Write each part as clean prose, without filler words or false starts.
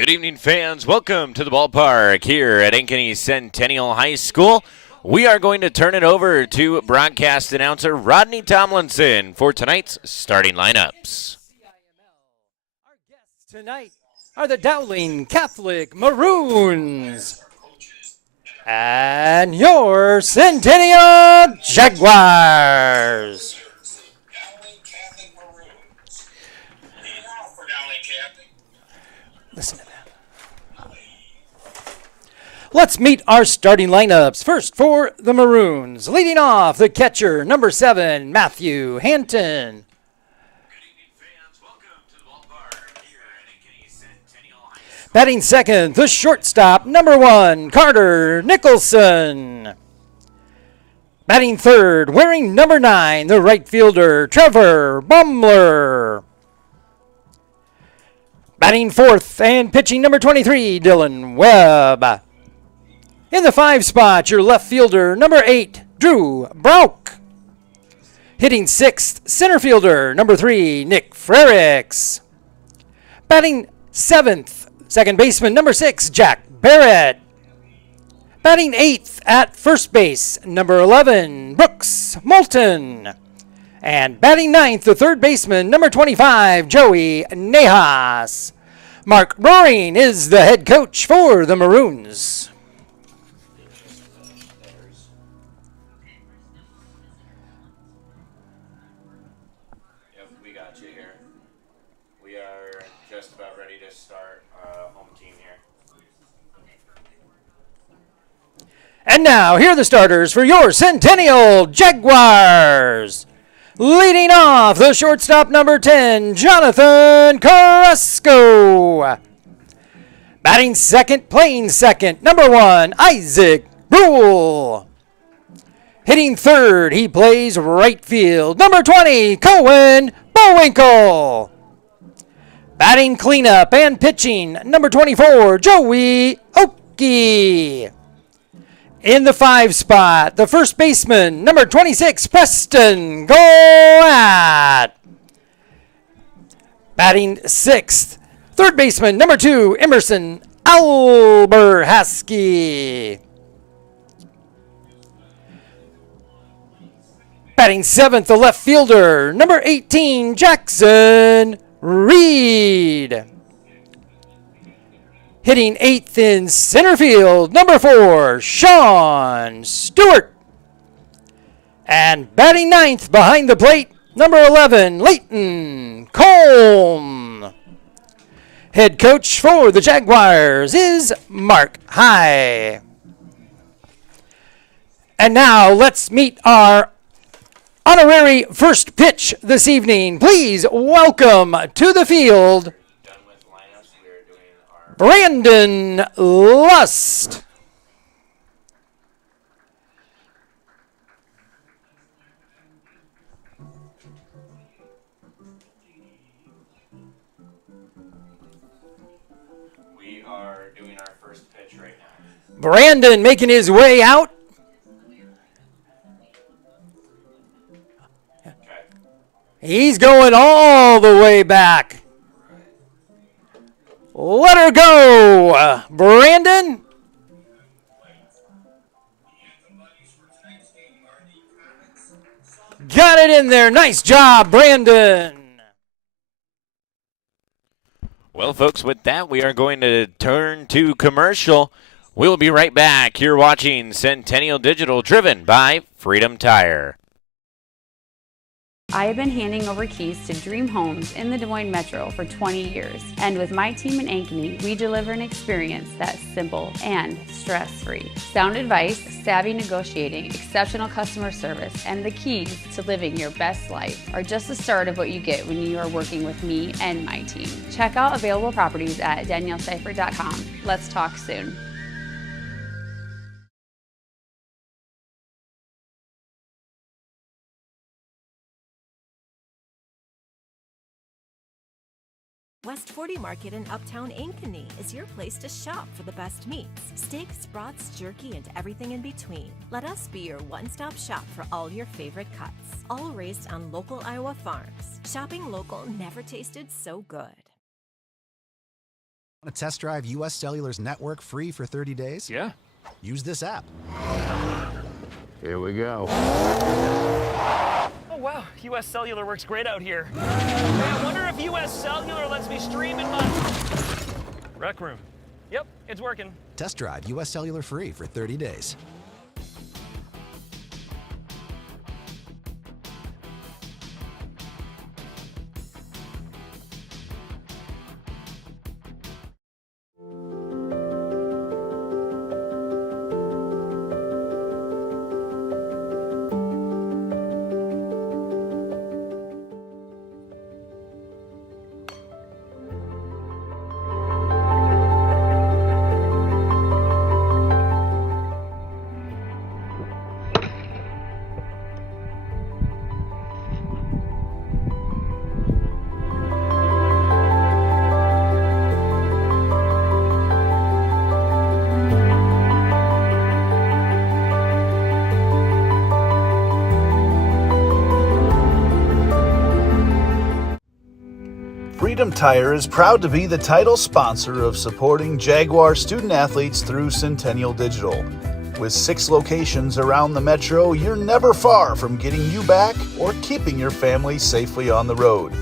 Good evening, fans. Welcome to the ballpark here at Ankeny Centennial High School. We are going to turn it over to broadcast announcer Rodney Tomlinson for tonight's starting lineups. Our guests tonight are the Dowling Catholic Maroons and your Centennial Jaguars. Listen to that. Let's meet our starting lineups. First for the Maroons. Leading off, the catcher, number 7, Matthew Hanton. Batting second, the shortstop, number 1, Carter Nicholson. Batting third, wearing number 9, the right fielder, Trevor Bumler. Batting fourth and pitching number 23, Dylan Webb. In the 5 spot, your left fielder, number 8, Drew Brouk. Hitting sixth, center fielder, number 3, Nick Frericks. Batting seventh, second baseman, number 6, Jack Barrett. Batting eighth at first base, number 11, Brooks Moulton. And batting ninth, the third baseman, number 25, Joey Nejas. Mark Roaring is the head coach for the Maroons. Yep, we got you here. We are just about ready to start home team here. And now, here are the starters for your Centennial Jaguars. Leading off, the shortstop, number 10, Jonathan Carrasco. Batting second, playing second, number 1, Isaac Brule. Hitting third, he plays right field, number 20, Cohen Bowinkle. Batting cleanup and pitching, number 24, Joey Oki. In the 5 spot, the first baseman, number 26, Preston Goat. Batting sixth, third baseman, number 2, Emerson Alberhaski. Batting seventh, the left fielder, number 18, Jackson Reed. Hitting eighth in center field, number 4, Sean Stewart. And batting ninth behind the plate, number 11, Leighton Colm. Head coach for the Jaguars is Mark High. And now let's meet our honorary first pitch this evening. Please welcome to the field Brandon Lust. We are doing our first pitch right now. Brandon making his way out. Okay. He's going all the way back. Let her go, Brandon. Got it in there. Nice job, Brandon. Well, folks, with that, we are going to turn to commercial. We'll be right back. You're watching Centennial Digital, driven by Freedom Tire. I have been handing over keys to dream homes in the Des Moines Metro for 20 years. And with my team in Ankeny, we deliver an experience that's simple and stress-free. Sound advice, savvy negotiating, exceptional customer service, and the keys to living your best life are just the start of what you get when you are working with me and my team. Check out available properties at danielleseifert.com. Let's talk soon. West 40 Market in Uptown Ankeny is your place to shop for the best meats, steaks, brats, jerky, and everything in between. Let us be your one-stop shop for all your favorite cuts, all raised on local Iowa farms. Shopping local never tasted so good. Want to test drive U.S. Cellular's network free for 30 days? Yeah. Use this app. Here we go. Oh, wow. U.S. Cellular works great out here. Hey, I wonder if U.S. Cellular lets me stream in my rec room. Yep, it's working. Test drive U.S. Cellular free for 30 days. Freedom Tire is proud to be the title sponsor of supporting Jaguar student athletes through Centennial Digital. With 6 locations around the metro, you're never far from getting you back or keeping your family safely on the road.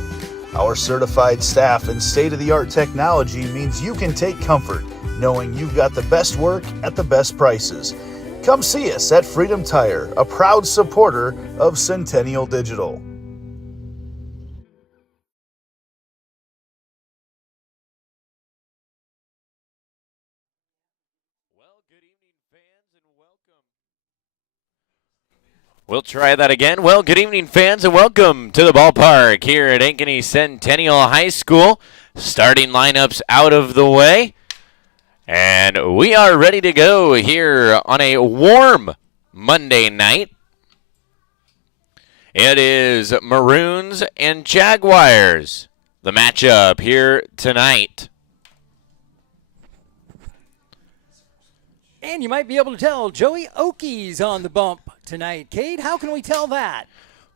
Our certified staff and state-of-the-art technology means you can take comfort knowing you've got the best work at the best prices. Come see us at Freedom Tire, a proud supporter of Centennial Digital. We'll try that again. Well, good evening, fans, and welcome to the ballpark here at Ankeny Centennial High School. Starting lineups out of the way. And we are ready to go here on a warm Monday night. It is Maroons and Jaguars, the matchup here tonight. And you might be able to tell Joey Oakey's on the bump tonight. Cade, how can we tell that?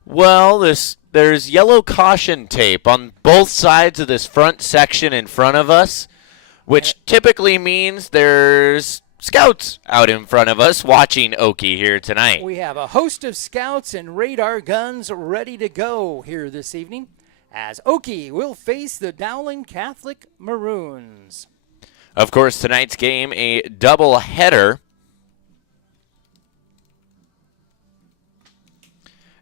Well, there's yellow caution tape on both sides of this front section in front of us, which typically means there's scouts out in front of us watching Oakey here tonight. We have a host of scouts and radar guns ready to go here this evening as Oakey will face the Dowling Catholic Maroons. Of course, tonight's game, a double header.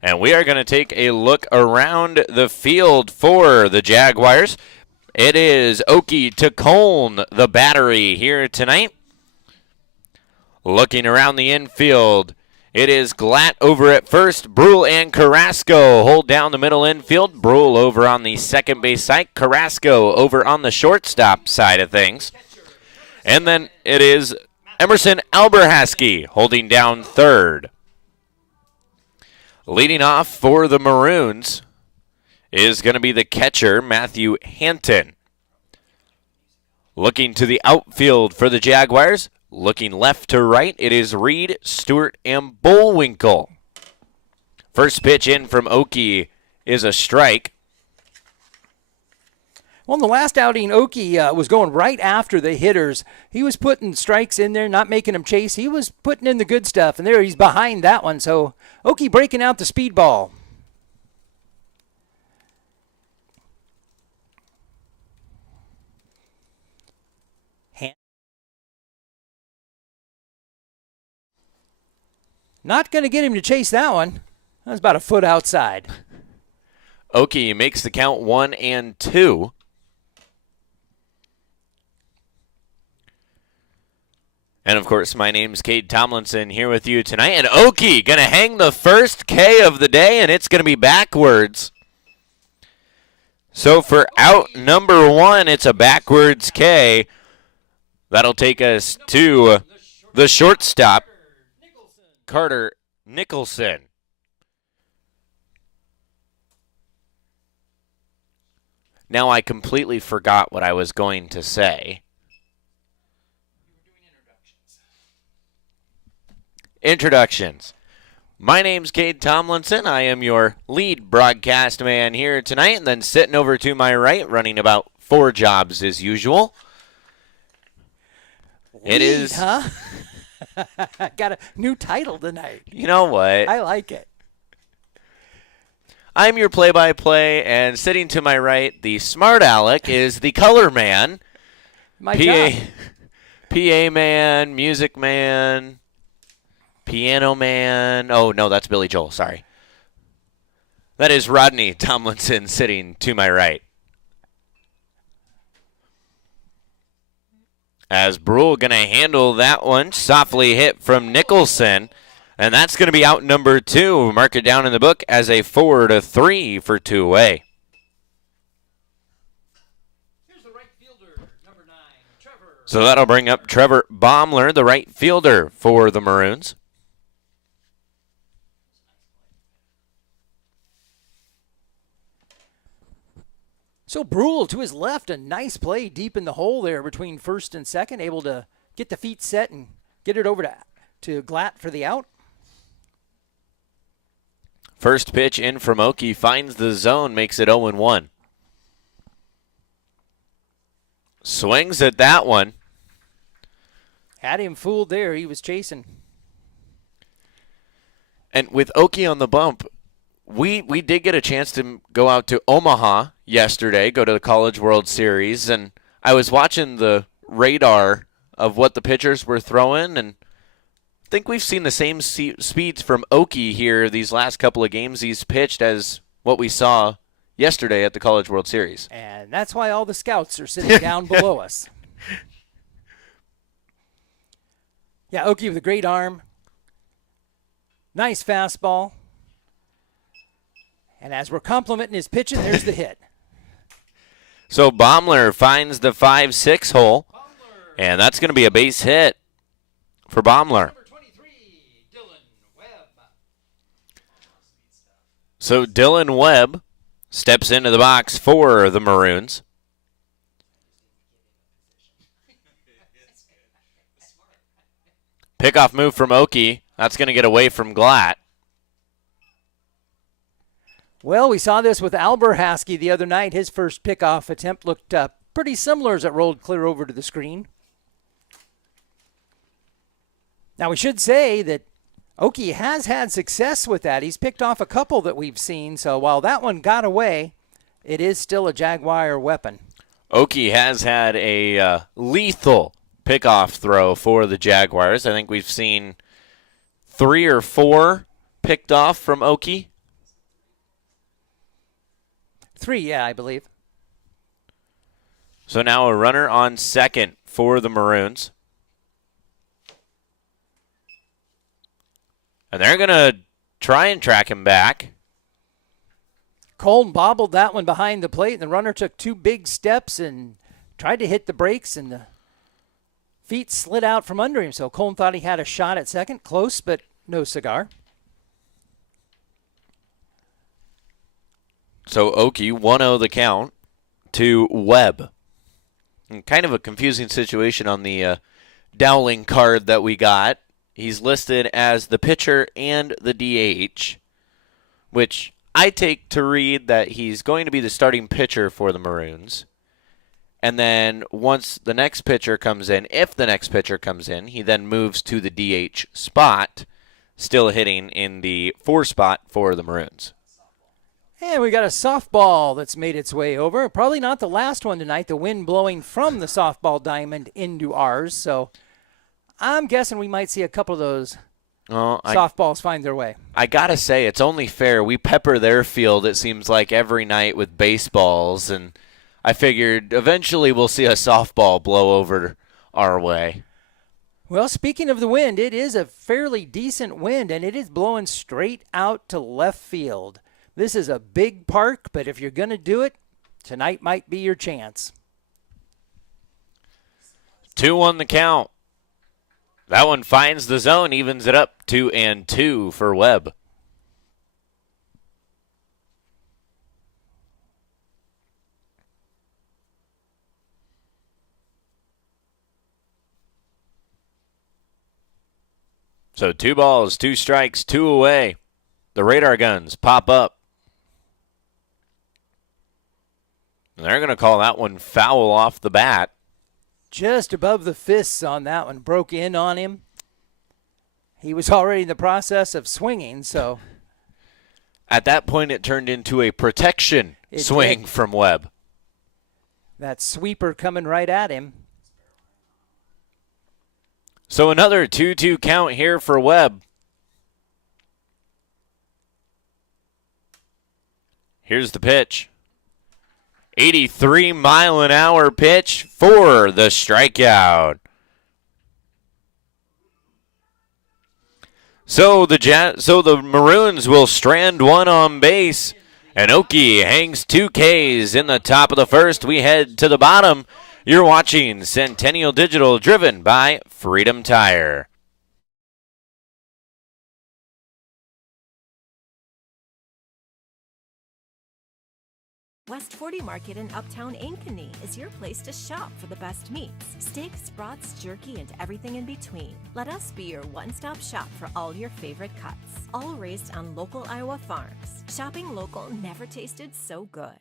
And we are going to take a look around the field for the Jaguars. It is Oakey to Colne, the battery here tonight. Looking around the infield, it is Glatt over at first. Brule and Carrasco hold down the middle infield. Brule over on the second base side. Carrasco over on the shortstop side of things. And then it is Emerson Alberhaski holding down third. Leading off for the Maroons is going to be the catcher, Matthew Hanton. Looking to the outfield for the Jaguars, looking left to right, it is Reed, Stewart, and Bullwinkle. First pitch in from Oakey is a strike. Well, in the last outing, Oakey was going right after the hitters. He was putting strikes in there, not making them chase. He was putting in the good stuff, and there he's behind that one. So Oakey breaking out the speed ball. Not going to get him to chase that one. That was about a foot outside. Oakey makes the count 1-2. And, of course, my name's Cade Tomlinson here with you tonight. And Oakey going to hang the first K of the day, and it's going to be backwards. So for out number 1, it's a backwards K. That'll take us to the shortstop, Carter Nicholson. Now I completely forgot what I was going to say. Introductions. My name's Cade Tomlinson. I am your lead broadcast man here tonight. And then sitting over to my right, running about 4 jobs as usual, It is. Huh? Got a new title tonight. You know what? I like it. I'm your play-by-play, and sitting to my right, the smart aleck is the color man. My job. PA man, music man, piano man. Oh, no, that's Billy Joel. Sorry. That is Rodney Tomlinson sitting to my right. As Brule going to handle that one. Softly hit from Nicholson. And that's going to be out number 2. Mark it down in the book as a 4-3 for 2 away. Here's the right fielder, number 9, Trevor. So that'll bring up Trevor Baumler, the right fielder for the Maroons. So Brule to his left, a nice play deep in the hole there between first and second, able to get the feet set and get it over to Glatt for the out. First pitch in from Oki, finds the zone, makes it 0-1. Swings at that one. Had him fooled there. He was chasing. And with Oki on the bump, we did get a chance to go out to Omaha yesterday, go to the College World Series, and I was watching the radar of what the pitchers were throwing, and I think we've seen the same speeds from Oki here these last couple of games he's pitched as what we saw yesterday at the College World Series. And that's why all the scouts are sitting down below us. Yeah, Oki with a great arm. Nice fastball. And as we're complimenting his pitching, there's the hit. So Baumler finds the 5-6 hole, and that's going to be a base hit for Baumler. Number 23, Dylan Webb. So Dylan Webb steps into the box for the Maroons. Pickoff move from Oki. That's going to get away from Glatt. Well, we saw this with Alberhaski the other night. His first pickoff attempt looked pretty similar as it rolled clear over to the screen. Now, we should say that Oki has had success with that. He's picked off a couple that we've seen, so while that one got away, it is still a Jaguar weapon. Oki has had a lethal pickoff throw for the Jaguars. I think we've seen 3 or 4 picked off from Oki. 3, yeah, I believe. So now a runner on second for the Maroons. And they're going to try and track him back. Colton bobbled that one behind the plate, and the runner took 2 big steps and tried to hit the brakes, and the feet slid out from under him. So Colton thought he had a shot at second. Close, but no cigar. So Oki 1-0 the count to Webb. And kind of a confusing situation on the Dowling card that we got. He's listed as the pitcher and the DH, which I take to read that he's going to be the starting pitcher for the Maroons. And then once the next pitcher comes in, if the next pitcher comes in, he then moves to the DH spot, still hitting in the 4 spot for the Maroons. And we got a softball that's made its way over. Probably not the last one tonight. The wind blowing from the softball diamond into ours. So I'm guessing we might see a couple of those softballs find their way. I got to say, it's only fair. We pepper their field, it seems like, every night with baseballs. And I figured eventually we'll see a softball blow over our way. Well, speaking of the wind, it is a fairly decent wind, and it is blowing straight out to left field. This is a big park, but if you're going to do it, tonight might be your chance. 2-1 the count. That one finds the zone, evens it up 2-2 for Webb. So 2 balls, 2 strikes, 2 away. The radar guns pop up. And they're going to call that one foul off the bat. Just above the fists on that one. Broke in on him. He was already in the process of swinging, so. At that point, it turned into a protection swing from Webb. That sweeper coming right at him. So another 2-2 count here for Webb. Here's the pitch. 83-mile-an-hour pitch for the strikeout. So the Maroons will strand one on base. And Oki hangs 2 Ks in the top of the first. We head to the bottom. You're watching Centennial Digital, driven by Freedom Tire. West 40 Market in Uptown Ankeny is your place to shop for the best meats, steaks, brats, jerky, and everything in between. Let us be your one-stop shop for all your favorite cuts, all raised on local Iowa farms. Shopping local never tasted so good.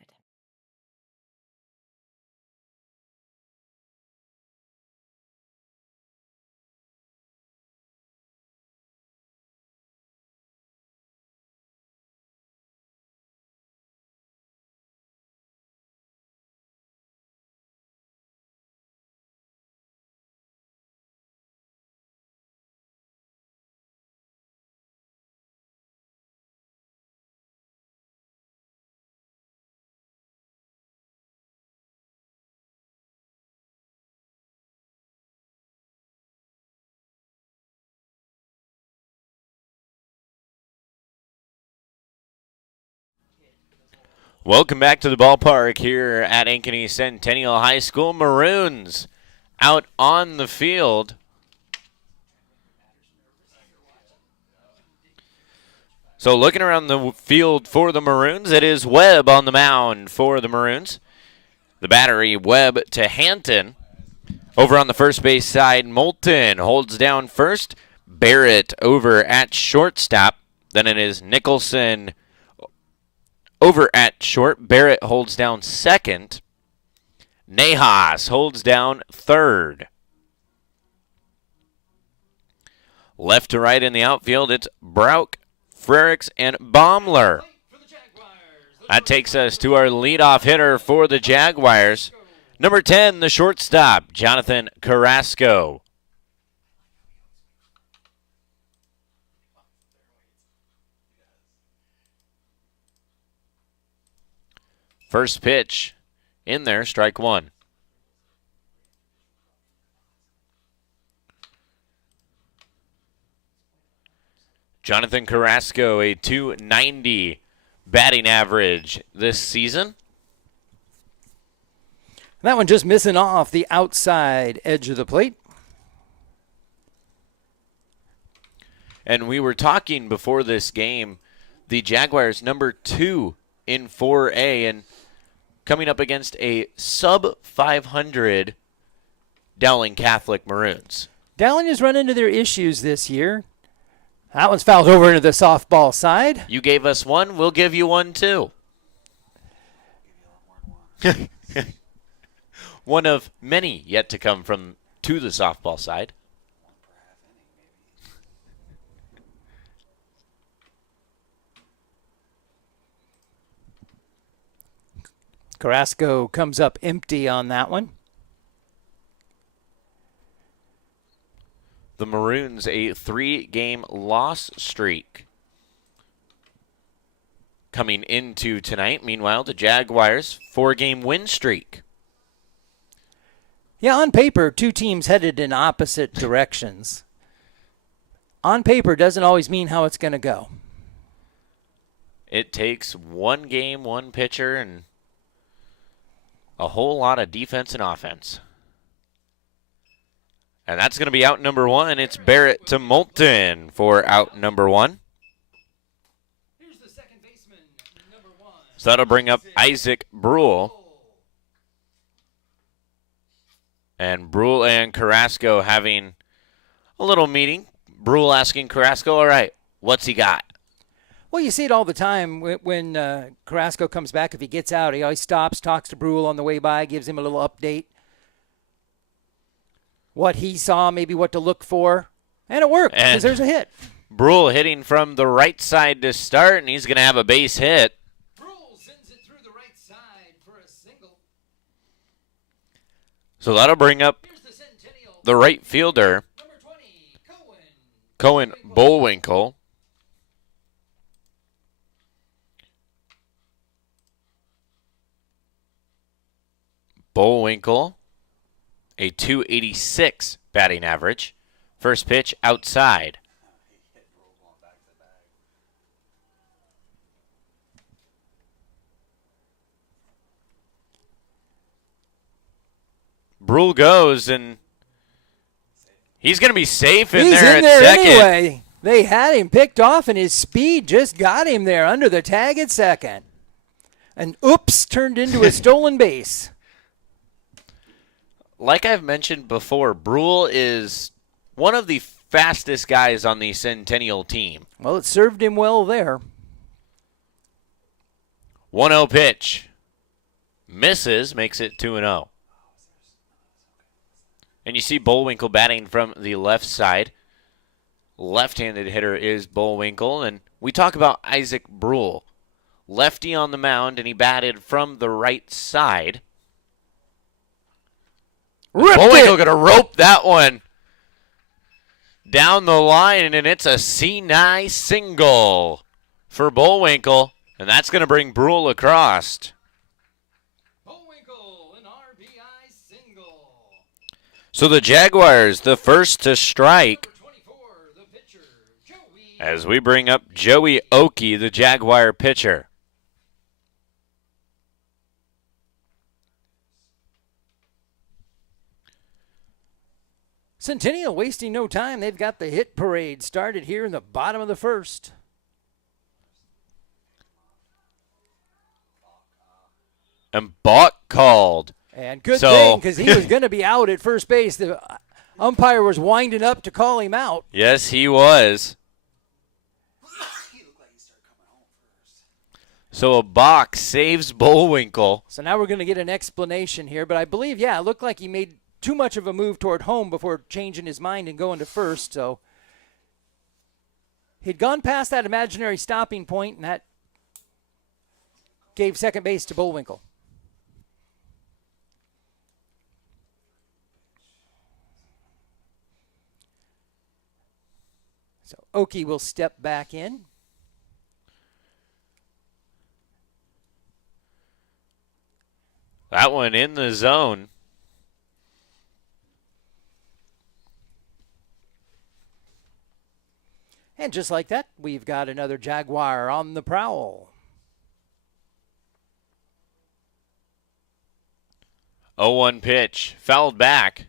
Welcome back to the ballpark here at Ankeny Centennial High School. Maroons out on the field. So looking around the field for the Maroons, it is Webb on the mound for the Maroons. The battery, Webb to Hanton. Over on the first base side, Moulton holds down first. Barrett over at shortstop. Then it is Nicholson over at short. Barrett holds down second. Nahas holds down third. Left to right in the outfield, it's Brauk, Frericks, and Baumler. That takes us to our leadoff hitter for the Jaguars. Number 10, the shortstop, Jonathan Carrasco. First pitch in there, strike one. Jonathan Carrasco, a .290 batting average this season. That one just missing off the outside edge of the plate. And we were talking before this game, the Jaguars number 2 in 4A and coming up against a sub-500 Dowling Catholic Maroons. Dowling has run into their issues this year. That one's fouled over into the softball side. You gave us one, we'll give you one too. One of many yet to come to the softball side. Carrasco comes up empty on that one. The Maroons, a 3-game loss streak coming into tonight. Meanwhile, the Jaguars, 4-game win streak. Yeah, on paper, two teams headed in opposite directions. On paper doesn't always mean how it's going to go. It takes one game, one pitcher, and a whole lot of defense and offense. And that's going to be out number 1. It's Barrett to Moulton for out number 1. Here's the second baseman, number 1. So that'll bring up Isaac Brule. And Brule and Carrasco having a little meeting. Brule asking Carrasco, all right, what's he got? Well, you see it all the time when Carrasco comes back. If he gets out, he always stops, talks to Brule on the way by, gives him a little update. what he saw, maybe what to look for. And it worked because And there's a hit. Brule hitting from the right side to start, and he's going to have a base hit. Brule sends it through the right side for a single. So that'll bring up Here's the Centennial. the right fielder, Number 20, Cohen Bullwinkle. Bullwinkle, a 286 batting average. First pitch outside. Brule goes, and he's going to be safe in He's there in at there second. anyway. They had him picked off, and his speed just got him there under the tag at second. An oops turned into a stolen base. Like I've mentioned before, Brule is one of the fastest guys on the Centennial team. Well, it served him well there. 1-0 pitch. Misses, makes it 2-0. And you see Bullwinkle batting from the left side. Left-handed hitter is Bullwinkle. And we talk about Isaac Brule. Lefty on the mound, and he batted from the right side. Bullwinkle going to rope that one down the line, and it's a C9 single for Bullwinkle. And that's going to bring Brule across. Bullwinkle, an RBI single. So the Jaguars, the first to strike, Number 24, the pitcher, Joey. as we bring up Joey Oakey, the Jaguar pitcher. Centennial wasting no time. They've got the hit parade started here in the bottom of the first. And Bach called. And good So- thing, because he was going to be out at first base. The umpire was winding up to call him out. Yes, he was. So a Bach saves Bullwinkle. So now we're going to get an explanation here. But I believe, yeah, it looked like he made too much of a move toward home before changing his mind and going to first. So he'd gone past that imaginary stopping point, and that gave second base to Bullwinkle. So Oakey will step back in. That one in the zone. And just like that, we've got another Jaguar on the prowl. 0-1 pitch. Fouled back.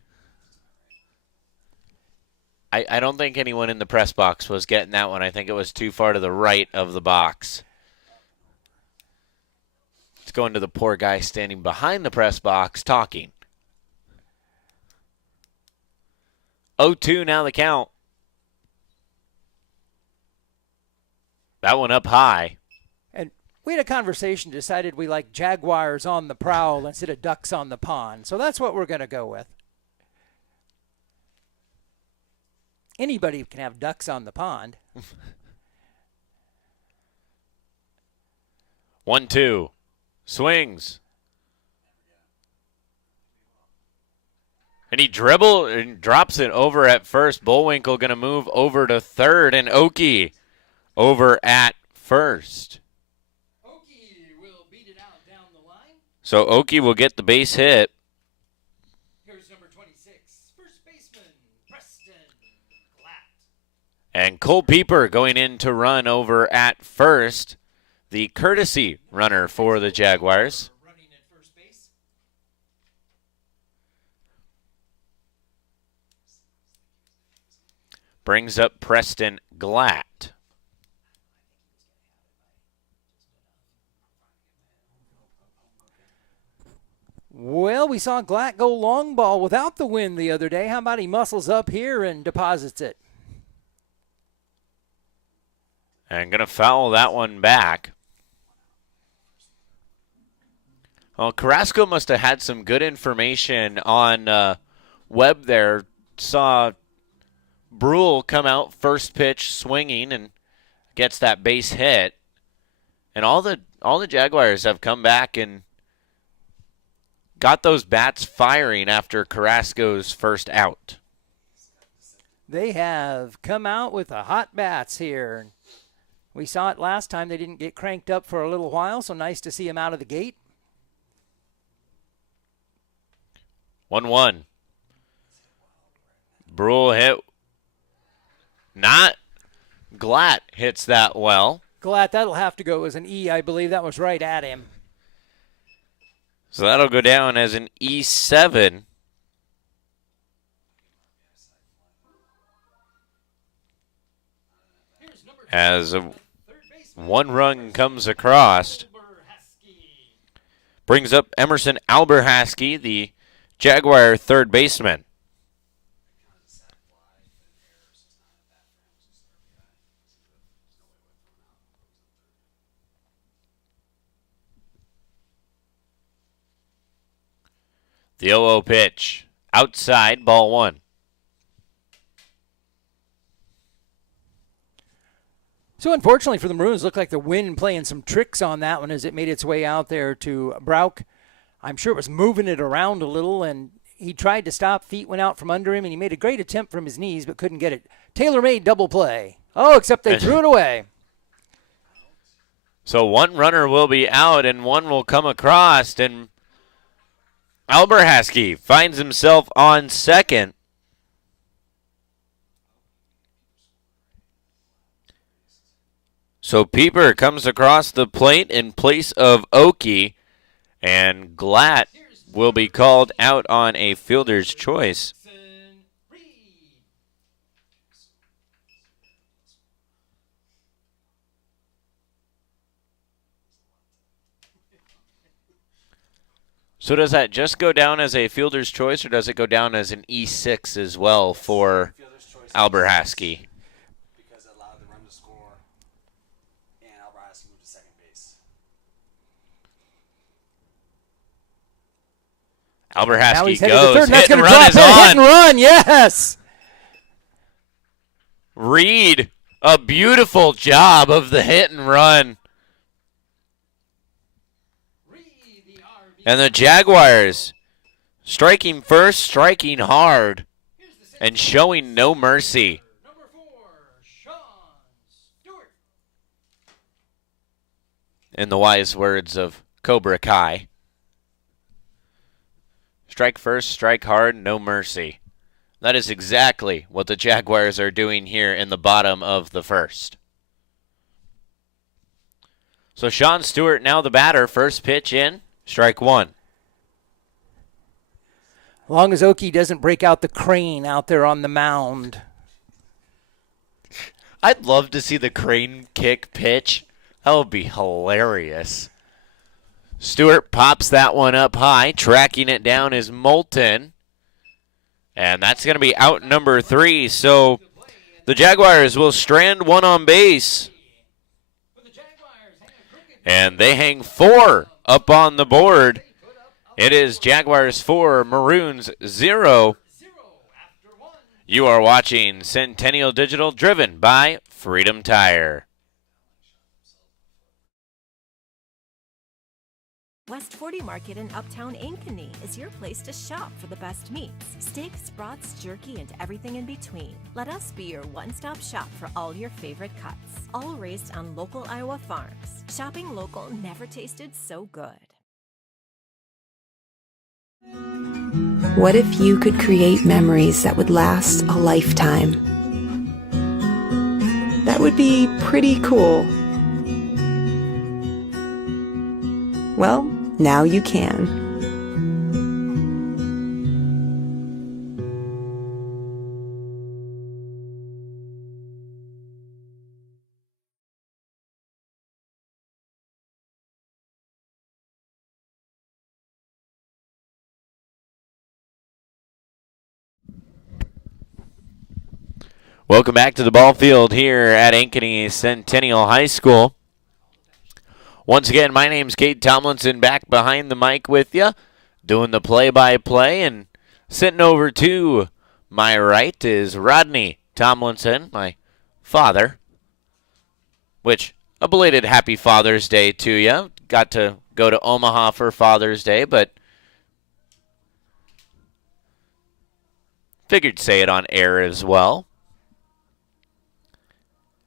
I don't think anyone in the press box was getting that one. I think it was too far to the right of the box. It's going to the poor guy standing behind the press box talking. 0-2 now the count. That one up high. And we had a conversation, decided we like Jaguars on the prowl instead of ducks on the pond. So that's what we're going to go with. Anybody can have ducks on the pond. 1-2. Swings. And he dribbles and drops it over at first. Bullwinkle going to move over to third, and Oakey over at first. Oakey will beat it out down the line. So Oakey will get the base hit. Here's number 26, first baseman, Preston Glatt. And Cole Pieper going in to run over at first. The courtesy runner for the Jaguars. Running at first base. Brings up Preston Glatt. Well, we saw Glatt go long ball without the wind the other day. How about he muscles up here and deposits it? And going to foul that one back. Well, Carrasco must have had some good information on Webb there saw Brule come out first pitch swinging and gets that base hit. And all the Jaguars have come back and got those bats firing after Carrasco's first out. They have come out with the hot bats here. We saw it last time. They didn't get cranked up for a little while, so nice to see them out of the gate. 1-1. Brule hit. Not Glatt hits that well. Glatt, that'll have to go as an E. I believe that was right at him. So that'll go down as an E7. As one run comes across, brings up Emerson Alberhaski, the Jaguar third baseman. The 0-0 pitch. Outside, ball one. So unfortunately for the Maroons, looked like the wind playing some tricks on that one as it made its way out there to Brauk. I'm sure it was moving it around a little, and he tried to stop. Feet went out from under him, and he made a great attempt from his knees but couldn't get it. Tailor-made double play. Oh, except they threw it away. So one runner will be out, and one will come across, and Alberhaski finds himself on second. So Pieper comes across the plate in place of Oki, and Glatt will be called out on a fielder's choice. So does that just go down as a fielder's choice, or does it go down as an E6 as well for Alberhaski? Because it allowed the run to score, and Alberhaski moved to second base. Alberhaski goes. goes. That's Hit and going to run drop is in. Hit on. and run, yes. Reed, a beautiful job of the hit and run. And the Jaguars striking first, striking hard, and showing no mercy. In the wise words of Cobra Kai. Strike first, strike hard, no mercy. That is exactly what the Jaguars are doing here in the bottom of the first. So Sean Stewart now the batter. First pitch in, strike one. As long as Oki doesn't break out the crane out there on the mound. I'd love to see the crane kick pitch. That would be hilarious. Stewart pops that one up high. Tracking it down is Moulton. And that's going to be out number 3. So the Jaguars will strand one on base. And they hang 4 up on the board. It is Jaguars 4, Maroons 0. You are watching Centennial Digital, driven by Freedom Tire. West 40 Market in Uptown Ankeny is your place to shop for the best meats. Steaks, brats, jerky, and everything in between. Let us be your one-stop shop for all your favorite cuts. All raised on local Iowa farms. Shopping local never tasted so good. What if you could create memories that would last a lifetime? That would be pretty cool. Well, now you can. Welcome back to the ball field here at Ankeny Centennial High School. Once again, my name's Cade Tomlinson, back behind the mic with you, doing the play-by-play, and sitting over to my right is Rodney Tomlinson, my father, which a belated happy Father's Day to you. Got to go to Omaha for Father's Day, but figured say it on air as well.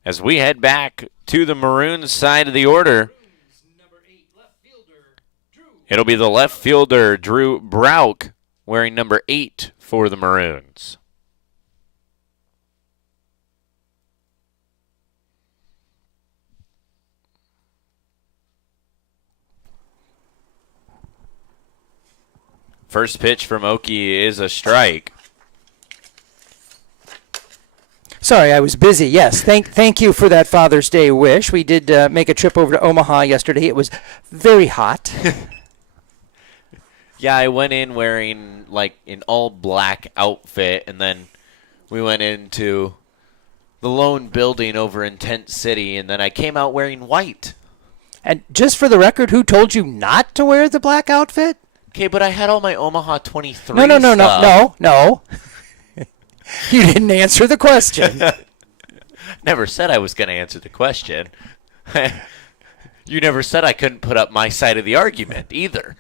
As we head back to the Maroons side of the order, it'll be the left fielder, Drew Brauk, wearing number 8 for the Maroons. First pitch from Oki is a strike. Sorry, I was busy. Yes, thank you for that Father's Day wish. We did make a trip over to Omaha yesterday. It was very hot. Yeah, I went in wearing like an all-black outfit, and then we went into the lone building over in Tent City, and then I came out wearing white. And just for the record, who told you not to wear the black outfit? Okay, but I had all my Omaha 23 No. You didn't answer the question. Never said I was going to answer the question. You never said I couldn't put up my side of the argument either.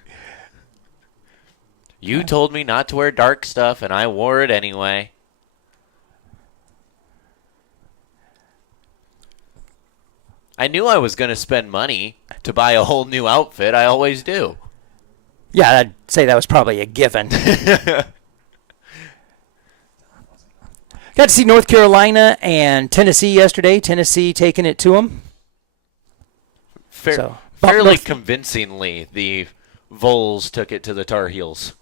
You told me not to wear dark stuff, and I wore it anyway. I knew I was going to spend money to buy a whole new outfit. I always do. Yeah, I'd say that was probably a given. Got to see North Carolina and Tennessee yesterday. Tennessee taking it to them. Fairly convincingly, the Vols took it to the Tar Heels.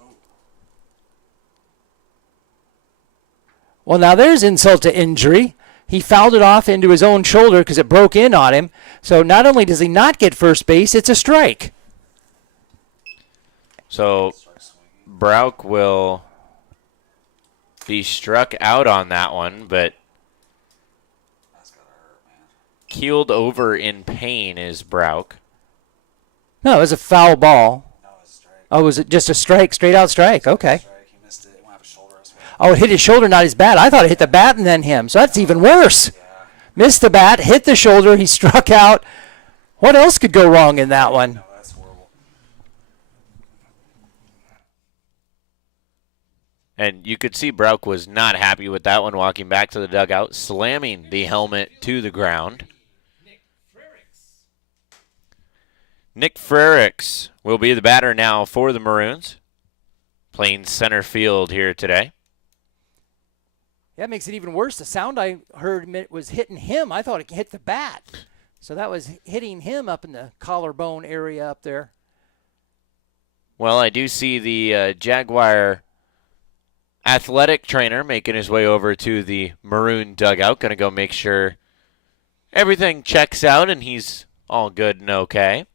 Well, now there's insult to injury. He fouled it off into his own shoulder because it broke in on him. So not only does he not get first base, it's a strike. So Brauk will be struck out on that one, but keeled over in pain is Brauk. No, it was a foul ball. Oh, was it just a strike, straight out strike? Okay. Oh, it hit his shoulder, not his bat. I thought it hit the bat and then him, so that's even worse. Missed the bat, hit the shoulder, he struck out. What else could go wrong in that one? And you could see Brauk was not happy with that one, walking back to the dugout, slamming the helmet to the ground. Nick Frericks will be the batter now for the Maroons, playing center field here today. That makes it even worse. The sound I heard was hitting him. I thought it hit the bat. So that was hitting him up in the collarbone area up there. Well, I do see the Jaguar athletic trainer making his way over to the Maroon dugout. Going to go make sure everything checks out and he's all good and okay.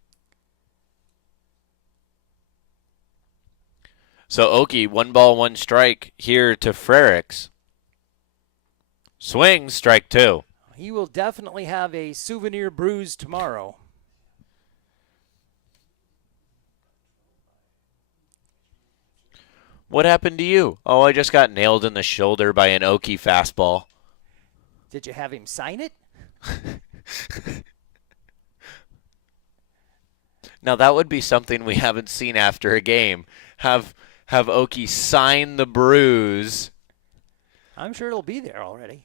So Oki, 1-1 strike here to Frericks. Swing, strike 2. He will definitely have a souvenir bruise tomorrow. What happened to you? Oh, I just got nailed in the shoulder by an Oki fastball. Did you have him sign it? Now, that would be something we haven't seen after a game. Have Oki sign the bruise. I'm sure it'll be there already.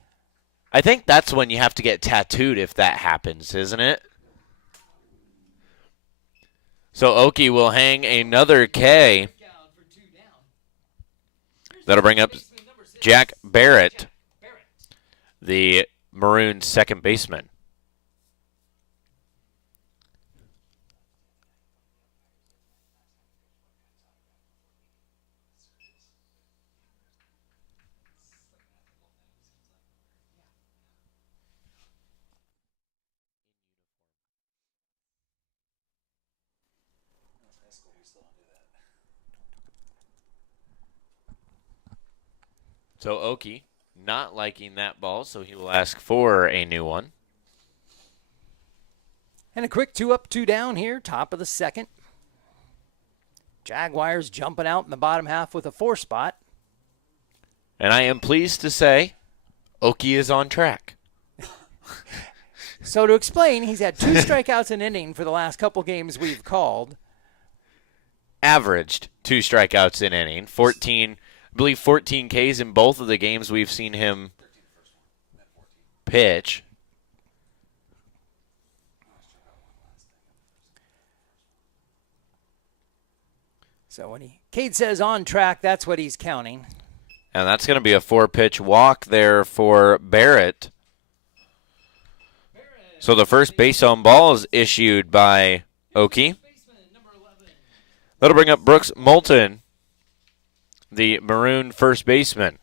I think that's when you have to get tattooed if that happens, isn't it? So Oki will hang another K. That'll bring up Jack Barrett, the Maroons second baseman. So Oki not liking that ball, so he will ask for a new one. And a quick 2 up, 2 down here, top of the second. Jaguars jumping out in the bottom half with a 4 spot. And I am pleased to say Okie is on track. So to explain, he's had 2 strikeouts an inning for the last couple games we've called. Averaged 2 strikeouts an inning, 14, I believe 14 Ks in both of the games we've seen him pitch. So when Cade says on track, that's what he's counting. And that's going to be a 4-pitch walk there for Barrett. So the first base on ball is issued by Okie. That'll bring up Brooks Moulton, the Maroon first baseman.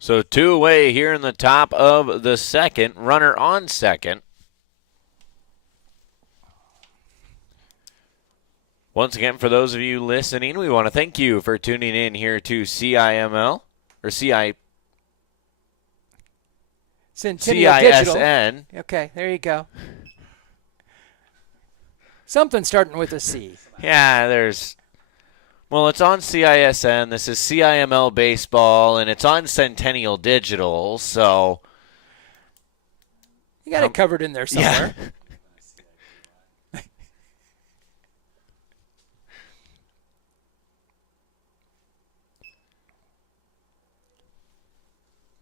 So 2 away here in the top of the second. Runner on second. Once again, for those of you listening, we want to thank you for tuning in here to CIML, or CISN. Centennial Digital. Okay, there you go. Something starting with a C. Yeah, well, it's on CISN. This is CIML Baseball, and it's on Centennial Digital, so. You got it covered in there somewhere. Yeah.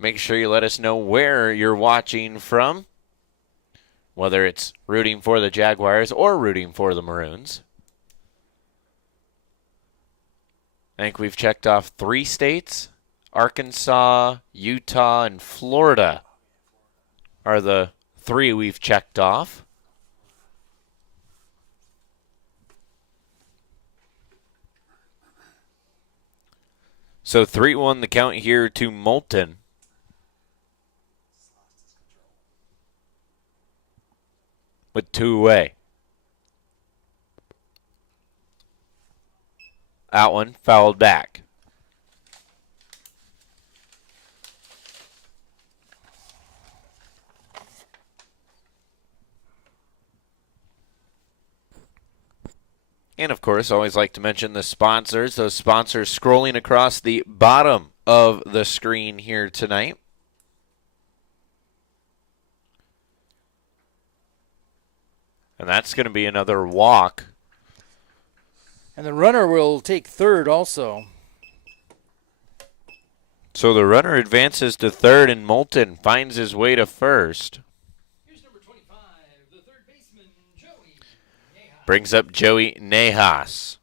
Make sure you let us know where you're watching from, whether it's rooting for the Jaguars or rooting for the Maroons. I think we've checked off 3 states. Arkansas, Utah, and Florida are the 3 we've checked off. So 3-1 the count here to Moulton. With 2 away. That one fouled back. And, of course, always like to mention the sponsors. Those sponsors scrolling across the bottom of the screen here tonight. And that's going to be another walk. And the runner will take third also. So the runner advances to third, and Moulton finds his way to first. Here's number 25, the third baseman, Joey Nejas. Brings up Joey Nejas.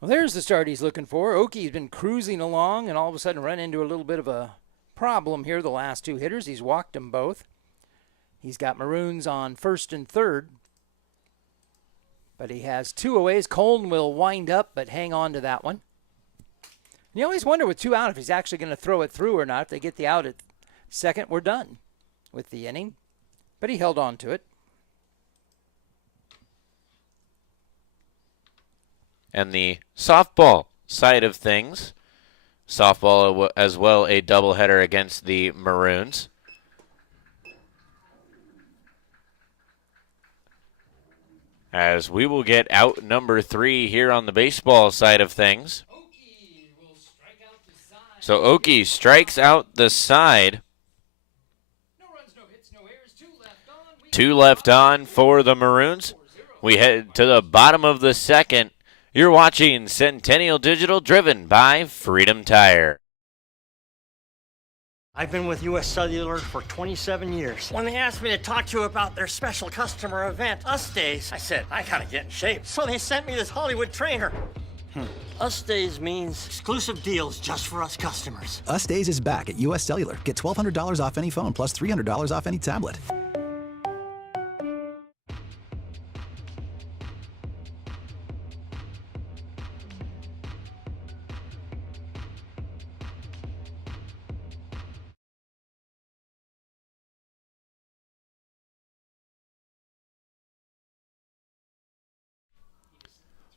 Well, there's the start he's looking for. Okie's been cruising along and all of a sudden run into a little bit of a problem here the last 2 hitters. He's walked them both. He's got Maroons on first and third. But he has 2 aways. Colton will wind up but hang on to that one. And you always wonder with 2 out if he's actually going to throw it through or not. If they get the out at second, we're done with the inning. But he held on to it. And the softball side of things, softball as well, a doubleheader against the Maroons. As we will get out number 3 here on the baseball side of things. So Okie strikes out the side. No runs, no hits, no errors. 2 left on. 2 left on for the Maroons. We head to the bottom of the second. You're watching Centennial Digital, driven by Freedom Tire. I've been with U.S. Cellular for 27 years. When they asked me to talk to you about their special customer event, Us Days, I said, I gotta get in shape. So they sent me this Hollywood trainer. Us Days means exclusive deals just for us customers. Us Days is back at U.S. Cellular. Get $1,200 off any phone plus $300 off any tablet.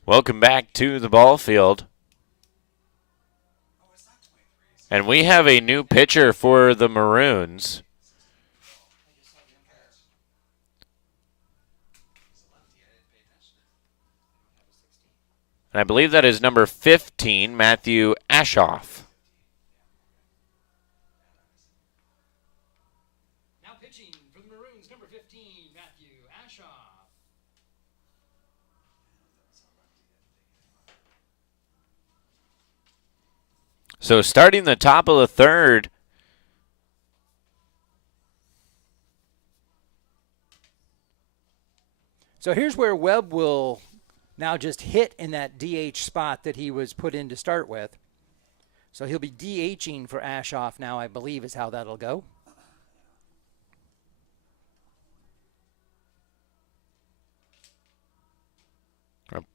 Welcome back to the ball field. And we have a new pitcher for the Maroons. And I believe that is number 15, Matthew Ashoff. Now pitching for the Maroons, number 15, Matthew Ashoff. So starting the top of the third, So here's where Webb will now just hit in that DH spot that he was put in to start with. So he'll be DHing for Ashoff now, I believe, is how that'll go.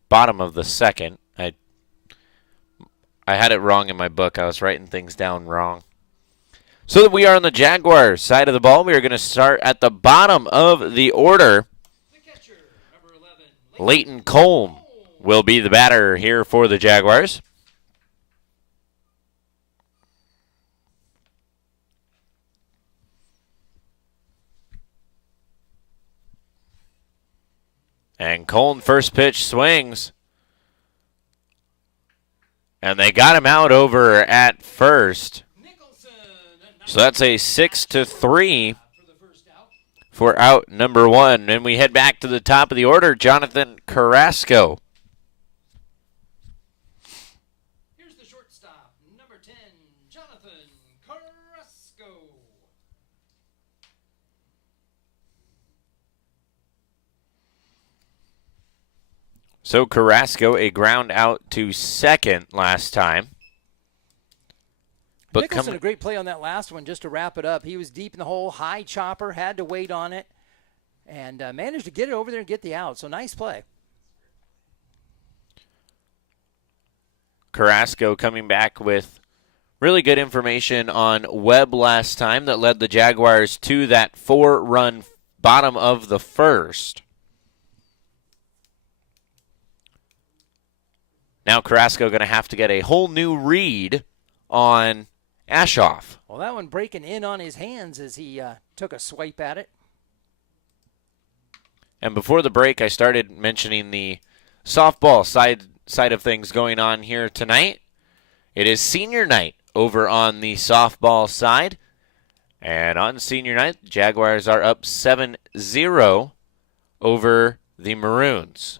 bottom of the second. I had it wrong in my book. I was writing things down wrong. So that we are on the Jaguars side of the ball. We are going to start at the bottom of the order. Leighton Colm will be the batter here for the Jaguars. And Colm, first pitch, swings. And they got him out over at first. So that's a 6-3 for out number one. And we head back to the top of the order, Jonathan Carrasco. Here's the shortstop, number 10, Jonathan Carrasco. So Carrasco, a ground out to second last time. But Nicholson, a great play on that last one, just to wrap it up. He was deep in the hole, high chopper, had to wait on it, and managed to get it over there and get the out. So nice play. Carrasco coming back with really good information on Webb last time that led the Jaguars to that 4-run bottom of the first. Now Carrasco going to have to get a whole new read on Ashoff. Well, that one breaking in on his hands as he took a swipe at it. And before the break, I started mentioning the softball side of things going on here tonight. It is senior night over on the softball side. And on senior night, the Jaguars are up 7-0 over the Maroons.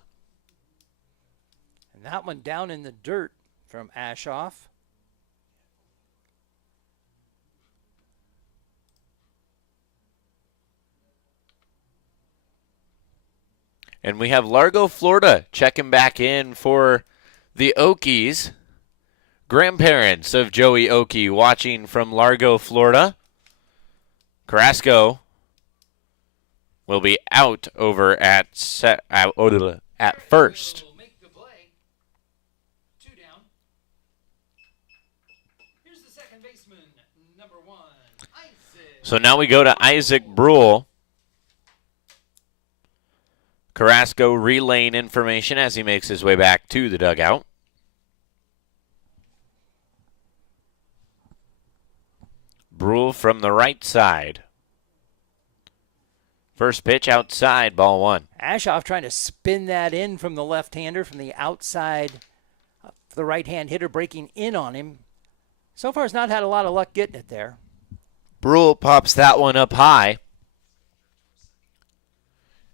And that one down in the dirt from Ashoff. And we have Largo, Florida, checking back in for the Okies. Grandparents of Joey Okie watching from Largo, Florida. Carrasco will be out over at first. So now we go to Isaac Brule. Carrasco relaying information as he makes his way back to the dugout. Brule from the right side. First pitch outside, ball one. Ashoff trying to spin that in from the left-hander from the outside. The right-hand hitter breaking in on him. So far has not had a lot of luck getting it there. Brule pops that one up high.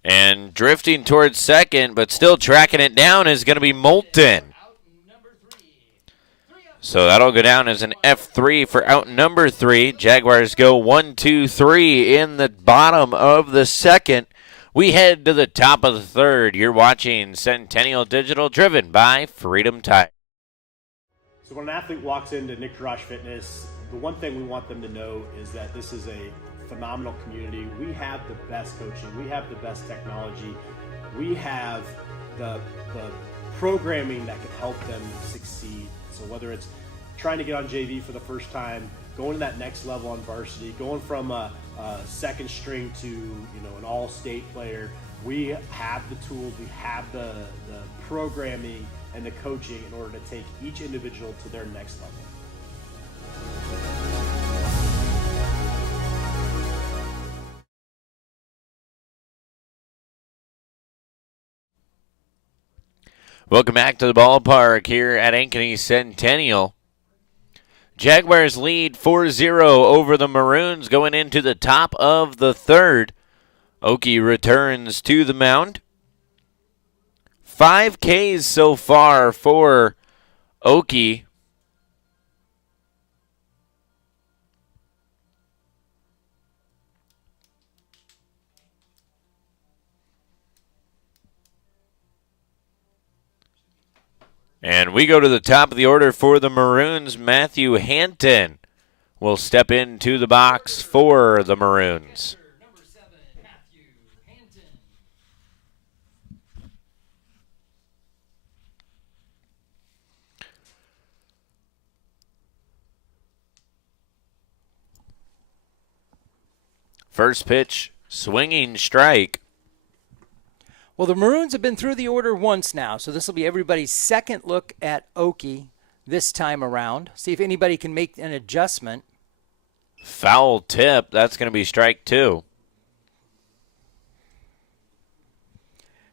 And drifting towards second, but still tracking it down is going to be Moulton. So that'll go down as an F3 for out number 3. Jaguars go 1-2-3 in the bottom of the second. We head to the top of the third. You're watching Centennial Digital, driven by Freedom Tire. So when an athlete walks into Nick Drosh Fitness, the one thing we want them to know is that this is a phenomenal community. We have the best coaching. We have the best technology. We have the programming that can help them succeed. So whether it's trying to get on JV for the first time, going to that next level on varsity, going from a second string to an all-state player. We have the tools, we have the programming and the coaching in order to take each individual to their next level. Welcome back to the ballpark here at Ankeny Centennial. Jaguars lead 4-0 over the Maroons going into the top of the third. Okie returns to the mound. 5 Ks so far for Okie. And we go to the top of the order for the Maroons. Matthew Hanton will step into the box for the Maroons. First pitch, swinging strike. Well, the Maroons have been through the order once now, so this will be everybody's second look at Okie this time around. See if anybody can make an adjustment. Foul tip. That's going to be strike 2.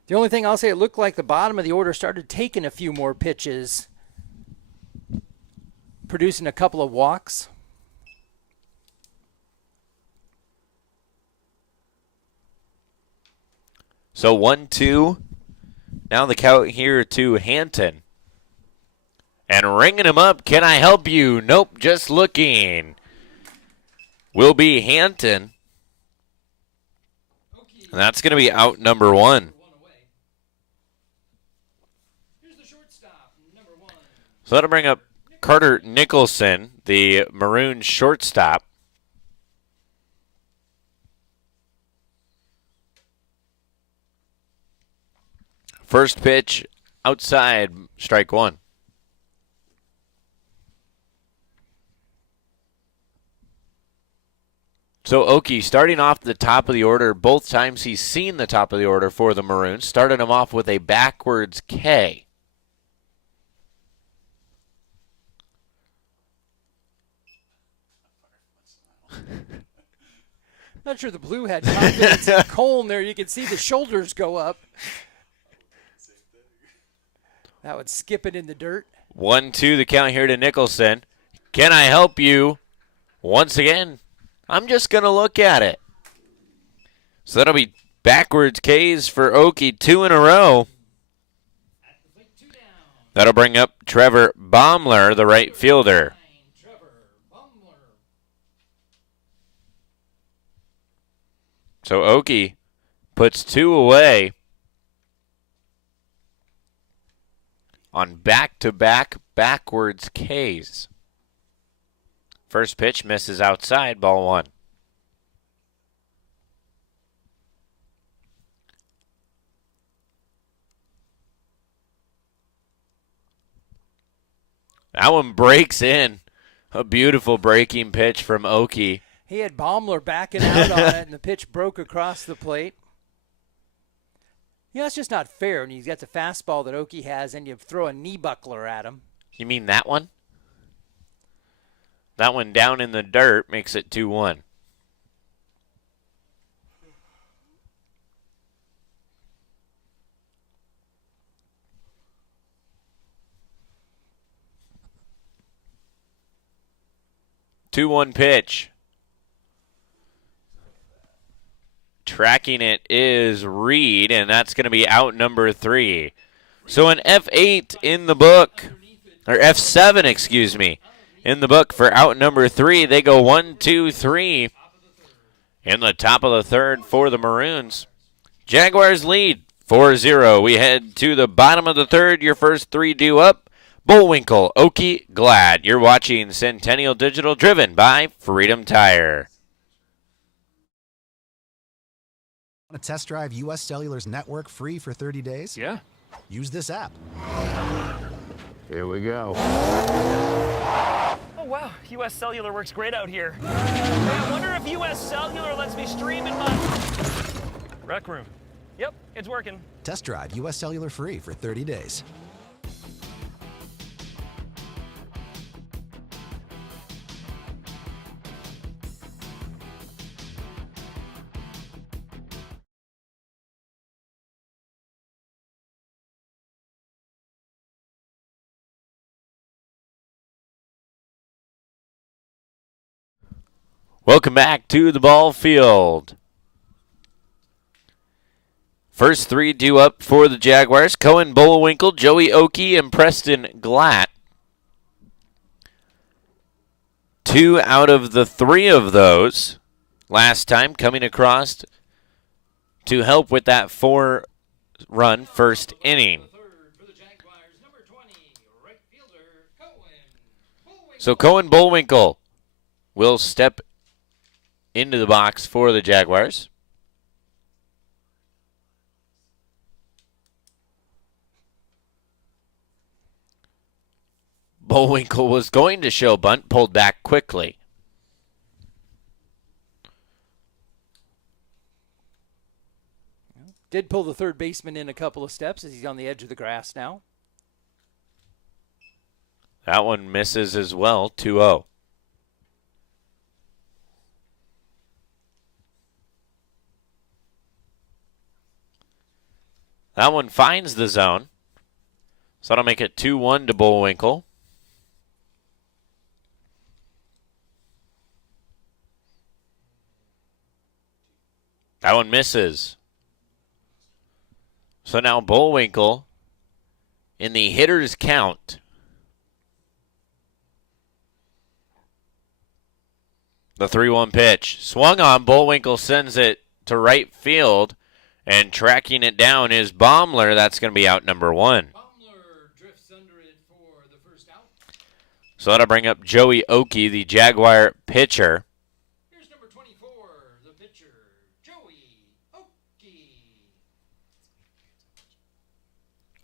The only thing I'll say, it looked like the bottom of the order started taking a few more pitches, producing a couple of walks. So 1-2. Now the count here to Hanton. And ringing him up, can I help you? Nope, just looking. Will be Hanton. And that's going to be out number 1. So that'll bring up Carter Nicholson, the Maroons shortstop. First pitch, outside, strike 1. So Okie starting off the top of the order. Both times he's seen the top of the order for the Maroons. Started him off with a backwards K. Not sure the Blue had confidence in Colm there. You can see the shoulders go up. That would skip it in the dirt. 1-2 the count here to Nicholson. Can I help you? Once again, I'm just going to look at it. So that'll be backwards Ks for Okie, 2 in a row. That'll bring up Trevor Baumler, the right fielder. So Okie puts 2 away on back-to-back backwards Ks. First pitch misses outside, ball 1. That one breaks in. A beautiful breaking pitch from Okie. He had Baumler backing out on it, and the pitch broke across the plate. That's just not fair when you've got the fastball that Okie has and you throw a knee buckler at him. You mean that one? That one down in the dirt makes it 2-1. Two-one pitch. Tracking it is Reed, and that's going to be out number 3. So an F8 in the book, or F7, excuse me, in the book for out number 3. They go 1, 2, 3 in the top of the third for the Maroons. Jaguars lead 4-0. We head to the bottom of the third. Your first 3 due up. Bullwinkle, Okie, Glad. You're watching Centennial Digital, driven by Freedom Tire. Want to test drive U.S. Cellular's network free for 30 days? Yeah. Use this app. Here we go. Oh, wow, US Cellular works great out here. Hey, I wonder if US Cellular lets me stream in my rec room. Yep, it's working. Test drive US Cellular free for 30 days. Welcome back to the ball field. First three due up for the Jaguars. Cohen Bullwinkle, Joey Oakey, and Preston Glatt. 2 out of the 3 of those last time coming across to help with that 4-run first inning. So Cohen Bullwinkle will step into the box for the Jaguars. Bullwinkle was going to show bunt, pulled back quickly. Did pull the third baseman in a couple of steps as he's on the edge of the grass now. That one misses as well, 2-0. That one finds the zone. So that'll make it 2-1 to Bullwinkle. That one misses. So now Bullwinkle in the hitter's count. The 3-1 pitch. Swung on. Bullwinkle sends it to right field. And tracking it down is Baumler. That's going to be out number 1. Baumler drifts under it for the first out. So that'll bring up Joey Oakey, the Jaguar pitcher. Here's number 24, the pitcher, Joey Oakey.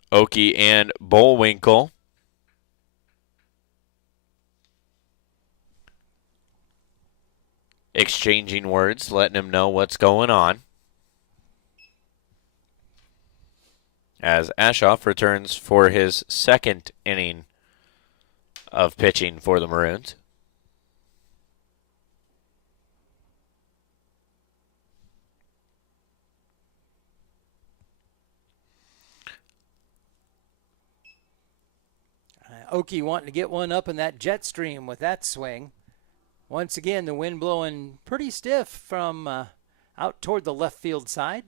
Oakey and Bullwinkle. Exchanging words, letting him know what's going on. As Ashoff returns for his second inning of pitching for the Maroons. Oakey wanting to get one up in that jet stream with that swing. Once again, the wind blowing pretty stiff from out toward the left field side.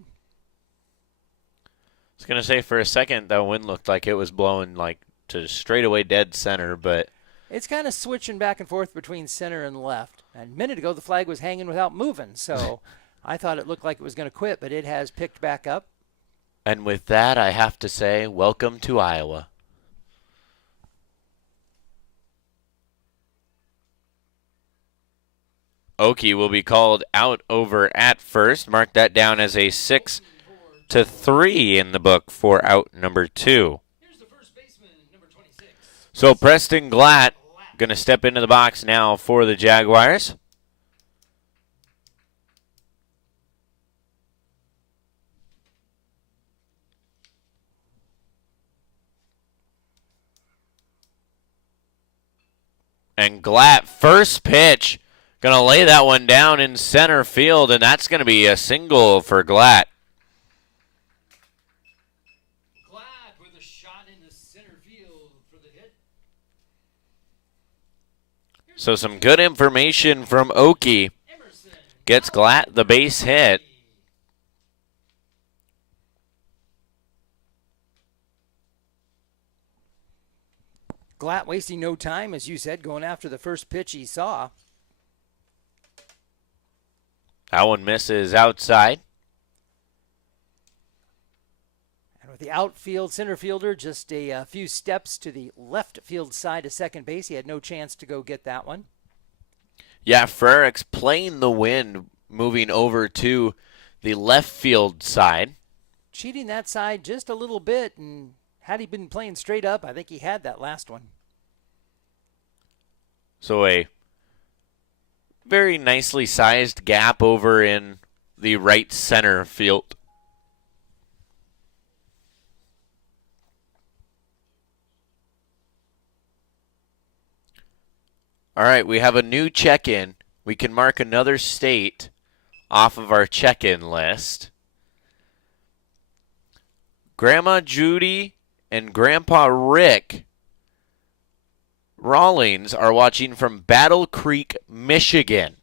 I was going to say for a second that wind looked like it was blowing like to straightaway dead center, but it's kind of switching back and forth between center and left. And a minute ago, the flag was hanging without moving, so I thought it looked like it was going to quit, but it has picked back up. And with that, I have to say, welcome to Iowa. Oakey will be called out over at first. Mark that down as a 6-3 in the book for out number 2. Here's the first baseman, number 26. So Preston Glatt going to step into the box now for the Jaguars. And Glatt, first pitch, going to lay that one down in center field, and that's going to be a single for Glatt. Glatt with a shot in the center field for the hit. So some good information from Oakey. Gets Glatt the base hit. Glatt wasting no time, as you said, going after the first pitch he saw. That one misses outside. And with the outfield center fielder just a few steps to the left field side of second base, he had no chance to go get that one. Yeah, Frericks playing the wind, moving over to the left field side. Cheating that side just a little bit, and had he been playing straight up, I think he had that last one. So a very nicely sized gap over in the right center field. All right, we have a new check-in. We can mark another state off of our check-in list. Grandma Judy and Grandpa Rick Rawlings are watching from Battle Creek, Michigan.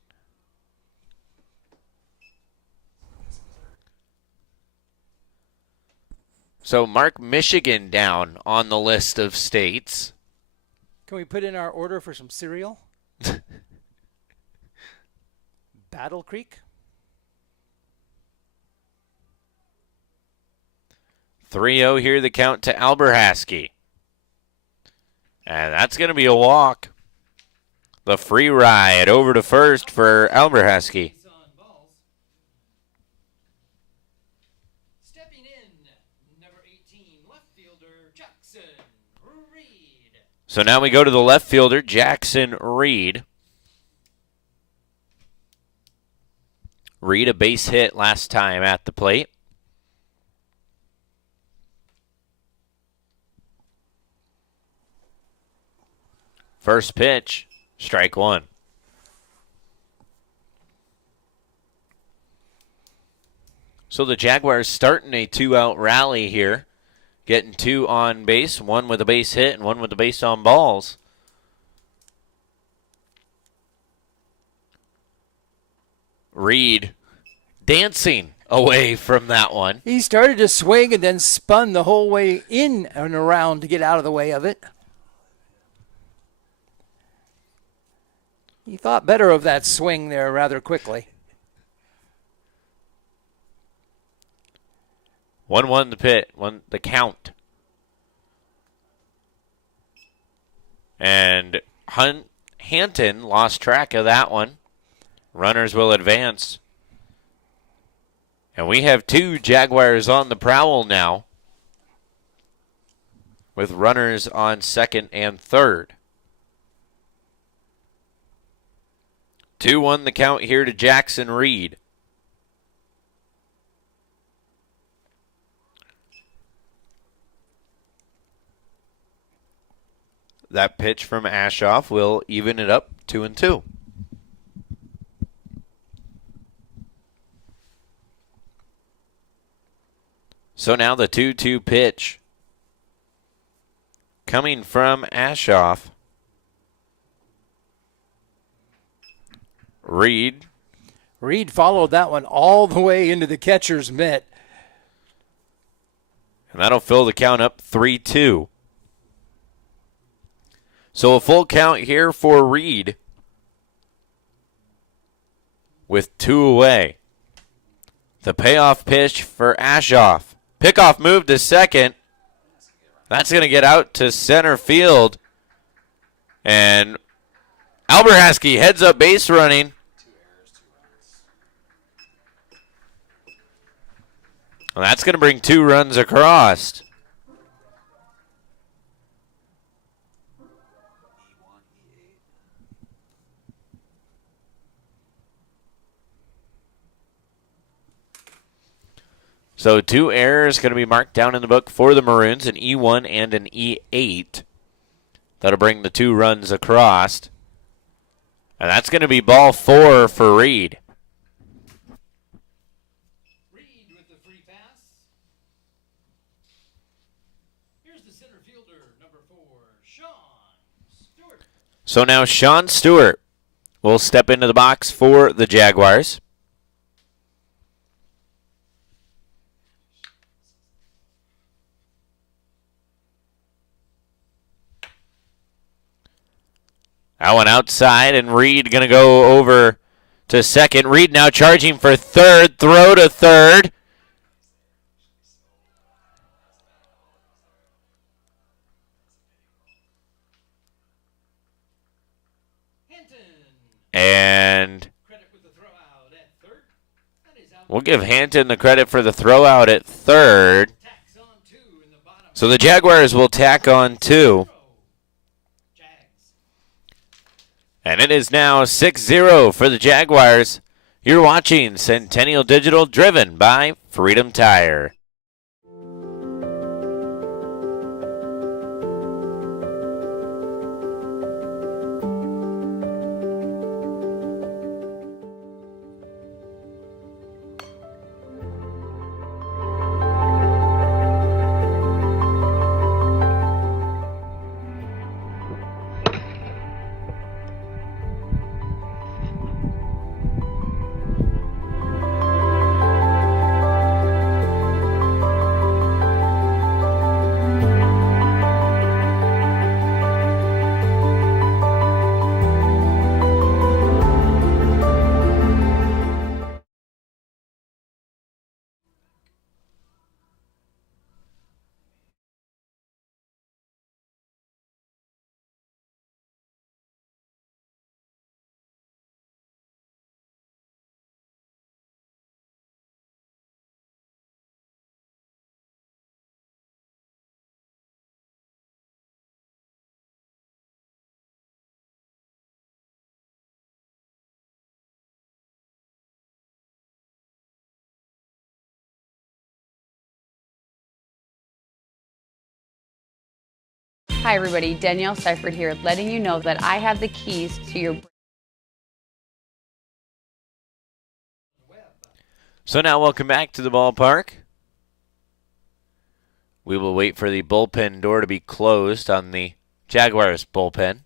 So mark Michigan down on the list of states. Can we put in our order for some cereal? Battle Creek. 3-0 here, the count to Alberhaski. And that's going to be a walk. The free ride over to first for Alberhaski. Stepping in, number 18, left fielder Jackson Reed. So now we go to the left fielder, Jackson Reed. Reed, a base hit last time at the plate. First pitch, strike one. So the Jaguars starting a 2-out rally here. Getting 2 on base, 1 with a base hit and 1 with a base on balls. Reed dancing away from that one. He started to swing and then spun the whole way in and around to get out of the way of it. He thought better of that swing there rather quickly. 1-1 the pit, the count. And Hanton lost track of that one. Runners will advance. And we have 2 Jaguars on the prowl now, with runners on second and third. 2-1 the count here to Jackson Reed. That pitch from Ashoff will even it up 2-2. So now the 2-2 pitch coming from Ashoff. Reed followed that one all the way into the catcher's mitt. And that'll fill the count up 3-2. So a full count here for Reed with 2 away. The payoff pitch for Ashoff. Pickoff move to second. That's going to get out to center field. And Alberhaski heads up base running. Well, that's going to bring 2 runs across. So 2 errors going to be marked down in the book for the Maroons, an E1 and an E8. That'll bring the 2 runs across. And that's going to be ball 4 for Reed. Reed with the free pass. Here's the center fielder, number 4, Sean Stewart. So now Sean Stewart will step into the box for the Jaguars. That one outside, and Reed going to go over to second. Reed now charging for third. Throw to third. And we'll give Hanton the credit for the throw out at third. So the Jaguars will tack on 2. And it is now 6-0 for the Jaguars. You're watching Centennial Digital, driven by Freedom Tire. Hi everybody, Danielle Seifert here, letting you know that I have the keys to your... So now welcome back to the ballpark. We will wait for the bullpen door to be closed on the Jaguars bullpen.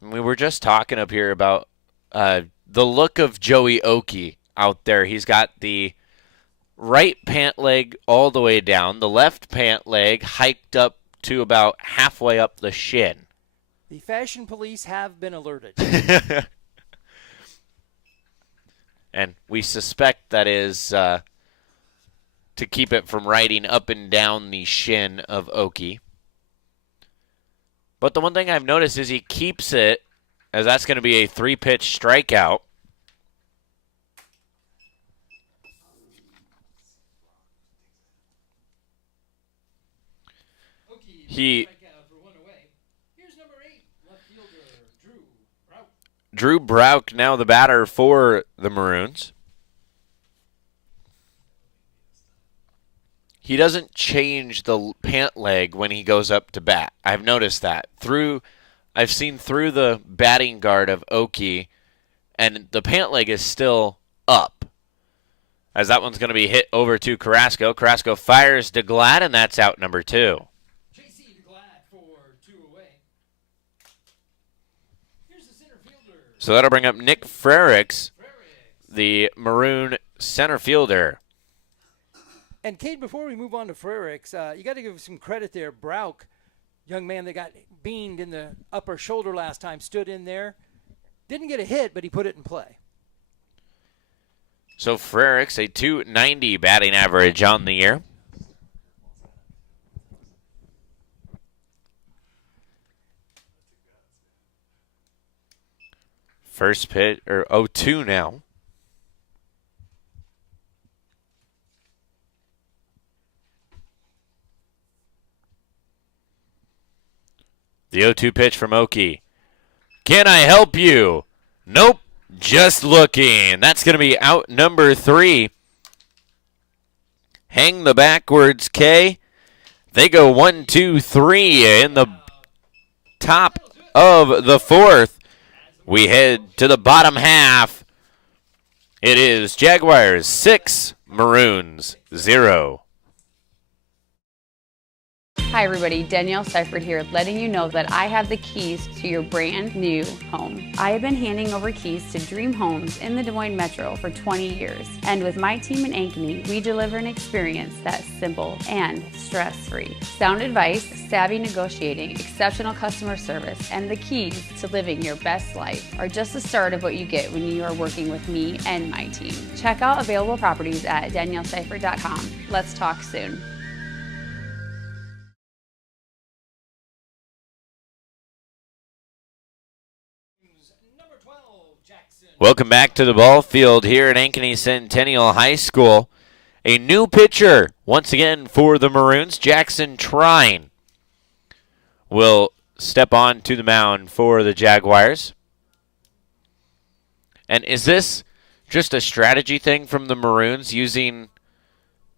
We were just talking up here about the look of Joey Oakey out there. He's got the right pant leg all the way down, the left pant leg hiked up to about halfway up the shin. The fashion police have been alerted. And we suspect that is to keep it from riding up and down the shin of Oakey. But the one thing I've noticed is he keeps it, as that's going to be a 3-pitch strikeout. Drew Brauk now the batter for the Maroons. He doesn't change the pant leg when he goes up to bat. I've noticed that. I've seen through the batting guard of Oakey, and the pant leg is still up. As that one's going to be hit over to Carrasco. Carrasco fires DeGlad, and that's out number 2. So that'll bring up Nick Frericks, the Maroon center fielder. And, Kate, before we move on to Frericks, you got to give some credit there. Brauk, young man that got beamed in the upper shoulder last time, stood in there. Didn't get a hit, but he put it in play. So Frericks, a .290 batting average on the year. First pitch, or 0-2 now. The 0-2 pitch from Oakey. Can I help you? Nope, just looking. That's going to be out number 3. Hang the backwards K. They go 1, 2, 3 in the top of the 4th. We head to the bottom half. It is Jaguars 6, Maroons 0. Hi everybody, Danielle Seifert here, letting you know that I have the keys to your brand new home. I have been handing over keys to dream homes in the Des Moines Metro for 20 years. And with my team in Ankeny, we deliver an experience that's simple and stress-free. Sound advice, savvy negotiating, exceptional customer service, and the keys to living your best life are just the start of what you get when you are working with me and my team. Check out available properties at danielleseifert.com. Let's talk soon. Welcome back to the ball field here at Ankeny Centennial High School. A new pitcher, once again for the Maroons, Jackson Trine, will step on to the mound for the Jaguars. And is this just a strategy thing from the Maroons, using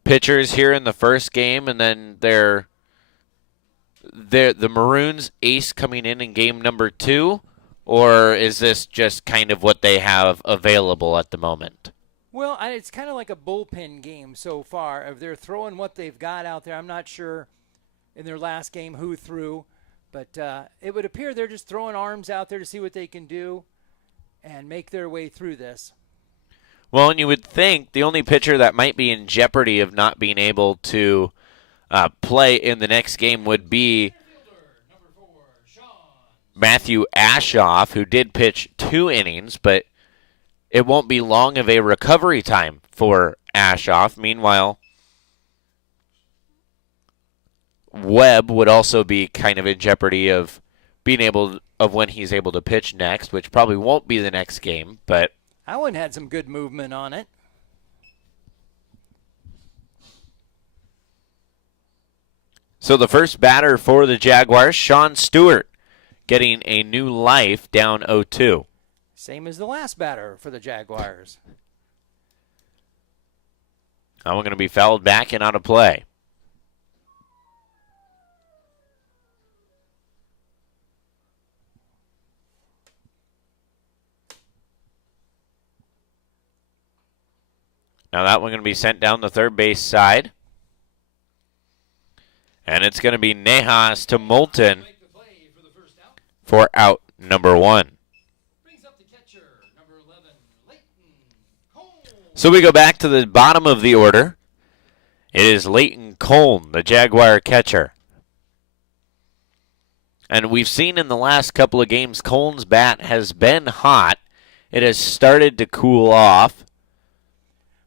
pitchers here in the first game, and then the Maroons ace coming in game number 2? Or is this just kind of what they have available at the moment? Well, it's kind of like a bullpen game so far. If they're throwing what they've got out there, I'm not sure in their last game who threw, but it would appear they're just throwing arms out there to see what they can do and make their way through this. Well, and you would think the only pitcher that might be in jeopardy of not being able to play in the next game would be Matthew Ashoff, who did pitch 2 innings, but it won't be long of a recovery time for Ashoff. Meanwhile, Webb would also be kind of in jeopardy of when he's able to pitch next, which probably won't be the next game, but that one had some good movement on it. So the first batter for the Jaguars, Sean Stewart, getting a new life, down 0-2. Same as the last batter for the Jaguars. Now we're going to be fouled back and out of play. Now that one going to be sent down the third base side. And it's going to be Nejas to Moulton for out number 1. So we go back to the bottom of the order. It is Leighton Cone, the Jaguar catcher. And we've seen in the last couple of games, Cone's bat has been hot. It has started to cool off.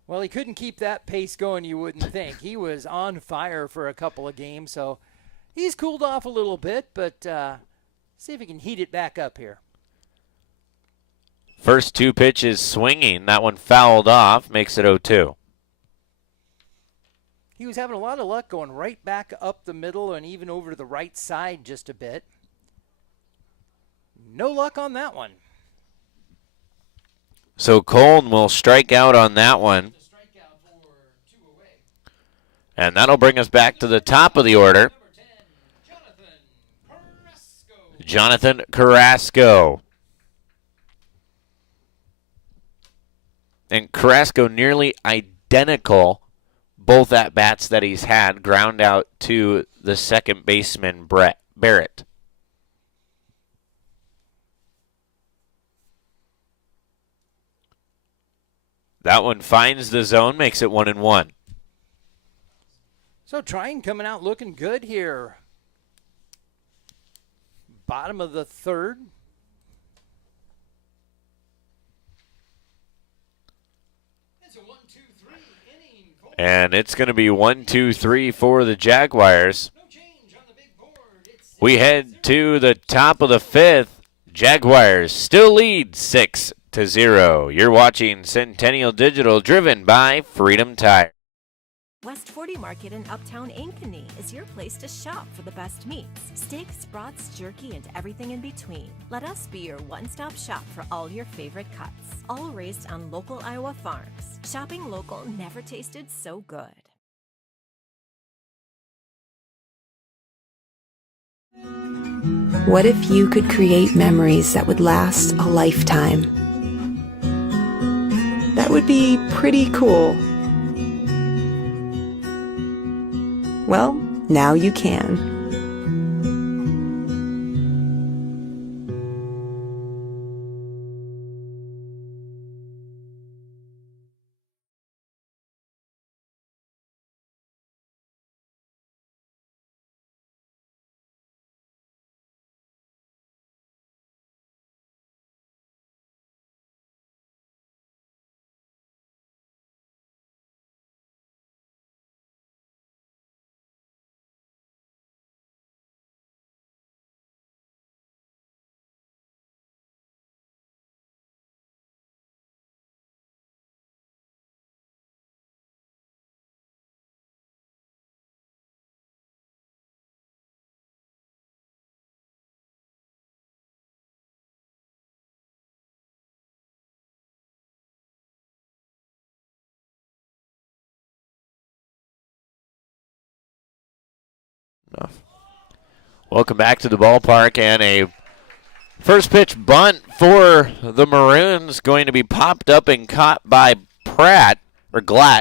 Well, he couldn't keep that pace going, you wouldn't think. He was on fire for a couple of games, so he's cooled off a little bit, but see if he can heat it back up here. First 2 pitches swinging. That one fouled off, makes it 0-2. He was having a lot of luck going right back up the middle and even over to the right side just a bit. No luck on that one. So Coln will strike out on that one. And that'll bring us back to the top of the order. Jonathan Carrasco. And Carrasco nearly identical, both at-bats that he's had, ground out to the second baseman, Brett Barrett. That one finds the zone, makes it 1-1. So Trine coming out looking good here. Bottom of the third. And it's going to be 1-2-3 for the Jaguars. We head to the top of the 5th. Jaguars still lead 6-0. You're watching Centennial Digital, driven by Freedom Tire. West 40 Market in Uptown Ankeny is your place to shop for the best meats. Steaks, brats, jerky, and everything in between. Let us be your one-stop shop for all your favorite cuts. All raised on local Iowa farms. Shopping local never tasted so good. What if you could create memories that would last a lifetime? That would be pretty cool. Well, now you can. Enough. Welcome back to the ballpark, and a first pitch bunt for the Maroons going to be popped up and caught by Glatt,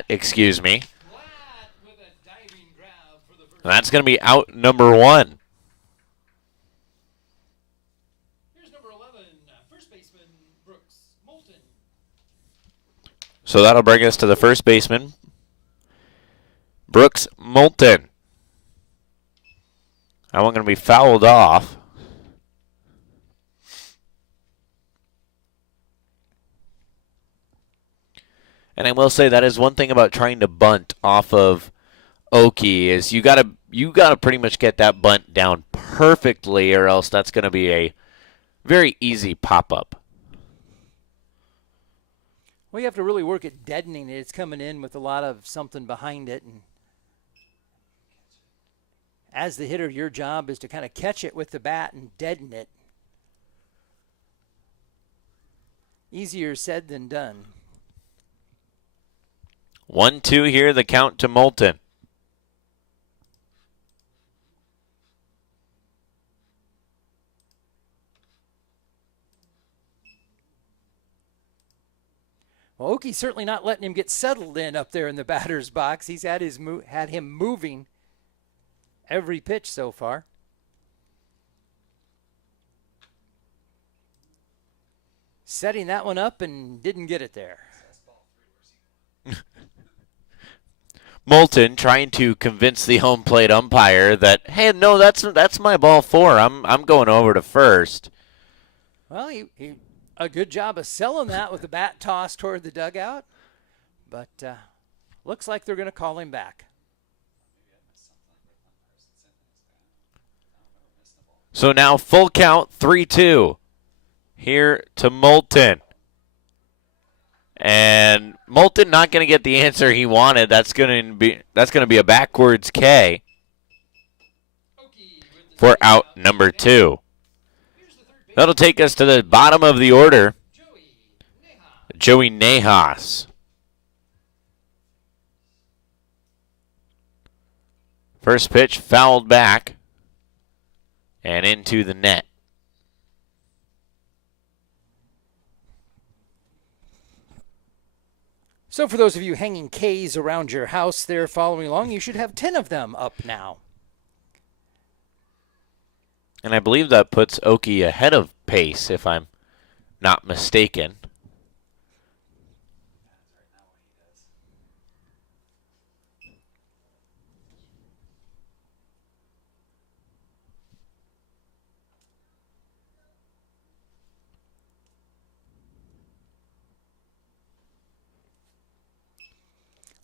excuse me. And that's going to be out number 1. Here's number 11, first baseman Brooks Moulton. So that'll bring us to the first baseman, Brooks Moulton. That one going to be fouled off. And I will say that is one thing about trying to bunt off of Oki is you gotta pretty much get that bunt down perfectly, or else that's going to be a very easy pop-up. Well, you have to really work at deadening it. It's coming in with a lot of something behind it, and as the hitter, your job is to kind of catch it with the bat and deaden it. Easier said than done. 1-2 here, the count to Moulton. Well, Oki's certainly not letting him get settled in up there in the batter's box. He's had him moving every pitch so far. Setting that one up and didn't get it there. Moulton trying to convince the home plate umpire that, hey, no, that's my ball 4. I'm going over to first. Well, he a good job of selling that with the bat toss toward the dugout, but looks like they're going to call him back. So now full count, 3-2 here to Moulton. And Moulton not going to get the answer he wanted. That's going to be a backwards K for out number 2. That'll take us to the bottom of the order. Joey Nejas. First pitch fouled back and into the net. So for those of you hanging K's around your house there following along, you should have 10 of them up now. And I believe that puts Oki ahead of pace, if I'm not mistaken.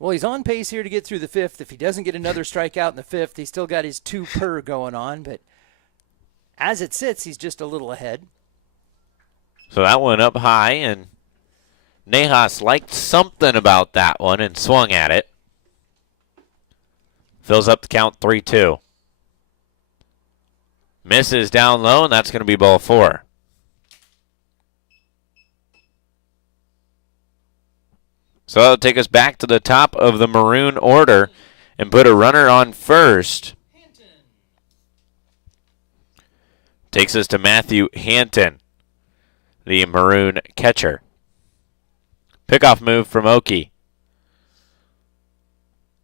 Well, he's on pace here to get through the 5th. If he doesn't get another strikeout in the 5th, he's still got his 2 per going on. But as it sits, he's just a little ahead. So that one up high, and Nejas liked something about that one and swung at it. Fills up the count 3-2. Misses down low, and that's going to be ball 4. So that'll take us back to the top of the Maroon order and put a runner on first. Takes us to Matthew Hanton, the Maroon catcher. Pickoff move from Oki.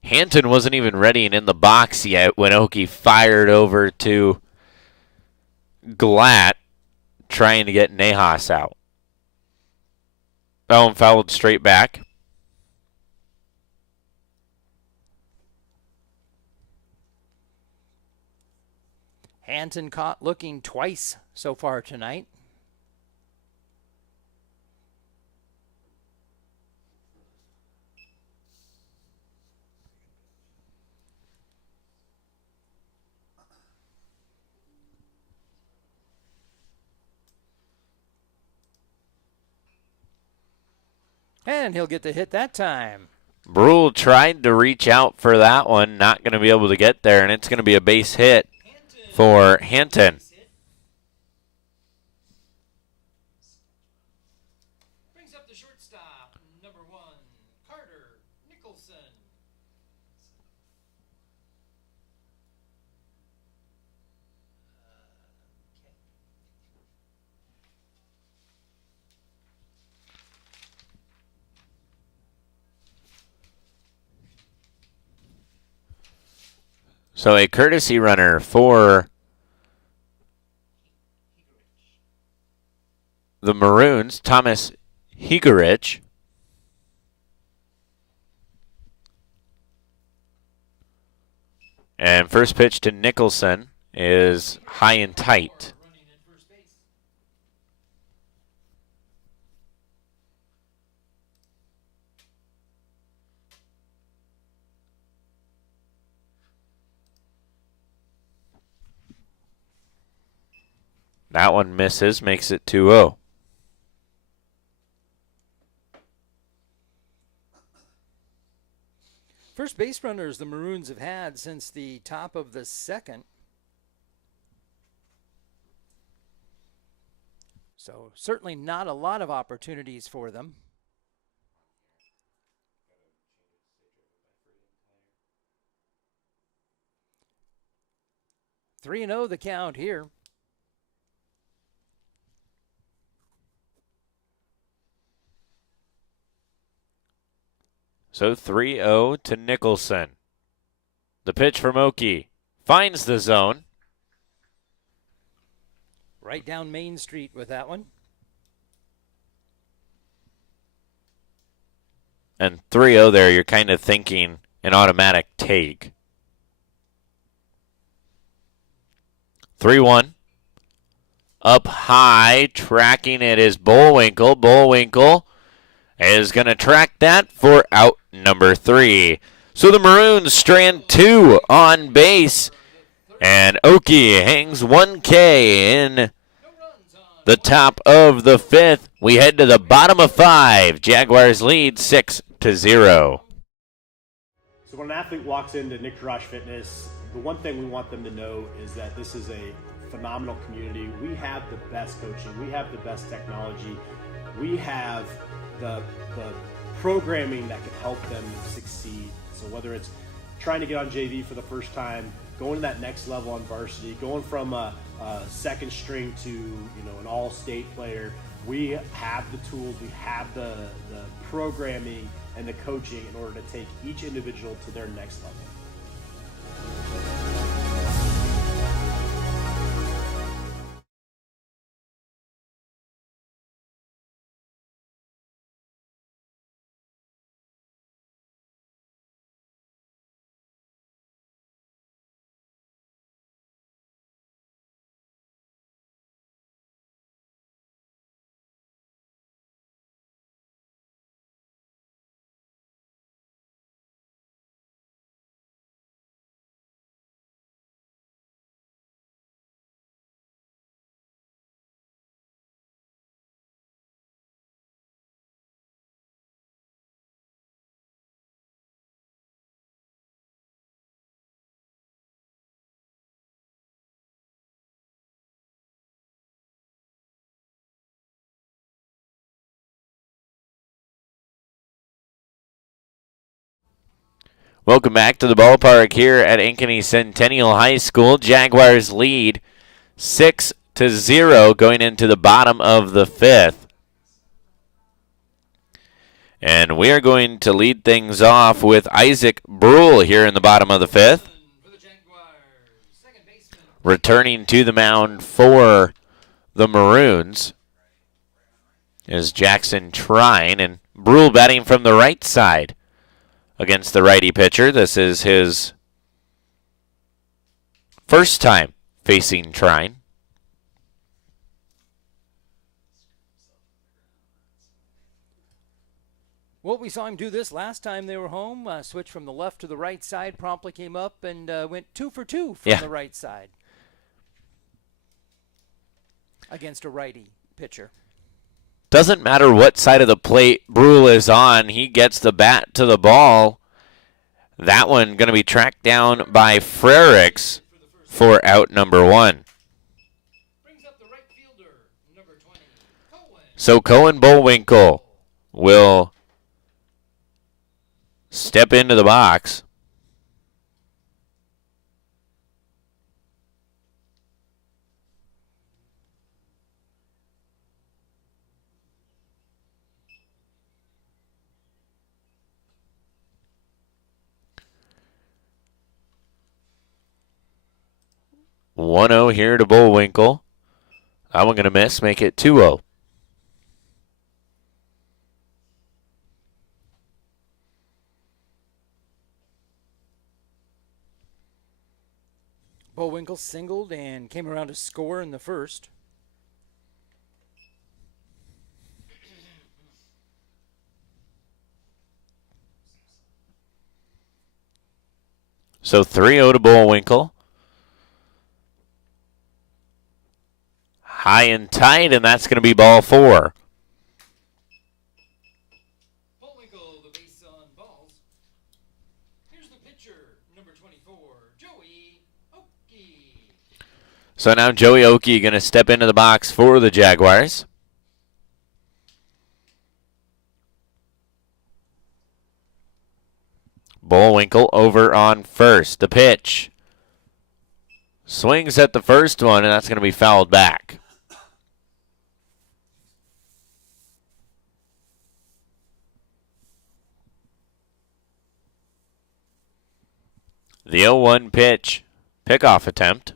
Hanton wasn't even ready and in the box yet when Oki fired over to Glatt, trying to get Nejas out. That one fouled straight back. Hanton caught looking twice so far tonight. And he'll get the hit that time. Brule tried to reach out for that one, not going to be able to get there, and it's going to be a base hit for Hanton. Brings up the shortstop, number 1, Carter Nicholson. So a courtesy runner for the Maroons, Thomas Higerich. And first pitch to Nicholson is high and tight. That one misses, makes it 2-0. First base runners the Maroons have had since the top of the second. So certainly not a lot of opportunities for them. Three and 0 the count here. So 3-0 to Nicholson. The pitch from Oki finds the zone. Right down Main Street with that one. And 3-0 there, you're kind of thinking an automatic take. 3-1. Up high, tracking it is Bullwinkle. Bullwinkle is going to track that for out number 3. So the Maroons strand 2 on base. And Oki hangs 1K in the top of the 5th. We head to the bottom of 5. Jaguars lead 6-0. So when an athlete walks into Nick Rush Fitness, the one thing we want them to know is that this is a phenomenal community. We have the best coaching. We have the best technology. We have the programming that can help them succeed. So whether it's trying to get on JV for the first time, going to that next level on varsity, going from a second string to an all-state player, we have the tools, we have the programming and the coaching in order to take each individual to their next level. Welcome back to the ballpark here at Ankeny Centennial High School. Jaguars lead 6-0 going into the bottom of the 5th. And we are going to lead things off with Isaac Brule here in the bottom of the 5th. Returning to the mound for the Maroons is Jackson Trine, and Brule batting from the right side against the righty pitcher. This is his first time facing Trine. Well, we saw him do this last time they were home. Switched from the left to the right side, promptly came up and went 2 for 2 from the right side against a righty pitcher. Doesn't matter what side of the plate Brule is on, he gets the bat to the ball. That one going to be tracked down by Frericks for out number 1. So Cohen Bullwinkle will step into the box. 1-0 here to Bullwinkle. That one going to miss, make it 2-0. Bullwinkle singled and came around to score in the first. So 3-0 to Bullwinkle. High and tight, and that's going to be ball 4. Bullwinkle, the base on balls. Here's the pitcher, number 24, Joey Oki. So now Joey Oki going to step into the box for the Jaguars. Bullwinkle over on first. The pitch. Swings at the first one, and that's going to be fouled back. The 0-1 pitch. Pickoff attempt.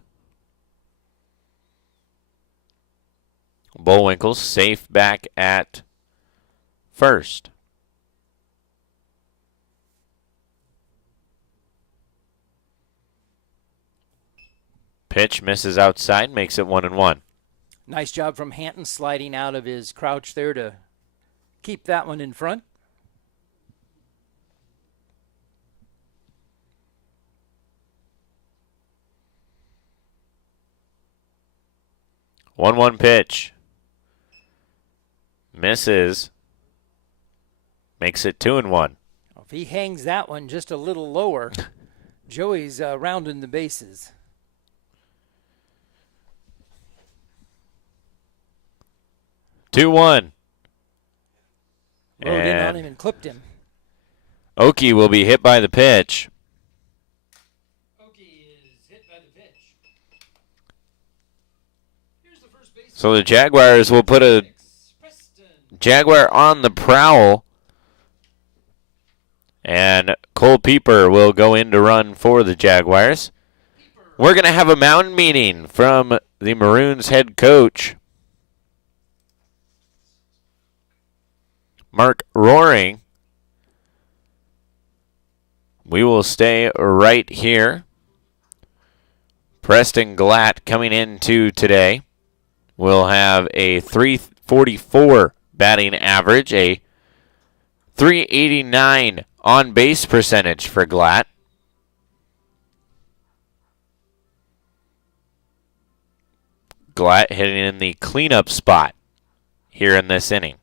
Bullwinkle safe back at first. Pitch misses outside, makes it 1-1. Nice job from Hanton sliding out of his crouch there to keep that one in front. One pitch. Misses. Makes it 2-1. If he hangs that one just a little lower, Joey's rounding the bases. 2-1. Rode in on him and clipped him. Oki will be hit by the pitch. So the Jaguars will put a Jaguar on the prowl. And Cole Pieper will go in to run for the Jaguars. We're going to have a mound meeting from the Maroons head coach, Mark Roaring. We will stay right here. Preston Glatt coming into today will have a .344 batting average, a .389 on-base percentage for Glatt. Glatt hitting in the cleanup spot here in this inning.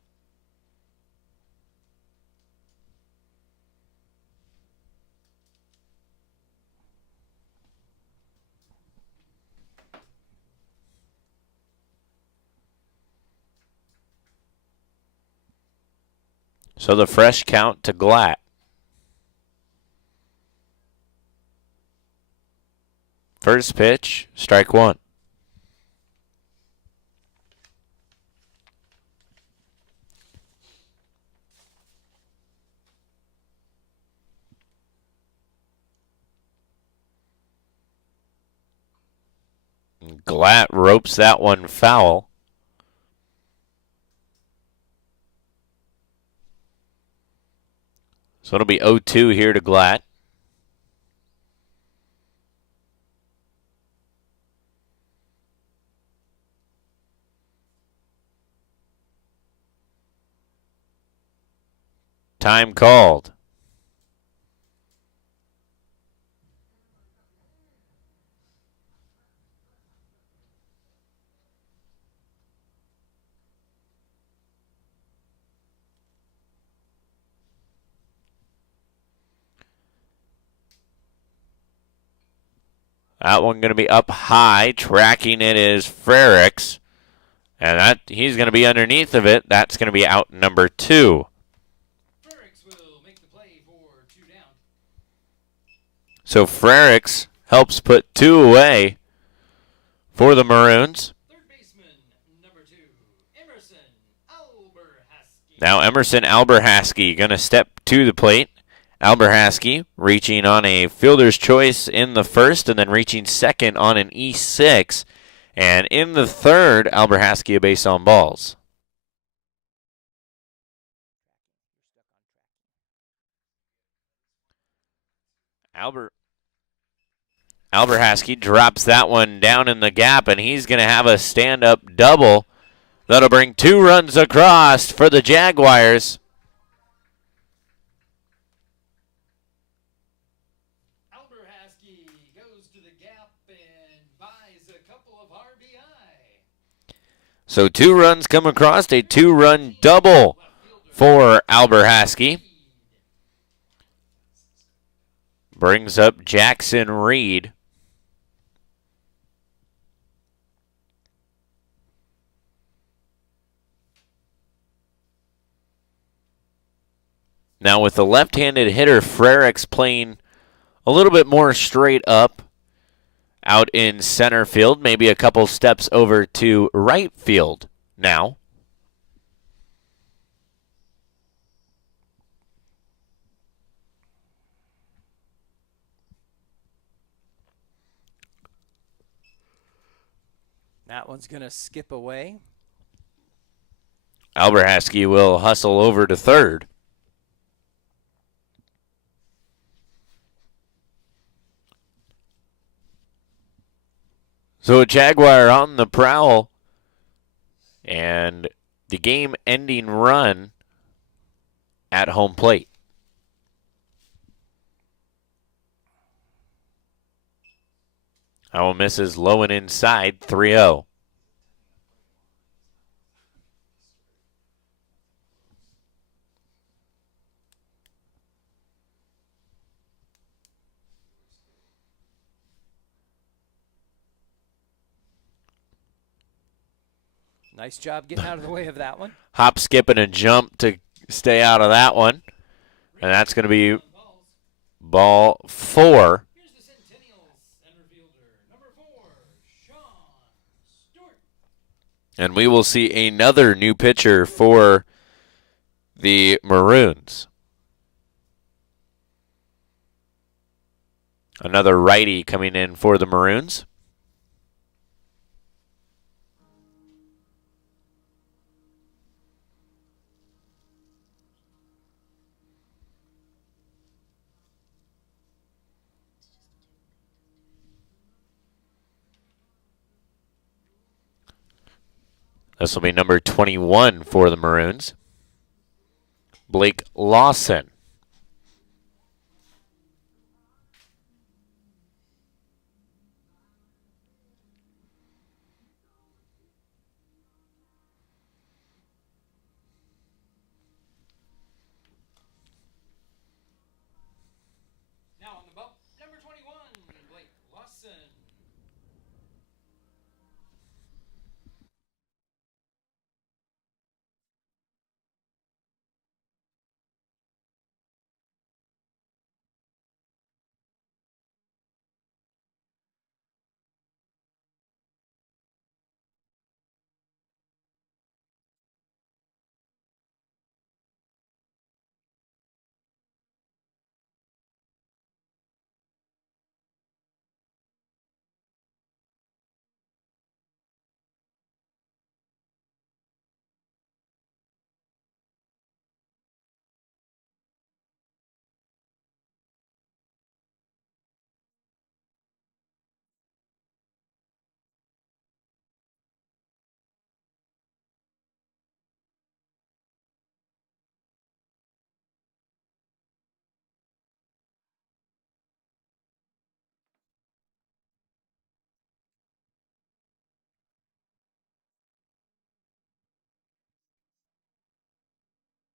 So the fresh count to Glatt. First pitch, strike one. Glatt ropes that one foul. So it'll be 0-2 here to Glatt. Time called. That one going to be up high. Tracking it is Frericks. And he's going to be underneath of it. That's going to be out number 2. Frericks will make the play for 2 down. So Frericks helps put 2 away for the Maroons. Third baseman, number 2, Emerson Alberhaski. Now Emerson Alberhaski going to step to the plate Alberhaski reaching on a fielder's choice in the first and then reaching second on an E6. And in the third, Alberhaski a base on balls. Alberhaski drops that one down in the gap, and he's going to have a stand-up double. That'll bring 2 runs across for the Jaguars. Alberhaski goes to the gap and buys a couple of RBI. So 2 runs come across, a 2-run double for Alberhaski. Brings up Jackson Reed. Now with the left-handed hitter, Frericks playing a little bit more straight up out in center field, maybe a couple steps over to right field now. That one's going to skip away. Alberhaski will hustle over to third. So a Jaguar on the prowl, and the game-ending run at home plate. That misses low and inside, 3-0. Nice job getting out of the way of that one. Hop, skip, and a jump to stay out of that one. And that's going to be ball 4. Here's the Centennial center fielder, number 4, Sean Stewart. And we will see another new pitcher for the Maroons. Another righty coming in for the Maroons. This will be number 21 for the Maroons, Blake Lawson. Now on the bump, number 21, Blake Lawson.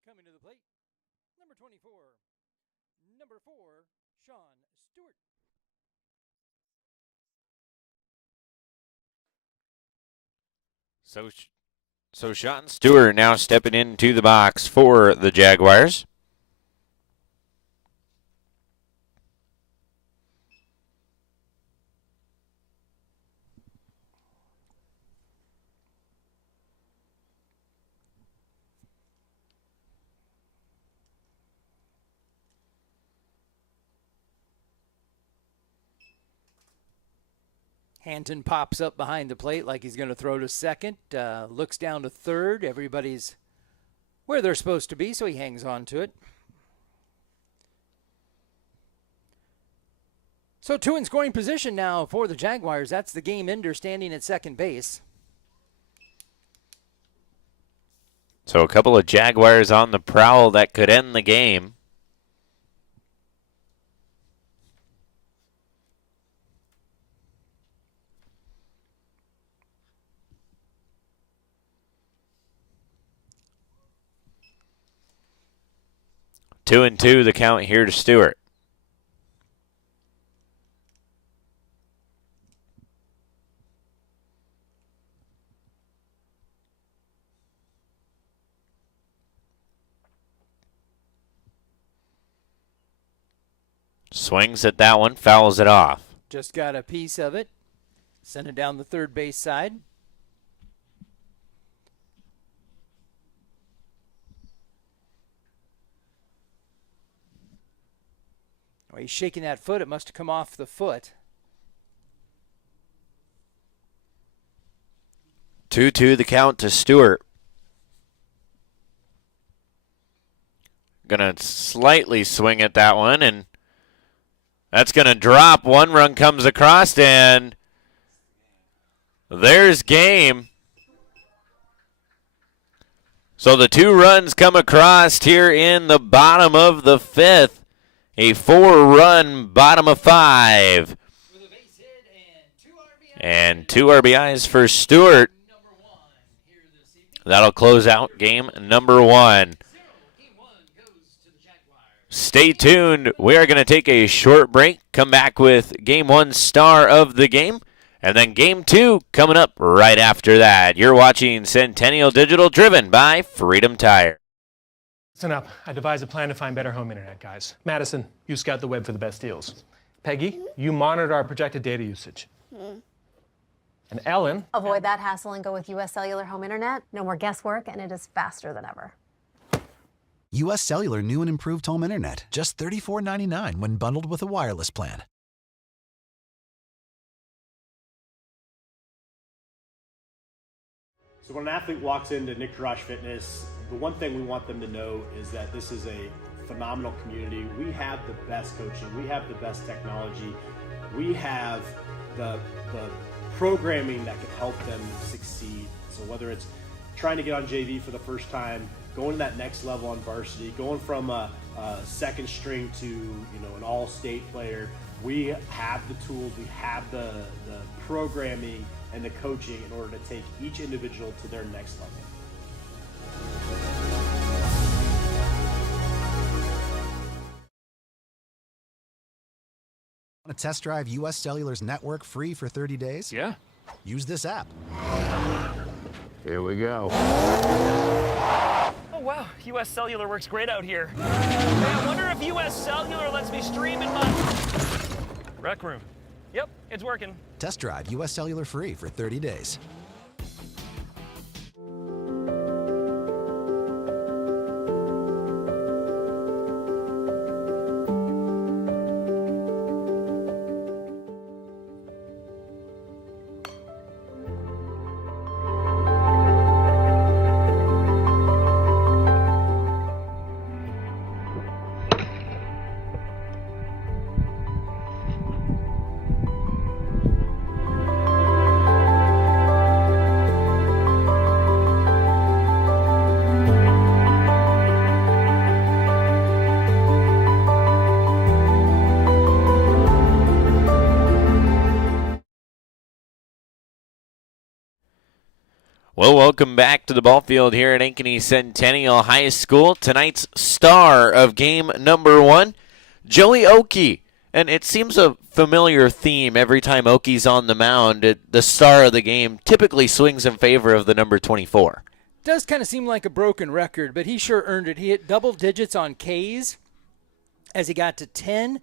Coming to the plate, number 24, number 4, Sean Stewart. So Sean Stewart now stepping into the box for the Jaguars. Hanton pops up behind the plate like he's going to throw to second. Looks down to third. Everybody's where they're supposed to be, so he hangs on to it. So 2 in scoring position now for the Jaguars. That's the game ender standing at second base. So a couple of Jaguars on the prowl that could end the game. Two and two, the count here to Stewart. Swings at that one, fouls it off. Just got a piece of it. Send it down the third base side. Well, he's shaking that foot. It must have come off the foot. 2-2 the count to Stewart. Gonna slightly swing at that one, and that's gonna drop. One run comes across, and there's game. So the 2 runs come across here in the bottom of the 5th. A 4-run bottom of 5. And 2 RBIs for Stewart. That'll close out game number 1. Stay tuned. We are going to take a short break, come back with game 1 star of the game, and then game 2 coming up right after that. You're watching Centennial Digital, driven by Freedom Tire. Listen up. I devised a plan to find better home internet, guys. Madison, you scout the web for the best deals. Peggy, you monitor our projected data usage. And Ellen... Avoid that hassle and go with U.S. Cellular Home Internet. No more guesswork, and it is faster than ever. U.S. Cellular new and improved home internet. Just $34.99 when bundled with a wireless plan. So when an athlete walks into Nick Garage Fitness, the one thing we want them to know is that this is a phenomenal community. We have the best coaching. We have the best technology. We have the programming that can help them succeed. So whether it's trying to get on JV for the first time, going to that next level on varsity, going from a second string to an all-state player, we have the tools, we have the programming and the coaching in order to take each individual to their next level. Want to test drive U.S. Cellular's network free for 30 days? Yeah. Use this app. Here we go. Oh, wow. U.S. Cellular works great out here. Hey, I wonder if U.S. Cellular lets me stream in my rec room. Yep, it's working. Test drive U.S. Cellular free for 30 days. Well, welcome back to the ball field here at Ankeny Centennial High School. Tonight's star of game number 1, Joey Oki. And it seems a familiar theme every time Oki's on the mound. The star of the game typically swings in favor of the number 24. Does kind of seem like a broken record, but he sure earned it. He hit double digits on Ks as he got to 10.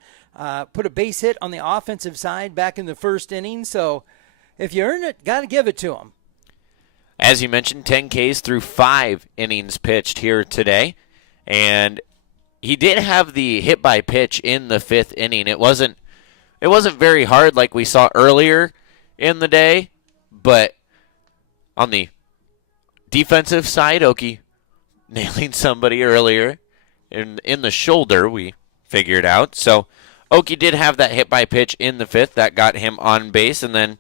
Put a base hit on the offensive side back in the first inning. So if you earn it, got to give it to him. As you mentioned, 10 Ks through 5 innings pitched here today. And he did have the hit by pitch in the 5th inning. It wasn't very hard like we saw earlier. in the day, but on the defensive side, Okie nailing somebody earlier in the shoulder, we figured out. So Okie did have that hit by pitch in the 5th. That got him on base, and then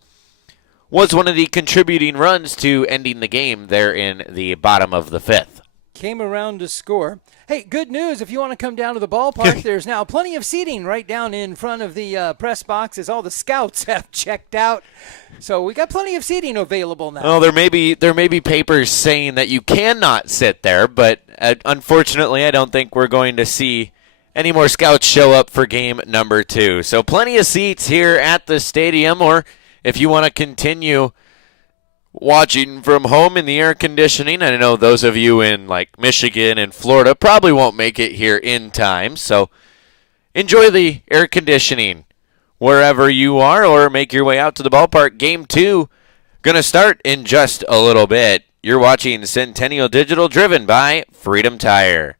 was one of the contributing runs to ending the game there in the bottom of the 5th. Came around to score. Hey, good news. If you want to come down to the ballpark, there's now plenty of seating right down in front of the press boxes. All the scouts have checked out. So we got plenty of seating available now. Well, there may be papers saying that you cannot sit there, but unfortunately I don't think we're going to see any more scouts show up for game number 2. So plenty of seats here at the stadium, or if you want to continue watching from home in the air conditioning. I know those of you in like Michigan and Florida probably won't make it here in time, so enjoy the air conditioning wherever you are, or make your way out to the ballpark. Game 2 going to start in just a little bit. You're watching Centennial Digital, driven by Freedom Tire.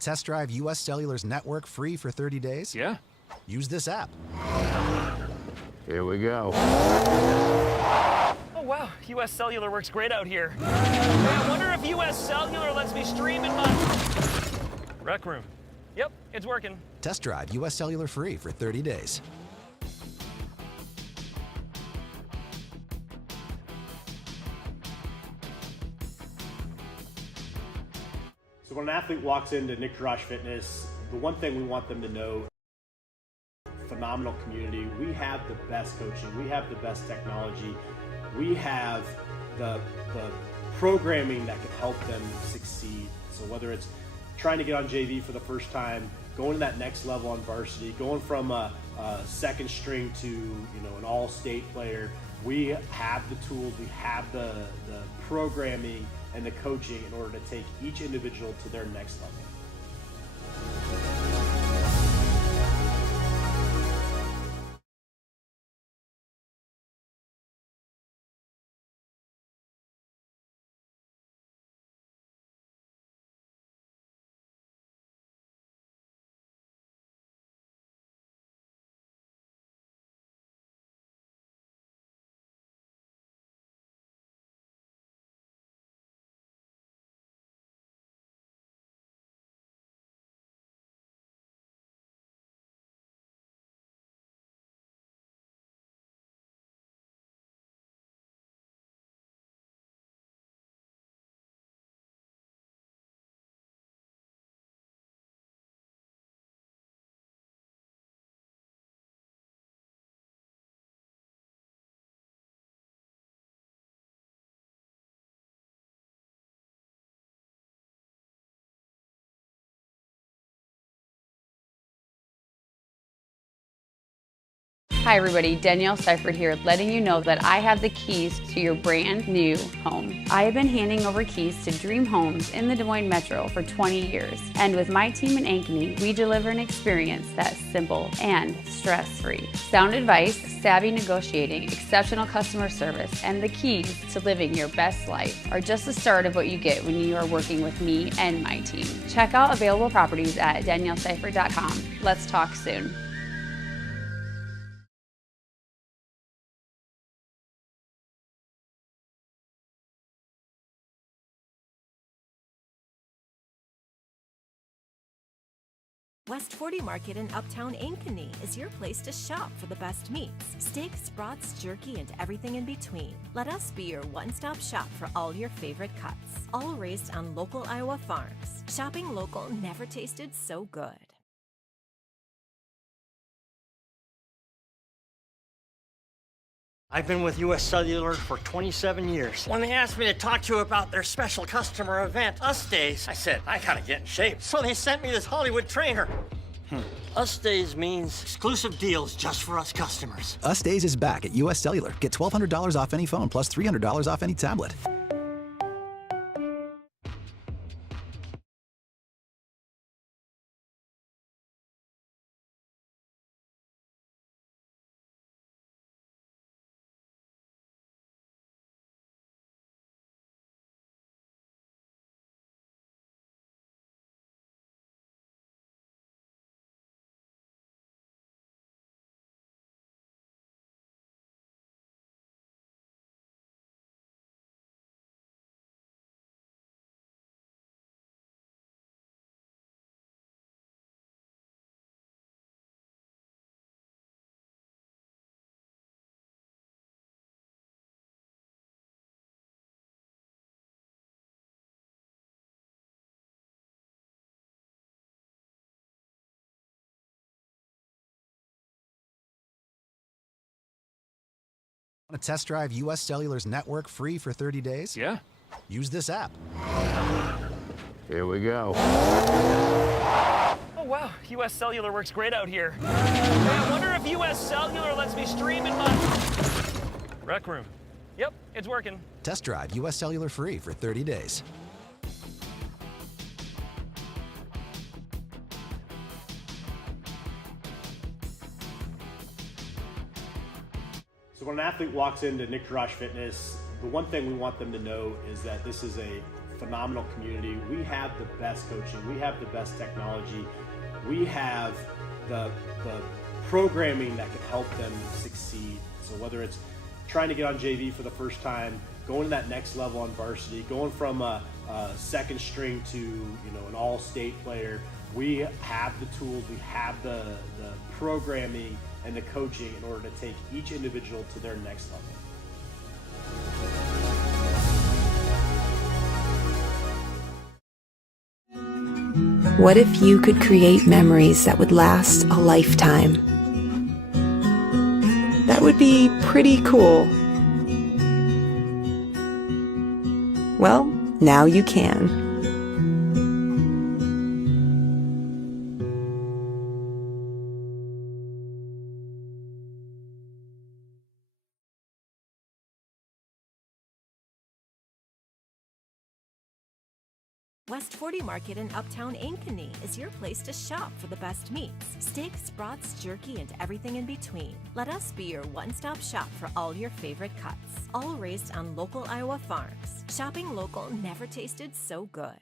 Want to test drive US Cellular's network free for 30 days? Yeah. Use this app. Here we go. Oh, wow. US Cellular works great out here. Hey, I wonder if US Cellular lets me stream in my rec room. Yep, it's working. Test drive US Cellular free for 30 days. So when an athlete walks into Nick Garage Fitness, the one thing we want them to know, phenomenal community. We have the best coaching. We have the best technology. We have the programming that can help them succeed. So whether it's trying to get on JV for the first time, going to that next level on varsity, going from a second string to an all-state player, we have the tools, we have the programming and the coaching in order to take each individual to their next level. Hi everybody, Danielle Seifert here, letting you know that I have the keys to your brand new home. I have been handing over keys to dream homes in the Des Moines Metro for 20 years. And with my team in Ankeny, we deliver an experience that's simple and stress-free. Sound advice, savvy negotiating, exceptional customer service, and the keys to living your best life are just the start of what you get when you are working with me and my team. Check out available properties at danielleseifert.com. Let's talk soon. West 40 Market in Uptown Ankeny is your place to shop for the best meats, steaks, brats, jerky, and everything in between. Let us be your one-stop shop for all your favorite cuts, all raised on local Iowa farms. Shopping local never tasted so good. I've been with US Cellular for 27 years. When they asked me to talk to you about their special customer event, Us Days, I said, I gotta get in shape. So they sent me this Hollywood trainer. Us Days means exclusive deals just for us customers. Us Days is back at US Cellular. Get $1,200 off any phone plus $300 off any tablet. Want to test drive US Cellular's network free for 30 days? Yeah. Use this app. Here we go. Oh, wow. US Cellular works great out here. Hey, I wonder if US Cellular lets me stream in my rec room. Yep, it's working. Test drive US Cellular free for 30 days. So when an athlete walks into Nick Garage Fitness, the one thing we want them to know is that this is a phenomenal community. We have the best coaching. We have the best technology. We have the programming that can help them succeed. So whether it's trying to get on JV for the first time, going to that next level on varsity, going from a second string to an all-state player, we have the tools, we have the programming and the coaching in order to take each individual to their next level. What if you could create memories that would last a lifetime? That would be pretty cool. Well, now you can. West 40 Market in Uptown Ankeny is your place to shop for the best meats, steaks, brats, jerky, and everything in between. Let us be your one-stop shop for all your favorite cuts, all raised on local Iowa farms. Shopping local never tasted so good.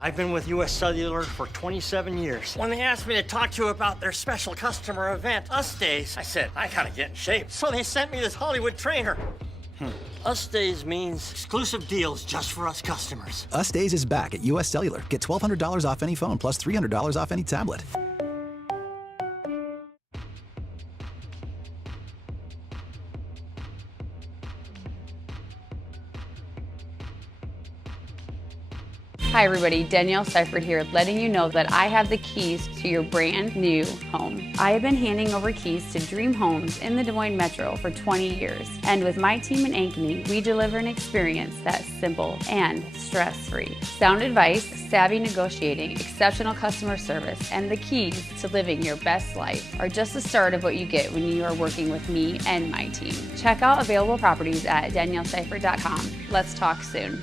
I've been with US Cellular for 27 years. When they asked me to talk to you about their special customer event, Us Days, I said, I gotta get in shape. So they sent me this Hollywood trainer. Us Days means exclusive deals just for us customers. Us Days is back at US Cellular. Get $1,200 off any phone plus $300 off any tablet. Hi everybody, Danielle Seifert here, letting you know that I have the keys to your brand new home. I have been handing over keys to dream homes in the Des Moines Metro for 20 years. And with my team in Ankeny, we deliver an experience that's simple and stress-free. Sound advice, savvy negotiating, exceptional customer service, and the keys to living your best life are just the start of what you get when you are working with me and my team. Check out available properties at danielleseifert.com. Let's talk soon.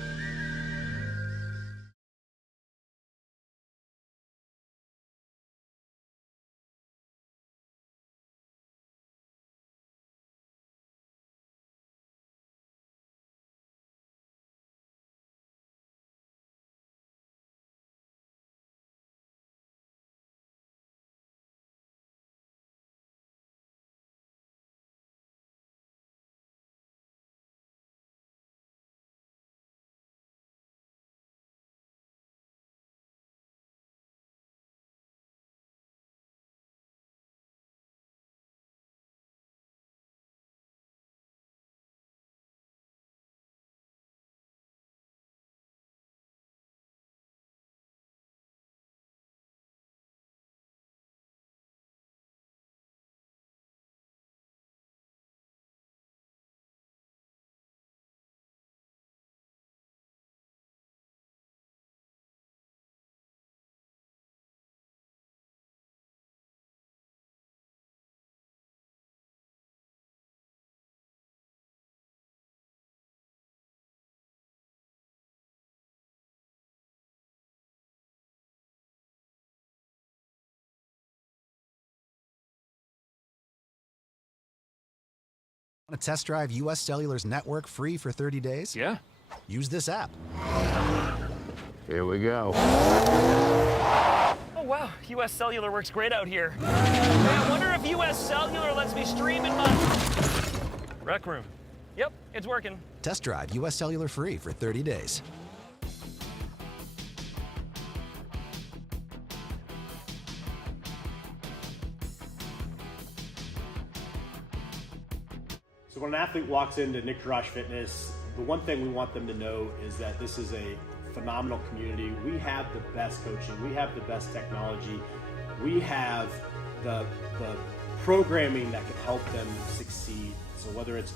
Want to test drive US Cellular's network free for 30 days? Yeah. Use this app. Here we go. Oh, wow. US Cellular works great out here. Hey, I wonder if US Cellular lets me stream in my rec room. Yep, it's working. Test drive US Cellular free for 30 days. So when an athlete walks into Nick Garage Fitness, the one thing we want them to know is that this is a phenomenal community. We have the best coaching. We have the best technology. We have the programming that can help them succeed. So whether it's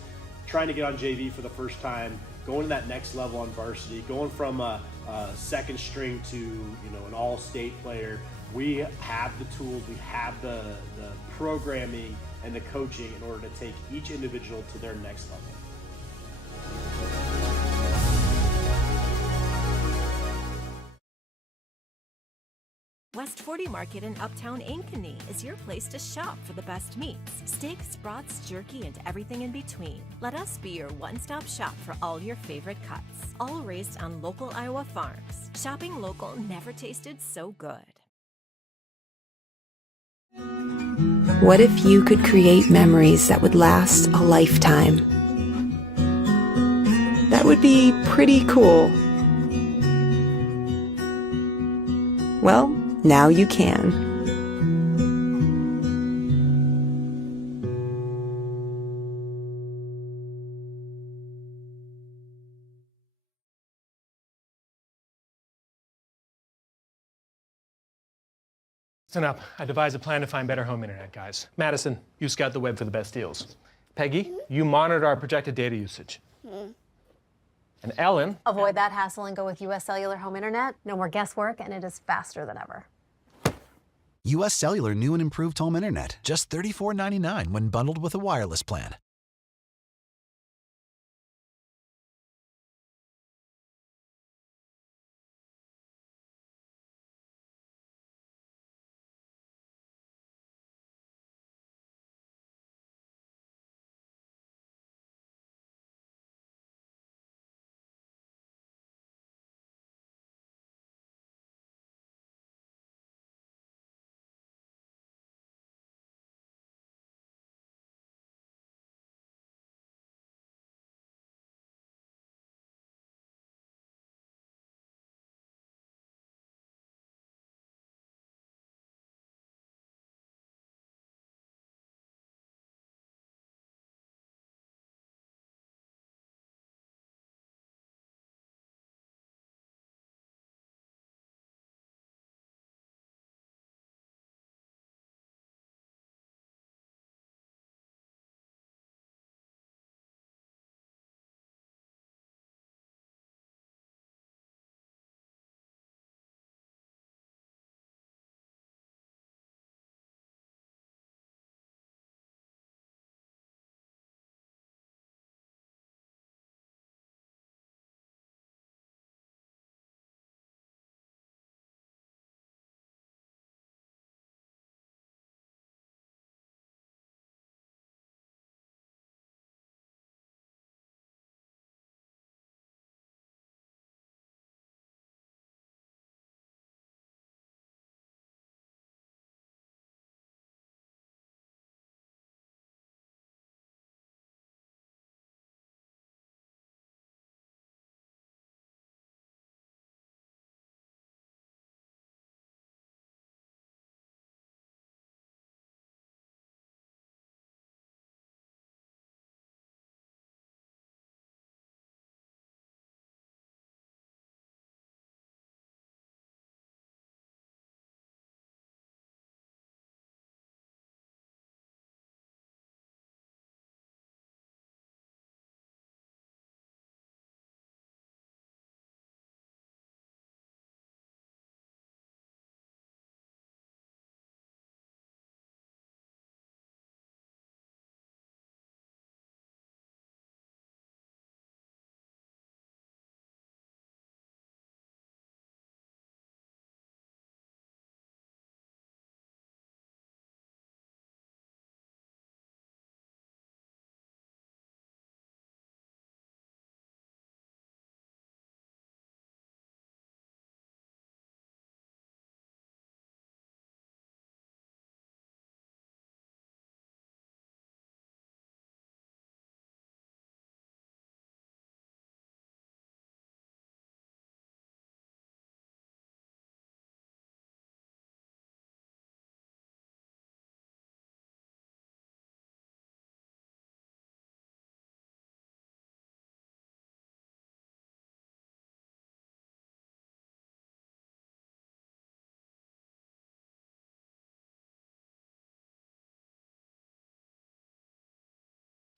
trying to get on JV for the first time, going to that next level on varsity, going from a second string to an all-state player, we have the tools, we have the programming and the coaching in order to take each individual to their next level. West 40 Market in Uptown Ankeny is your place to shop for the best meats, steaks, brats, jerky, and everything in between. Let us be your one-stop shop for all your favorite cuts, all raised on local Iowa farms. Shopping local never tasted so good. What if you could create memories that would last a lifetime? That would be pretty cool. Well, now you can. Listen up. I devised a plan to find better home internet, guys. Madison, you scout the web for the best deals. Peggy, you monitor our projected data usage. And Ellen... Avoid that hassle and go with US Cellular Home Internet. No more guesswork, and it is faster than ever. US Cellular new and improved home internet. Just $34.99 when bundled with a wireless plan.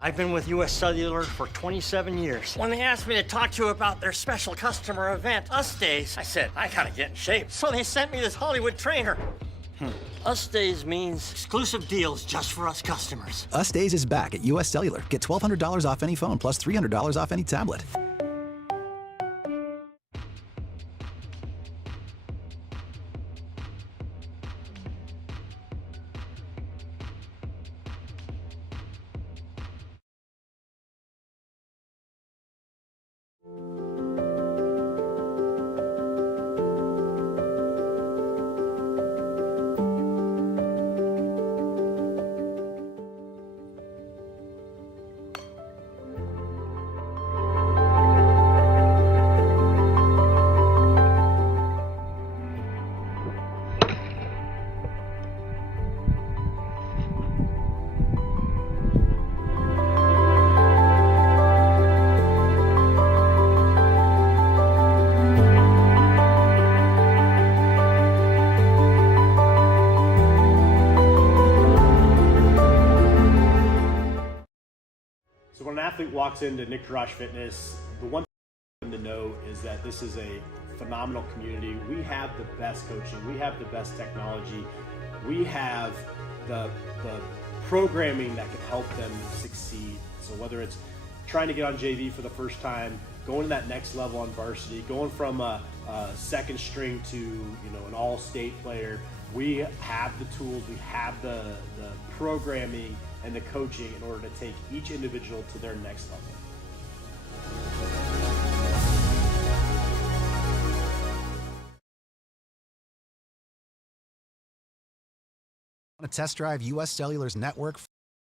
I've been with US Cellular for 27 years. When they asked me to talk to you about their special customer event, Us Days, I said, I gotta get in shape. So they sent me this Hollywood trainer. Us Days means exclusive deals just for us customers. Us Days is back at US Cellular. Get $1,200 off any phone plus $300 off any tablet. So when an athlete walks into Nick Garage Fitness, the one thing to know is that this is a phenomenal community. We have the best coaching. We have the best technology. We have the programming that can help them succeed. So whether it's trying to get on JV for the first time, going to that next level on varsity, going from a second string to an all-state player, we have the tools, we have the programming and the coaching in order to take each individual to their next level. Want to test drive US Cellular's network for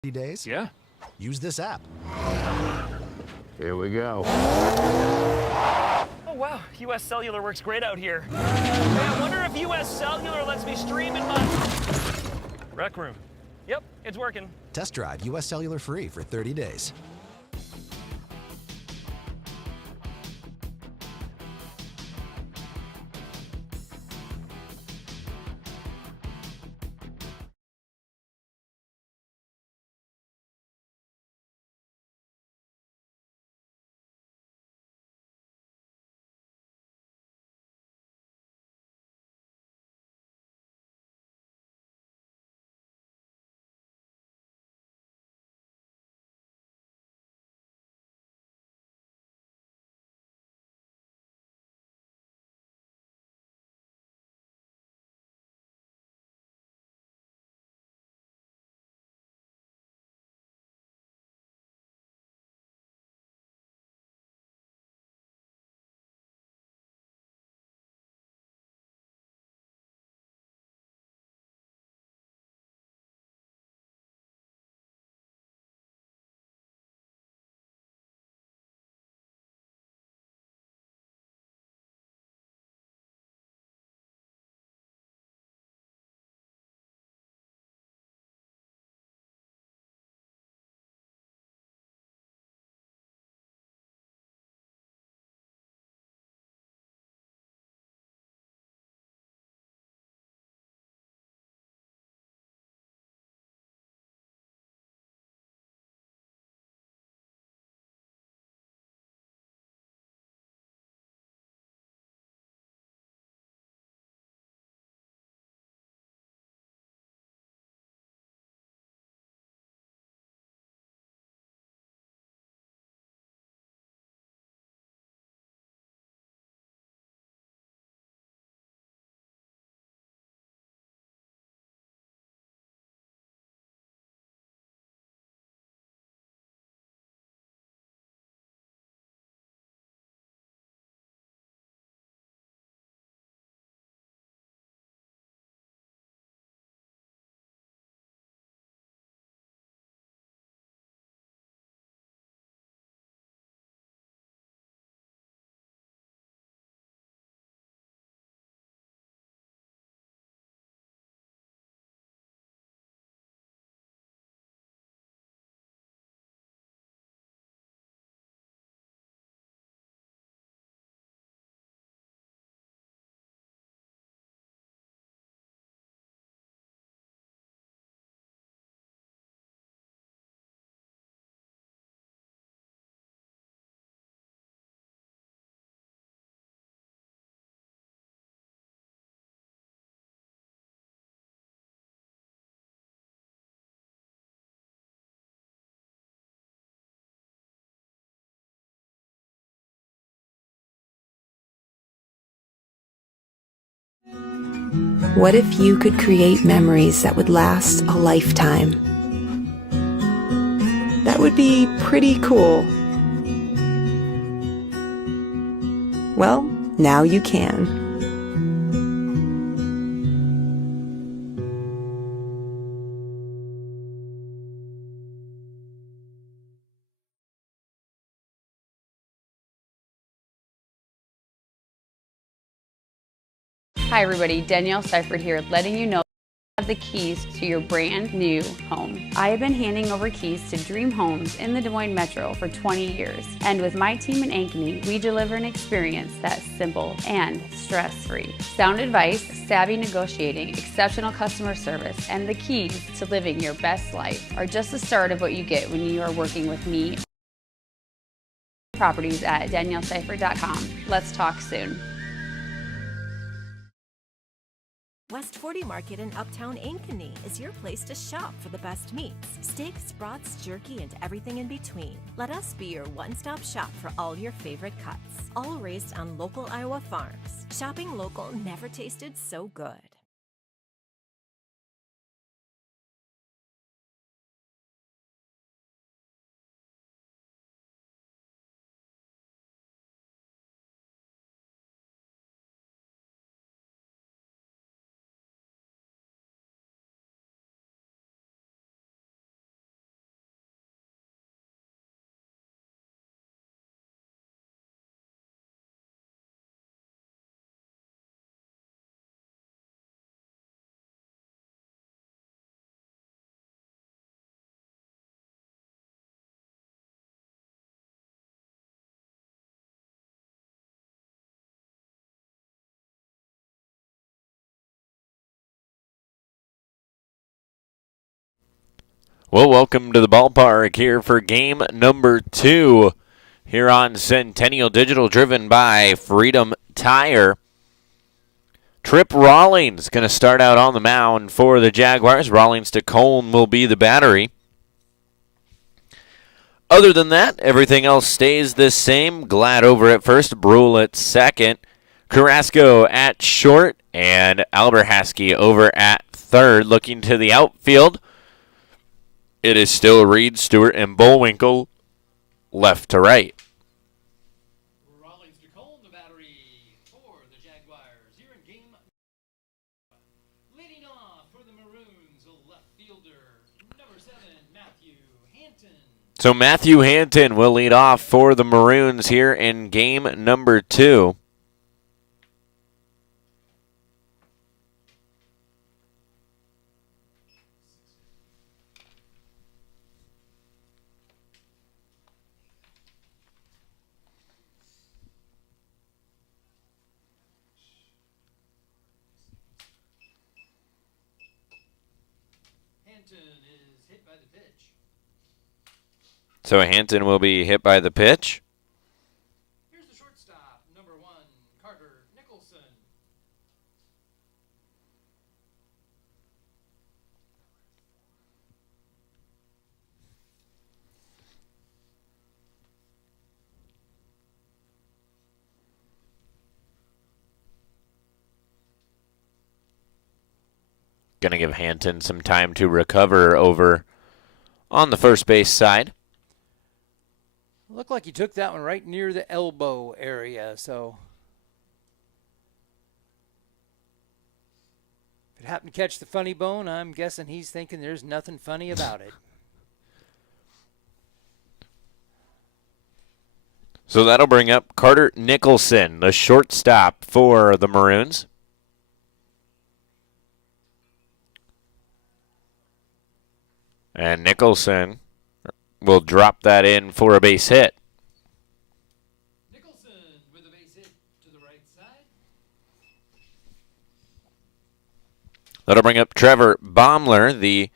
30 days? Yeah. Use this app. Here we go. Oh, wow. US Cellular works great out here. Hey, I wonder if US Cellular lets me stream in my rec room. Yep, it's working. Test drive US Cellular free for 30 days. What if you could create memories that would last a lifetime? That would be pretty cool. Well, now you can. Hi everybody, Danielle Seifert here, letting you know you have the keys to your brand new home. I have been handing over keys to dream homes in the Des Moines Metro for 20 years. And with my team in Ankeny, we deliver an experience that's simple and stress-free. Sound advice, savvy negotiating, exceptional customer service, and the keys to living your best life are just the start of what you get when you are working with me. Properties at danielleseifert.com. Let's talk soon. West 40 Market in Uptown Ankeny is your place to shop for the best meats, steaks, brats, jerky, and everything in between. Let us be your one-stop shop for all your favorite cuts, all raised on local Iowa farms. Shopping local never tasted so good. Well, welcome to the ballpark here for game number 2 here on Centennial Digital, driven by Freedom Tire. Trip Rawlings going to start out on the mound for the Jaguars. Rawlings to Cone will be the battery. Other than that, everything else stays the same. Glad over at first, Brule at second, Carrasco at short, and Alberhaski over at third. Looking to the outfield, it is still Reed, Stewart, and Bullwinkle left to right. Rawlings to Cone, the battery for the Jaguars here in game. Leading off for the Maroons, a left fielder, number 7, Matthew Hanton. So Matthew Hanton will lead off for the Maroons here in game number 2. So Hanton will be hit by the pitch. Here's the shortstop, number 1, Carter Nicholson. Going to give Hanton some time to recover over on the first base side. Looked like he took that one right near the elbow area, so if it happened to catch the funny bone, I'm guessing he's thinking there's nothing funny about it. So that'll bring up Carter Nicholson, the shortstop for the Maroons. And Nicholson will drop that in for a base hit. Nicholson with a base hit to the right side. That'll bring up Trevor Baumler, the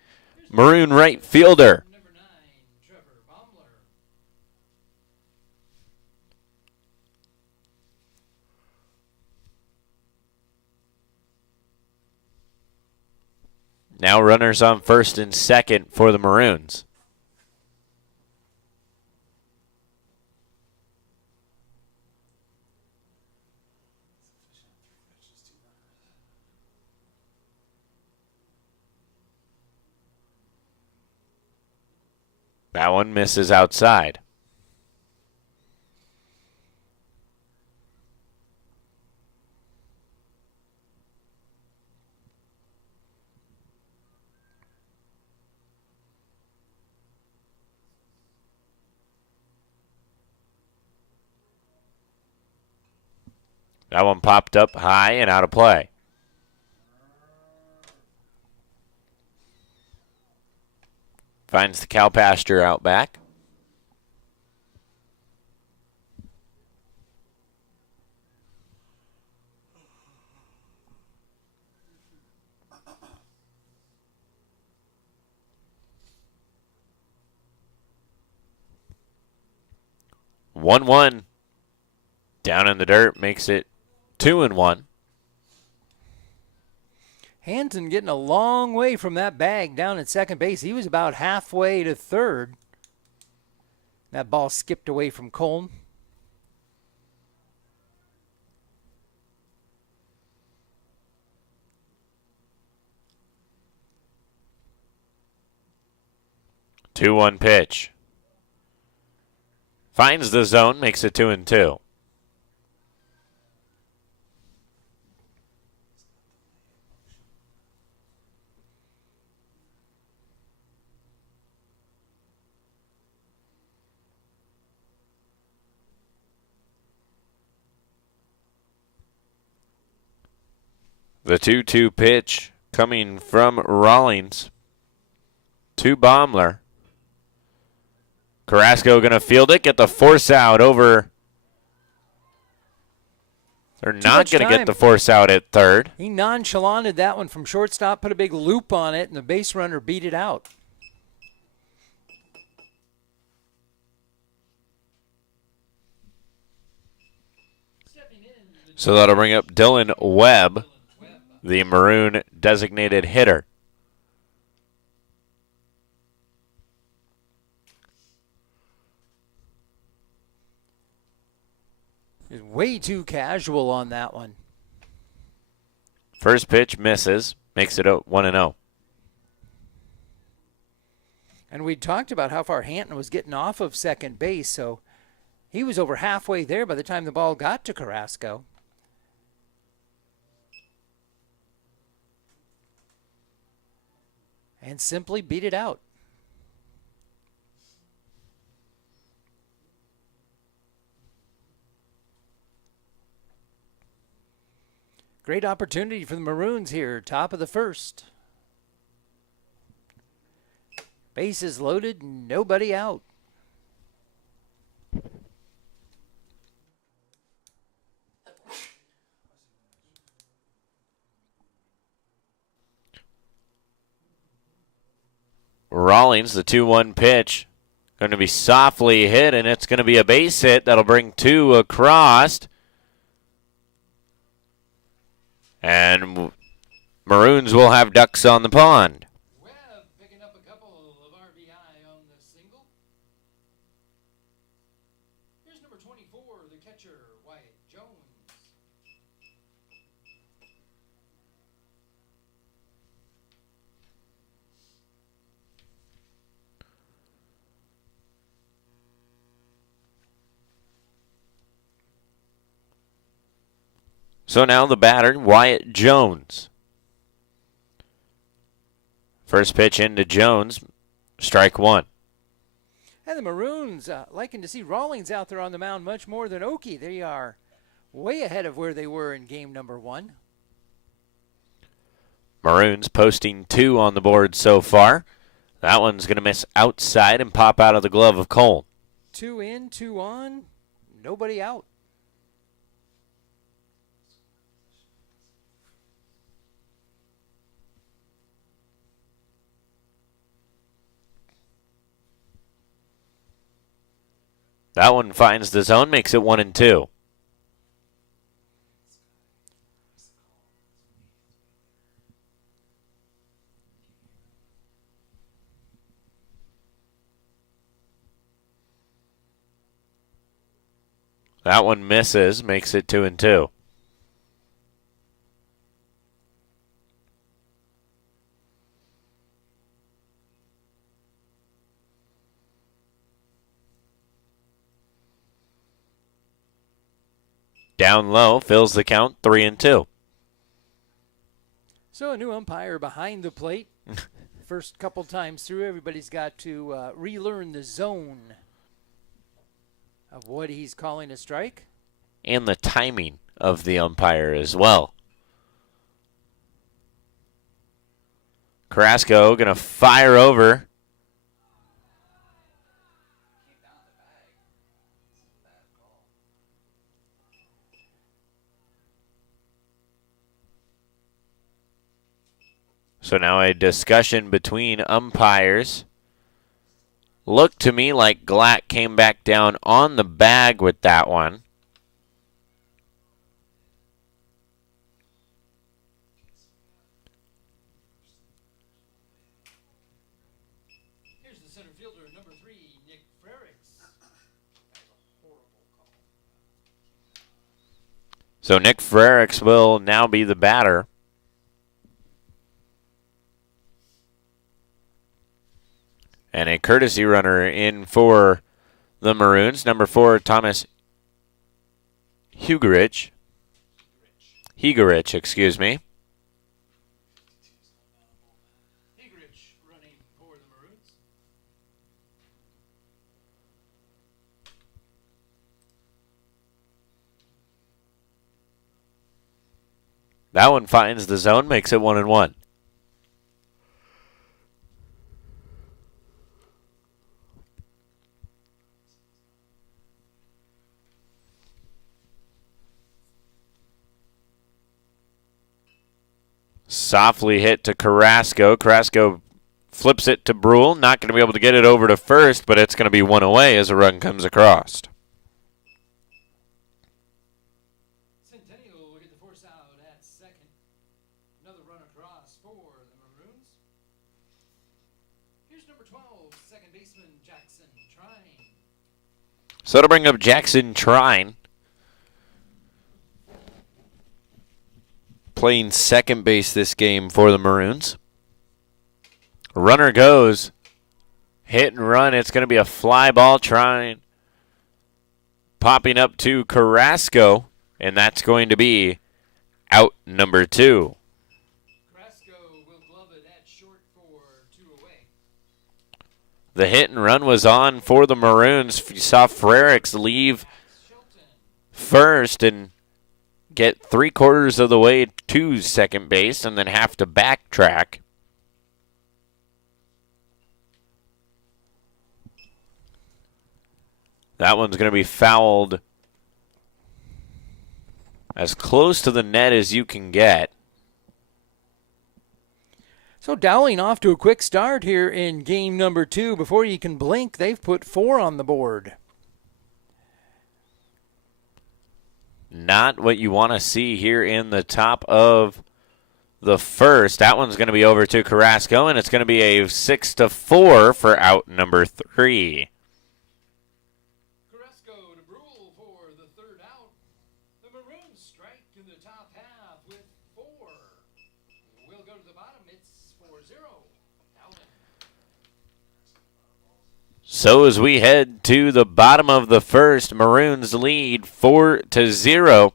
Maroon right fielder. Number 9, Trevor Baumler. Now runners on first and second for the Maroons. That one misses outside. That one popped up high and out of play. Finds the cow pasture out back. One down in the dirt makes it 2-1. Hanson getting a long way from that bag down at second base. He was about halfway to third. That ball skipped away from Colm. Two-one pitch. Finds the zone, makes it 2-2. The 2-2 pitch coming from Rawlings to Baumler. Carrasco going to field it, get the force out over. They're not going to get the force out at third. He nonchalanted that one from shortstop, put a big loop on it, and the base runner beat it out. So that'll bring up Dylan Webb, the Maroon designated hitter. He's way too casual on that one. First pitch misses, makes it 1-0. And we talked about how far Hanton was getting off of second base, so he was over halfway there by the time the ball got to Carrasco. And simply beat it out. Great opportunity for the Maroons here, top of the first. Bases loaded, nobody out. Rawlings, the 2-1 pitch, going to be softly hit, and it's going to be a base hit. That'll bring two across. And Maroons will have ducks on the pond. Webb picking up a couple of RBI on the single. Here's number 24, the catcher, Wyatt Jones. So now the batter, Wyatt Jones. First pitch into Jones, strike one. And the Maroons liking to see Rawlings out there on the mound much more than Oakey. They are way ahead of where they were in game number one. Maroons posting 2 on the board so far. That one's going to miss outside and pop out of the glove of Cole. 2 in, 2 on, nobody out. That one finds the zone, makes it 1-2. That one misses, makes it 2-2. Down low, fills the count, 3-2. So a new umpire behind the plate. First couple times through, everybody's got to relearn the zone of what he's calling a strike. And the timing of the umpire as well. Carrasco going to fire over. So now a discussion between umpires. Looked to me like Glatt came back down on the bag with that one. Here's the center fielder, number 3, Nick Frericks. So Nick Frericks will now be the batter. And a courtesy runner in for the Maroons. Number 4, Thomas Hegerich, excuse me. Hegerich running for the Maroons. That one finds the zone, makes it 1-1. Softly hit to Carrasco. Carrasco flips it to Brule. Not going to be able to get it over to first, but it's going to be one away as a run comes across. Centennial will get the force out at second. Another run across for the Maroons. Here's number 12, second baseman Jackson Trine. So to bring up Jackson Trine, playing second base this game for the Maroons. Runner goes. Hit and run. It's going to be a fly ball. Trine popping up to Carrasco, and that's going to be out number 2. Carrasco will glove it at short for 2 away. The hit and run was on for the Maroons. You saw Frericks leave first and get 3/4 of the way to second base and then have to backtrack. That one's going to be fouled as close to the net as you can get. So Dowling off to a quick start here in game number 2. Before you can blink, they've put 4 on the board. Not what you want to see here in the top of the first. That one's going to be over to Carrasco, and it's going to be a 6-4 for out number 3. Carrasco to Brule for the 3rd out. The Maroons strike in the top half with 4. We'll go to the bottom. It's 4-0. Dowling. So as we head to the bottom of the first, Maroons lead 4-0.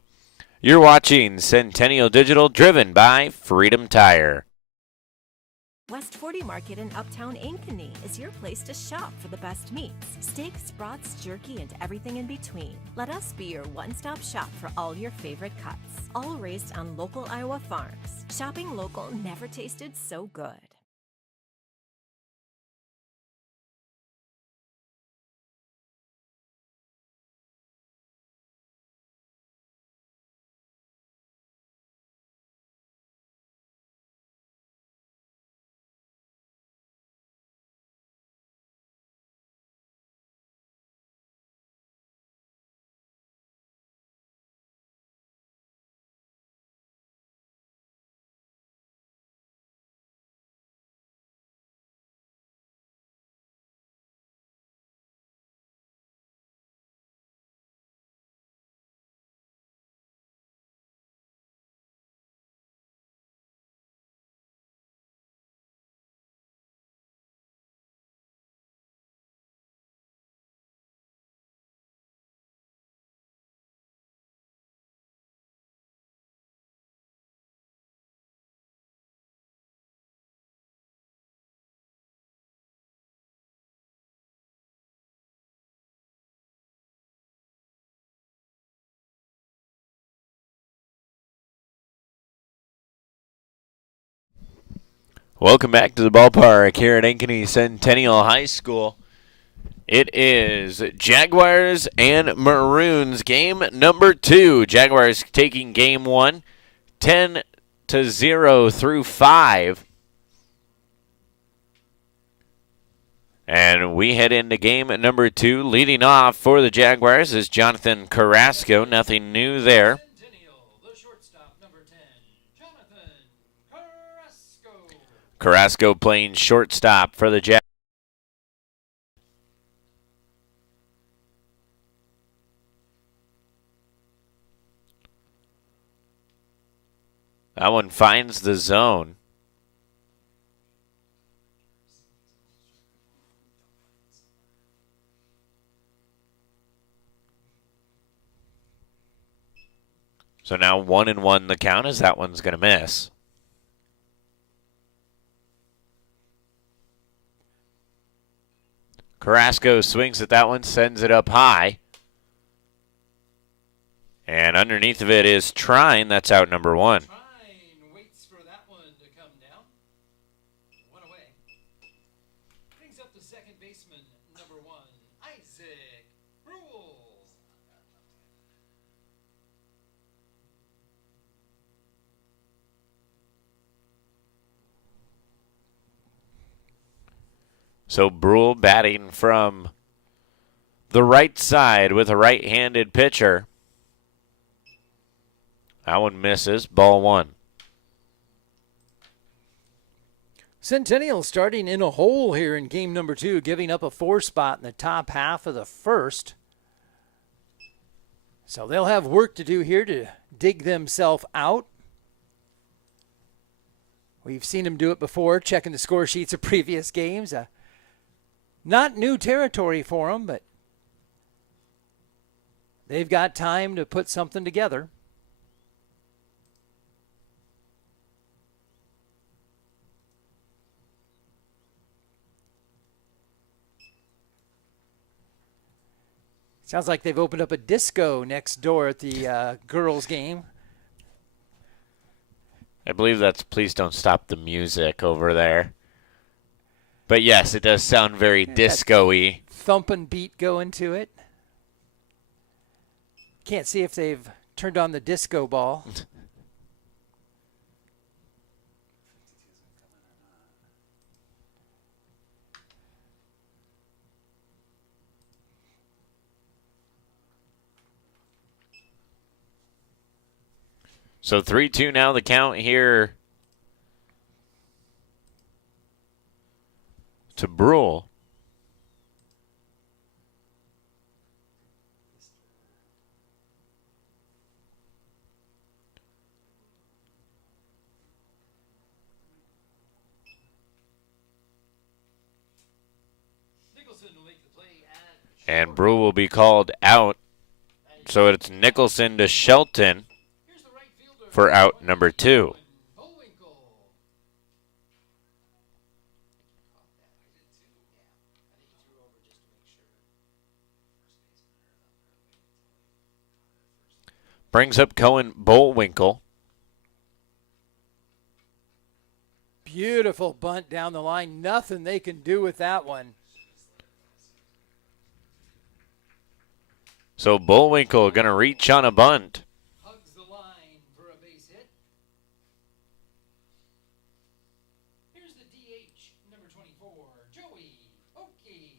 You're watching Centennial Digital, driven by Freedom Tire. West 40 Market in Uptown Ankeny is your place to shop for the best meats. Steaks, brats, jerky, and everything in between. Let us be your one-stop shop for all your favorite cuts. All raised on local Iowa farms. Shopping local never tasted so good. Welcome back to the ballpark here at Ankeny Centennial High School. It is Jaguars and Maroons, game number 2. Jaguars taking game 1, 10-0 through 5. And we head into game number 2. Leading off for the Jaguars is Jonathan Carrasco. Nothing new there. Carrasco playing shortstop for the Jaguars. That one finds the zone. So now 1-1 the count, as that one's going to miss. Carrasco swings at that one, sends it up high. And underneath of it is Trine. That's out number 1. Trine waits for that one to come down. 1 away. Brings up the second baseman, number 1, Isaac Brule. So Brule batting from the right side with a right-handed pitcher. That one misses. Ball 1. Centennial starting in a hole here in game number 2, giving up a 4 spot in the top half of the first. So they'll have work to do here to dig themselves out. We've seen them do it before, checking the score sheets of previous games. Not new territory for them, but they've got time to put something together. Sounds like they've opened up a disco next door at the girls' game. I believe that's Please Don't Stop the Music over there. But yes, it does sound very disco-y. Thumping beat going to it. Can't see if they've turned on the disco ball. So 3-2 now the count here to Brule. And Brule will be called out. So it's Nicholson to Shelton for out number 2. Brings up Cohen Bullwinkle. Beautiful bunt down the line. Nothing they can do with that one. So Bullwinkle going to reach on a bunt. Hugs the line for a base hit. Here's the DH, number 24, Joey Oki.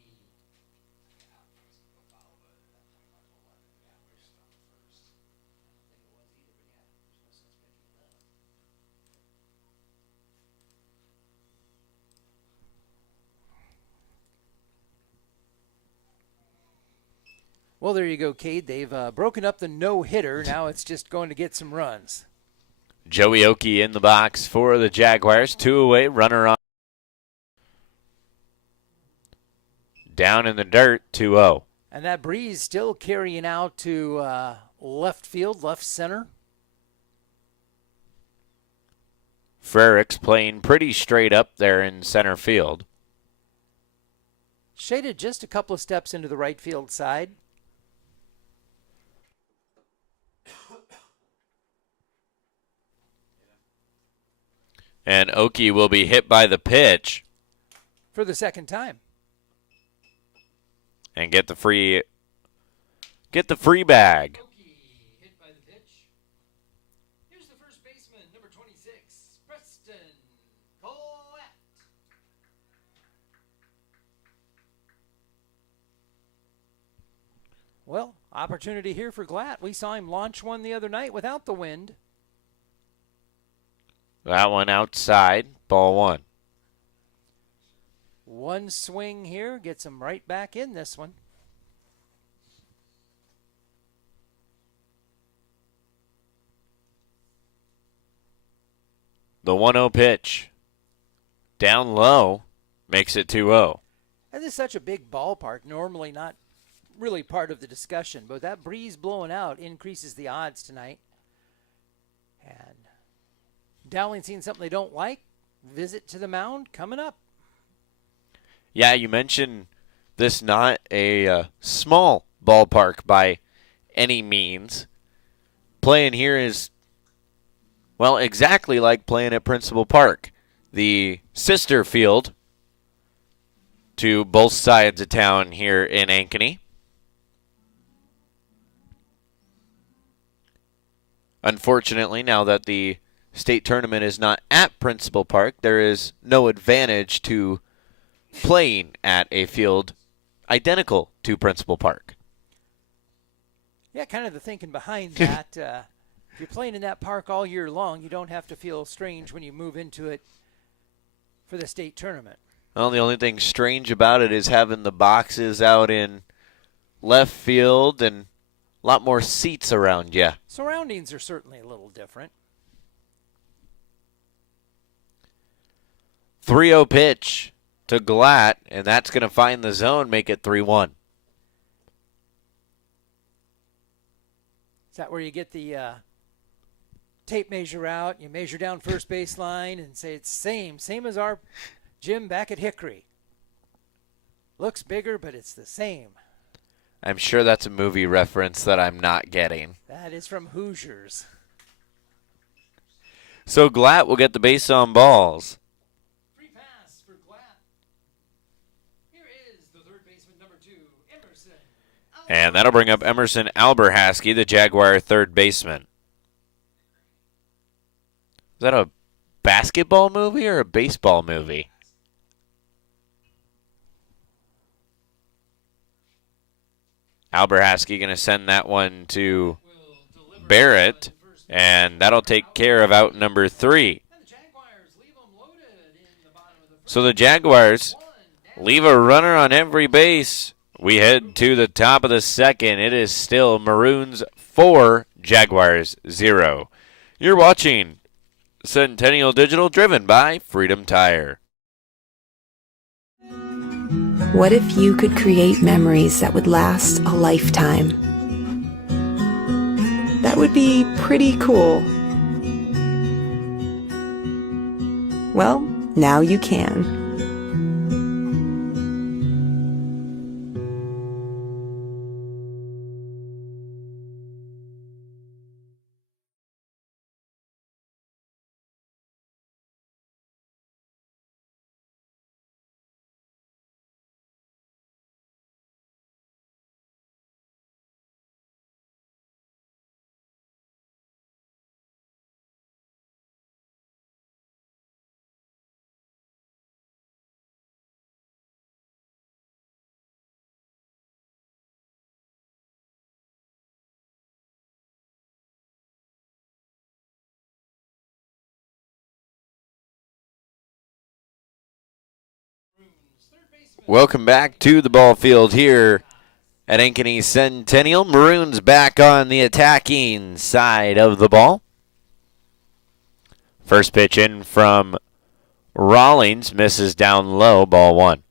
Well, there you go, Cade. They've broken up the no-hitter. Now it's just going to get some runs. Joey Oki in the box for the Jaguars. 2 away, runner on. Down in the dirt, 2-0. And that breeze still carrying out to left field, left center. Frericks playing pretty straight up there in center field. Shaded just a couple of steps into the right field side. And Oki will be hit by the pitch. For the second time. And get the free bag. Oki hit by the pitch. Here's the first baseman, number 26, Preston Collette. Well, opportunity here for Glatt. We saw him launch one the other night without the wind. That one outside, ball one. One swing here gets him right back in this one. The 1-0 pitch. Down low, makes it 2-0. And this is such a big ballpark, normally not really part of the discussion, but that breeze blowing out increases the odds tonight. And Dowling seeing something they don't like. Visit to the mound coming up. Yeah, you mentioned this not a small ballpark by any means. Playing here is, well, exactly like playing at Principal Park, the sister field to both sides of town here in Ankeny. Unfortunately, now that the state tournament is not at Principal Park, there is no advantage to playing at a field identical to Principal Park. Yeah, kind of the thinking behind that. If you're playing in that park all year long, you don't have to feel strange when you move into it for the state tournament. Well, the only thing strange about it is having the boxes out in left field and a lot more seats around you. Surroundings are certainly a little different. 3-0 pitch to Glatt, and that's going to find the zone, make it 3-1. Is that where you get the tape measure out, you measure down first baseline and say it's same as our gym back at Hickory? Looks bigger, but it's the same. I'm sure that's a movie reference that I'm not getting. That is from Hoosiers. So Glatt will get the base on balls. Free pass for Glatt. Here is the third baseman, number 2, Emerson. And that'll bring up Emerson Alberhaski, the Jaguar third baseman. Is that a basketball movie or a baseball movie? Alberhaski going to send that one to Barrett, and that'll take care of out number 3. So the Jaguars leave a runner on every base. We head to the top of the second. It is still Maroons 4, Jaguars 0. You're watching Centennial Digital, driven by Freedom Tire. What if you could create memories that would last a lifetime? That would be pretty cool. Well, now you can. Welcome back to the ball field here at Ankeny Centennial. Maroons back on the attacking side of the ball. First pitch in from Rawlings, misses down low, ball 1.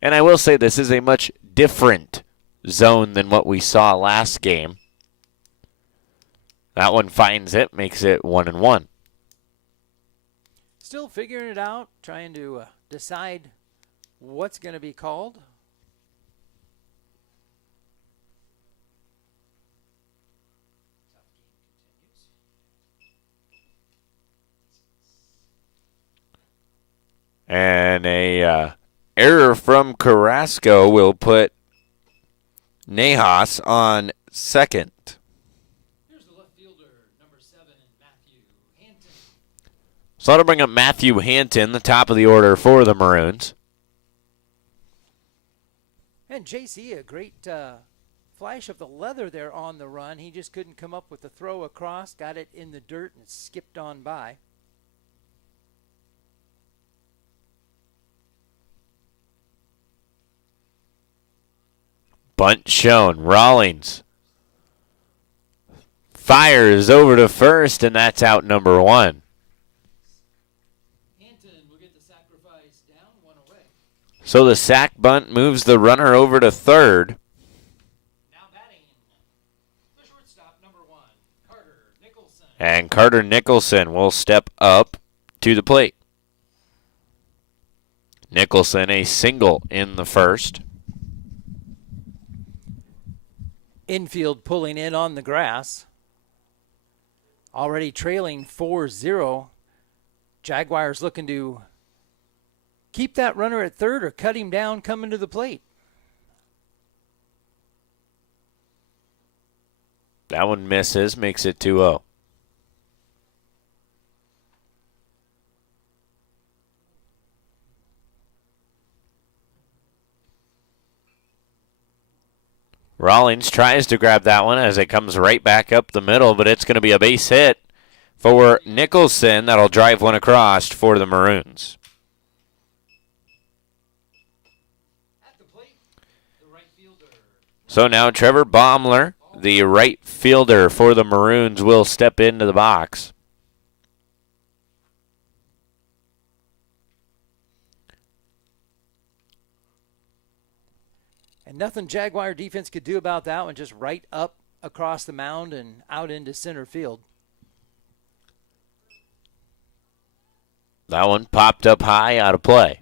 And I will say this is a much different zone than what we saw last game. That one finds it, makes it 1-1. Still figuring it out, trying to decide what's going to be called. And a error from Carrasco will put Nejas on second. So that'll bring up Matthew Hanton, the top of the order for the Maroons. And JC, a great flash of the leather there on the run. He just couldn't come up with the throw across, got it in the dirt, and skipped on by. Bunt shown. Rawlings fires over to first, and that's out number one. So the sack bunt moves the runner over to third. And Carter Nicholson will step up to the plate. Nicholson a single in the first. Infield pulling in on the grass. Already trailing 4-0. Jaguars looking to keep that runner at third or cut him down coming to the plate. That one misses, makes it 2-0. Rawlings tries to grab that one as it comes right back up the middle, but it's going to be a base hit for Nicholson. That'll drive one across for the Maroons. So now Trevor Baumler, the right fielder for the Maroons, will step into the box. And nothing Jaguar defense could do about that one, just right up across the mound and out into center field. That one popped up high, out of play.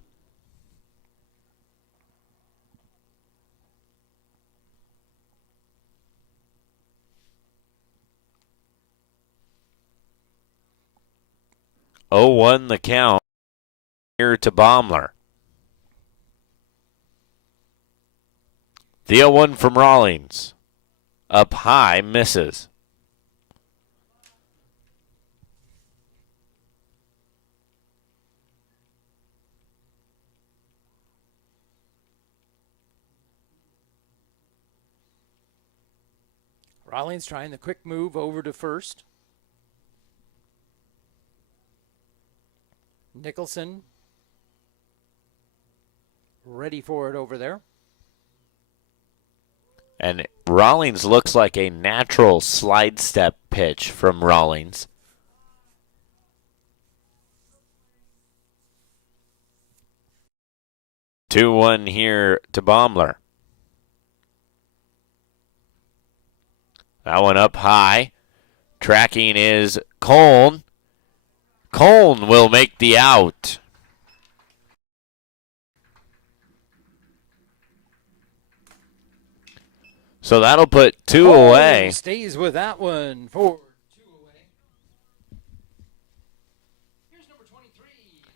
Oh, 1 the count here to Baumler. The 0-1 from Rawlings. Up high, misses. Rawlings trying the quick move over to first. Nicholson ready for it over there. And Rawlings looks like a natural slide step pitch from Rawlings. Two 2-1 here to Baumler. That one up high. Tracking is Coln. Coln will make the out. So that'll put two away. Stays with that one for 2 away. Here's number 23,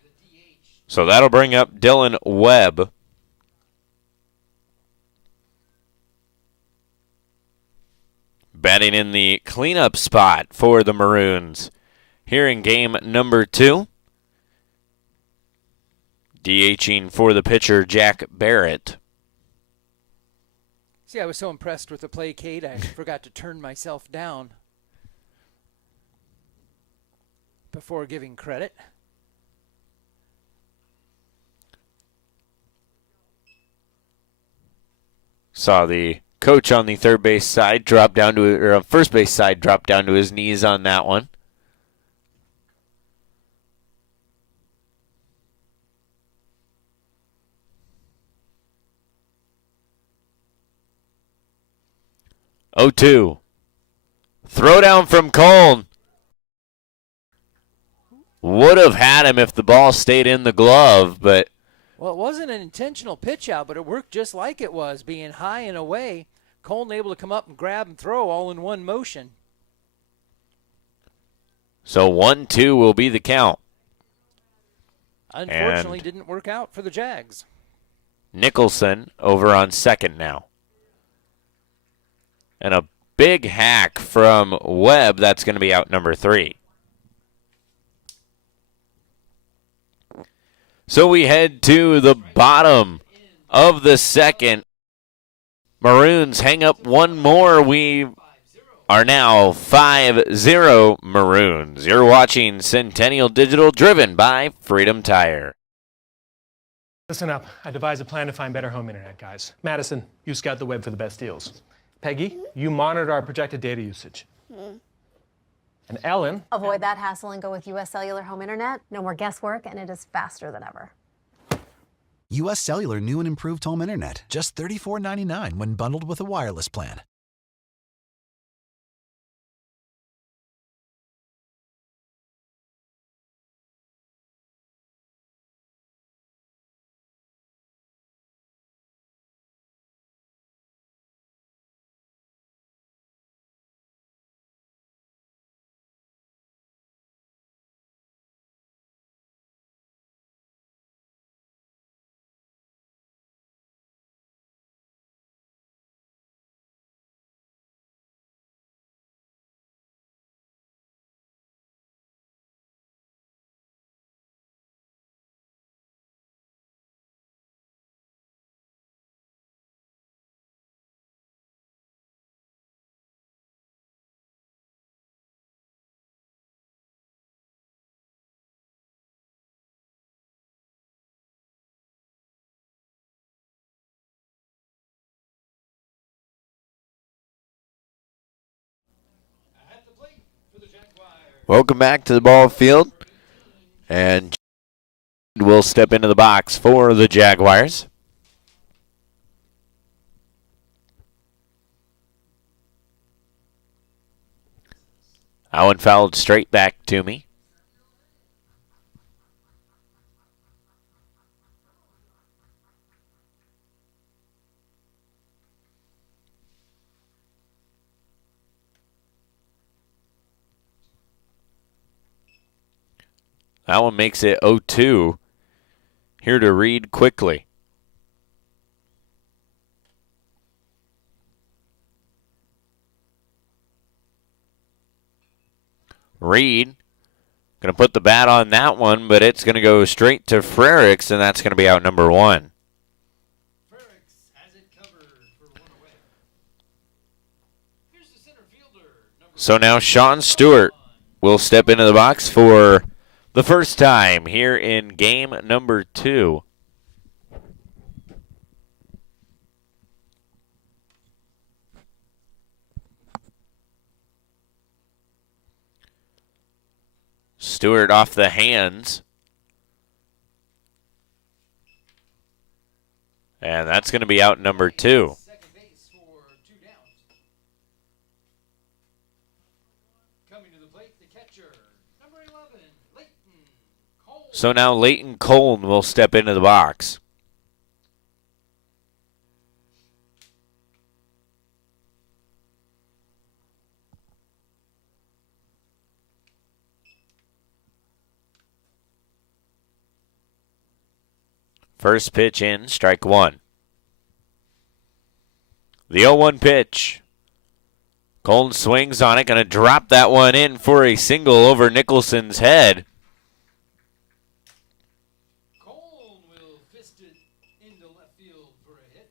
the DH. So that'll bring up Dylan Webb. Batting in the cleanup spot for the Maroons here in game number 2. DHing for the pitcher, Jack Barrett. See, I was so impressed with the play, Kate, I forgot to turn myself down before giving credit. Saw the coach on the third base side drop down to, or first base side drop down to his knees on that one. Oh, 2. Throw down from Coln. Would have had him if the ball stayed in the glove, but well, it wasn't an intentional pitch out, but it worked just like it was, being high and away. Colton able to come up and grab and throw all in one motion. So 1-2 will be the count. Unfortunately, didn't work out for the Jags. Nicholson over on second now. And a big hack from Webb. That's going to be out number 3. So we head to the bottom of the second. Maroons hang up one more. We are now 5-0 Maroons. You're watching Centennial Digital, driven by Freedom Tire. Listen up. I devised a plan to find better home internet, guys. Madison, you scout the web for the best deals. Peggy, you monitor our projected data usage. And Ellen... Avoid that hassle and go with U.S. Cellular Home Internet. No more guesswork, and it is faster than ever. U.S. Cellular new and improved home internet. Just $34.99 when bundled with a wireless plan. Welcome back to the ball field. And we'll step into the box for the Jaguars. That one fouled straight back to me. That one makes it 0-2. Here to Reed quickly. Reed going to put the bat on that one, but it's going to go straight to Frericks, and that's going to be out number 1. So now Sean Stewart will step into the box for the first time here in game number 2. Stewart off the hands. And that's going to be out number 2. So now Leighton Coln will step into the box. First pitch in, strike 1. The 0-1 pitch. Colton swings on it, going to drop that one in for a single over Nicholson's head. Colton will fist it into left field for a hit.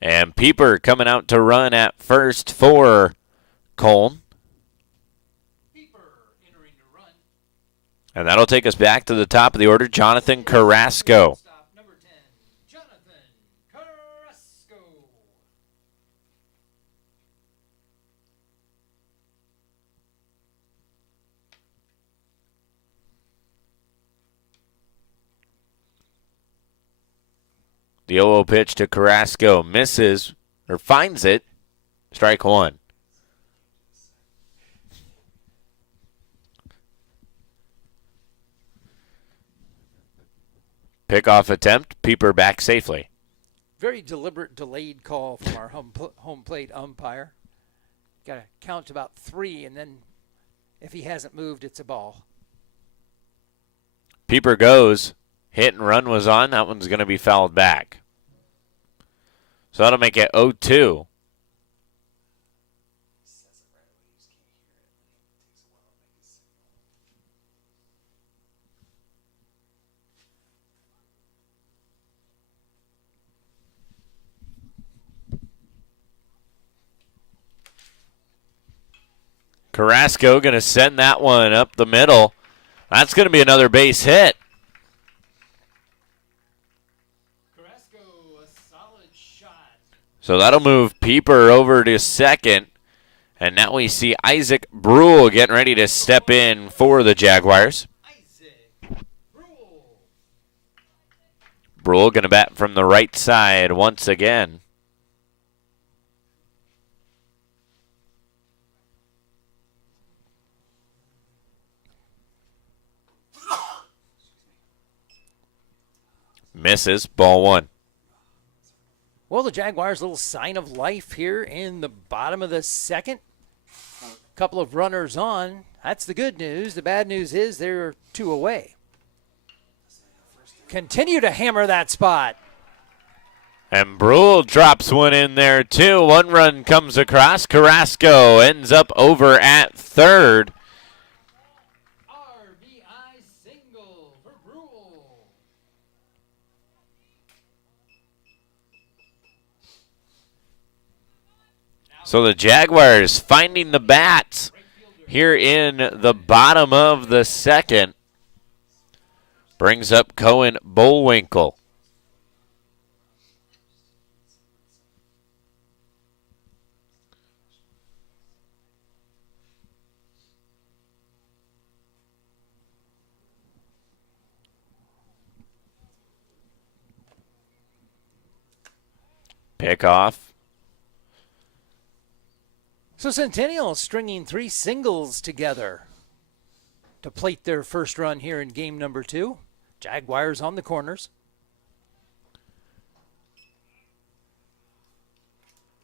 And Pieper coming out to run at first for Colton. And that'll take us back to the top of the order, Jonathan Carrasco. Number 10, Jonathan Carrasco. The 0-0 pitch to Carrasco misses, or finds it, strike 1. Pickoff attempt, Pieper back safely. Very deliberate delayed call from our home plate umpire. Got to count to about 3, and then if he hasn't moved, it's a ball. Peeper goes. Hit and run was on. That one's going to be fouled back. So that'll make it 0-2. Carrasco going to send that one up the middle. That's going to be another base hit. So that'll move Peeper over to second. And now we see Isaac Brule getting ready to step in for the Jaguars. Brule going to bat from the right side once again. Misses, ball one. Well, the Jaguars' little sign of life here in the bottom of the second. Couple of runners on. That's the good news. The bad news is they're 2 away. Continue to hammer that spot. And Brule drops one in there, too. One run comes across. Carrasco ends up over at third. So the Jaguars finding the bats here in the bottom of the second. Brings up Cohen Bullwinkle. Pick off. So Centennial stringing 3 singles together to plate their first run here in game number 2. Jaguars on the corners.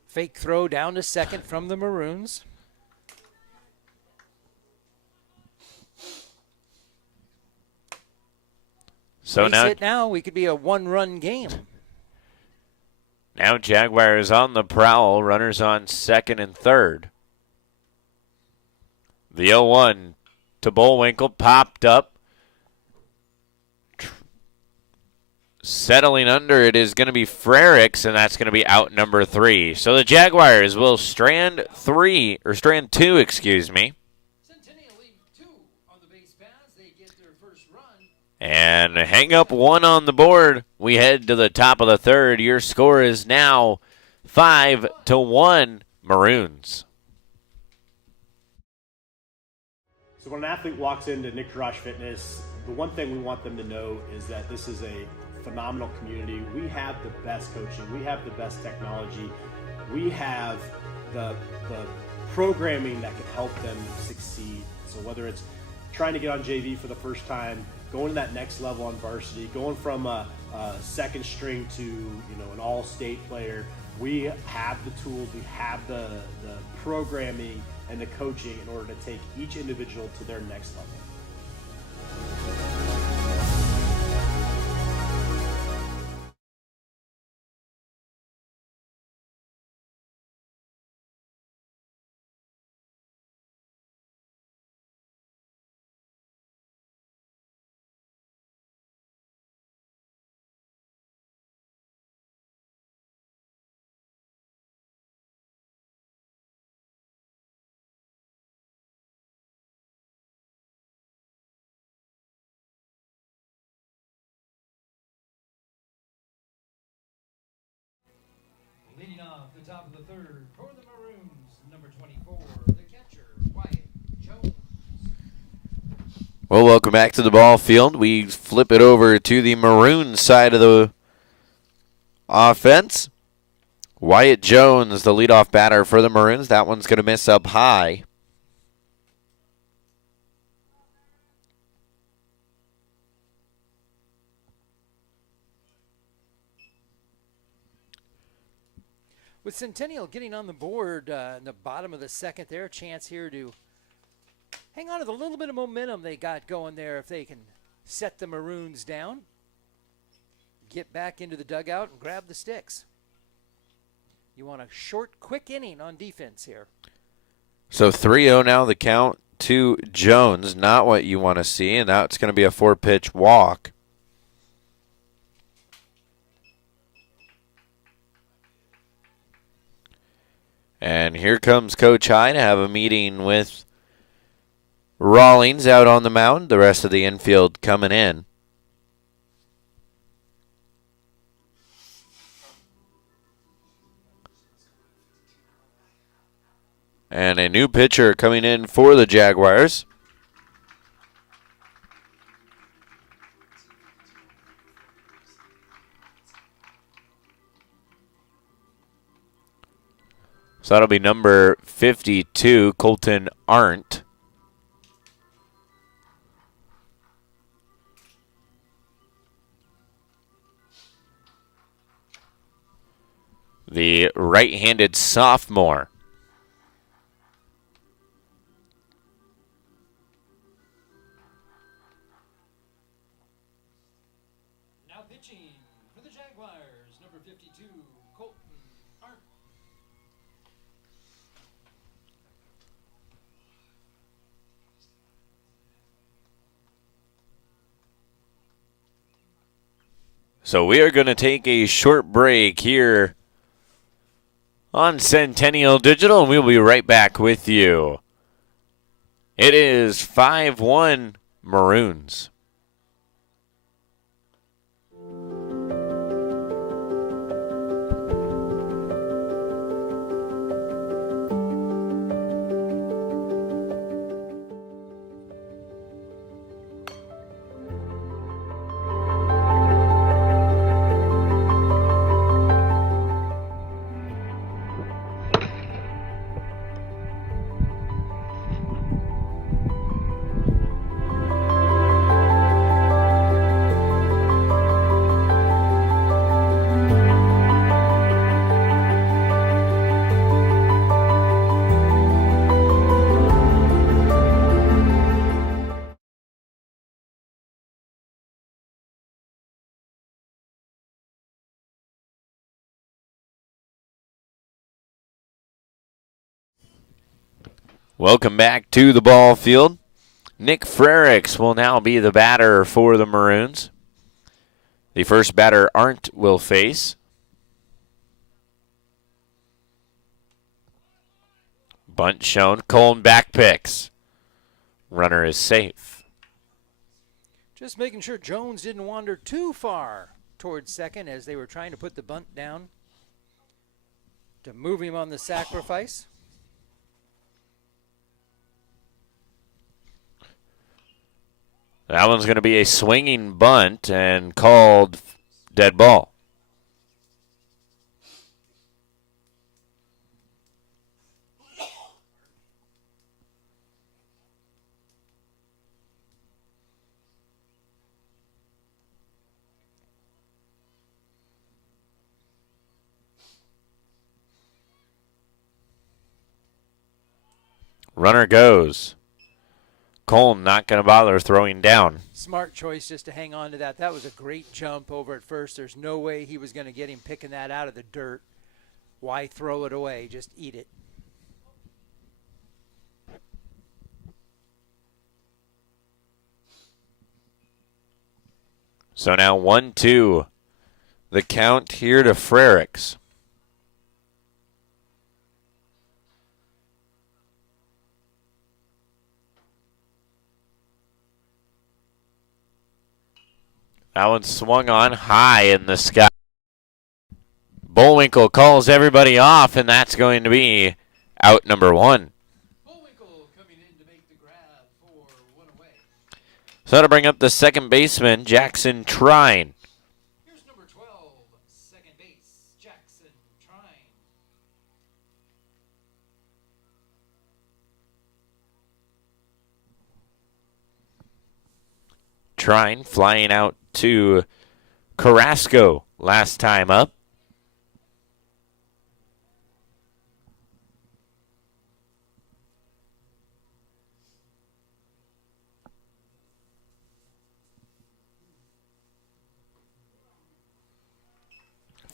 Fake throw down to second from the Maroons. So now we could be a 1-run game. Now Jaguars on the prowl, runners on second and third. The 0-1 to Bullwinkle, popped up. Settling under it is going to be Frericks, and that's going to be out number 3. So the Jaguars will strand 2, excuse me. And hang up 1 on the board. We head to the top of the third. Your score is now 5-1 Maroons. So when an athlete walks into Nick Rush Fitness, the one thing we want them to know is that this is a phenomenal community. We have the best coaching. We have the best technology. We have the programming that can help them succeed. So whether it's trying to get on JV for the first time, going to that next level on varsity, going from a second string to an all-state player, we have the tools, we have the programming and the coaching in order to take each individual to their next level. Leading off the top of the third for the Maroons, number 24, the catcher, Wyatt Jones. Well, welcome back to the ball field. We flip it over to the Maroon side of the offense. Wyatt Jones, the leadoff batter for the Maroons. That one's going to miss up high. With Centennial getting on the board in the bottom of the second, their chance here to hang on to the little bit of momentum they got going there if they can set the Maroons down, get back into the dugout, and grab the sticks. You want a short, quick inning on defense here. So 3-0 now the count to Jones. Not what you want to see, and now it's going to be a 4-pitch walk. And here comes Coach High to have a meeting with Rawlings out on the mound. The rest of the infield coming in. And a new pitcher coming in for the Jaguars. So that'll be number 52, Colton Arndt. The right-handed sophomore. Now pitching for the Jaguars, number 52, Colton Arndt. So we are going to take a short break here on Centennial Digital, and we'll be right back with you. It is 5-1 Maroons. Welcome back to the ball field. Nick Frericks will now be the batter for the Maroons. The first batter Arndt will face. Bunt shown. Colin back picks. Runner is safe. Just making sure Jones didn't wander too far towards second as they were trying to put the bunt down to move him on the sacrifice. That one's going to be a swinging bunt and called dead ball. Runner goes. Cole not going to bother throwing down. Smart choice just to hang on to that. That was a great jump over at first. There's no way he was going to get him picking that out of the dirt. Why throw it away? Just eat it. So now 1-2. The count here to Frericks. That one swung on high in the sky. Bullwinkle calls everybody off, and that's going to be out number one. Bullwinkle coming in to make the grab for one away. So to bring up the second baseman, Jackson Trine. Here's number 12, second base, Jackson Trine. Trine flying out to Carrasco last time up.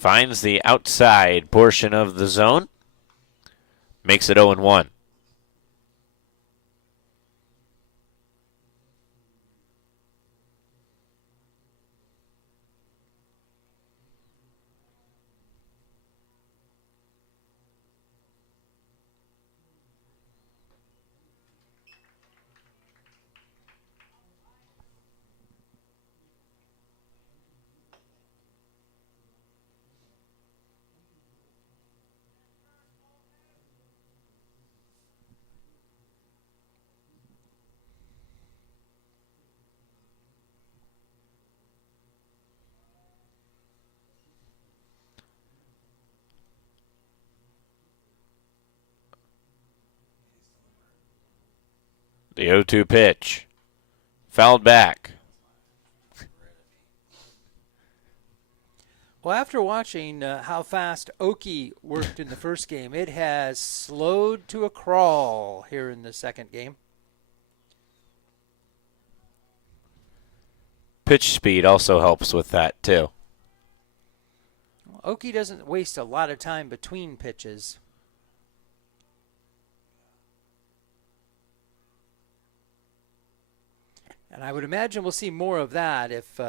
Finds the outside portion of the zone. Makes it 0-1. The 0-2 pitch. Fouled back. Well, after watching how fast Okie worked in the first game, it has slowed to a crawl here in the second game. Pitch speed also helps with that, too. Okie doesn't waste a lot of time between pitches. And I would imagine we'll see more of that if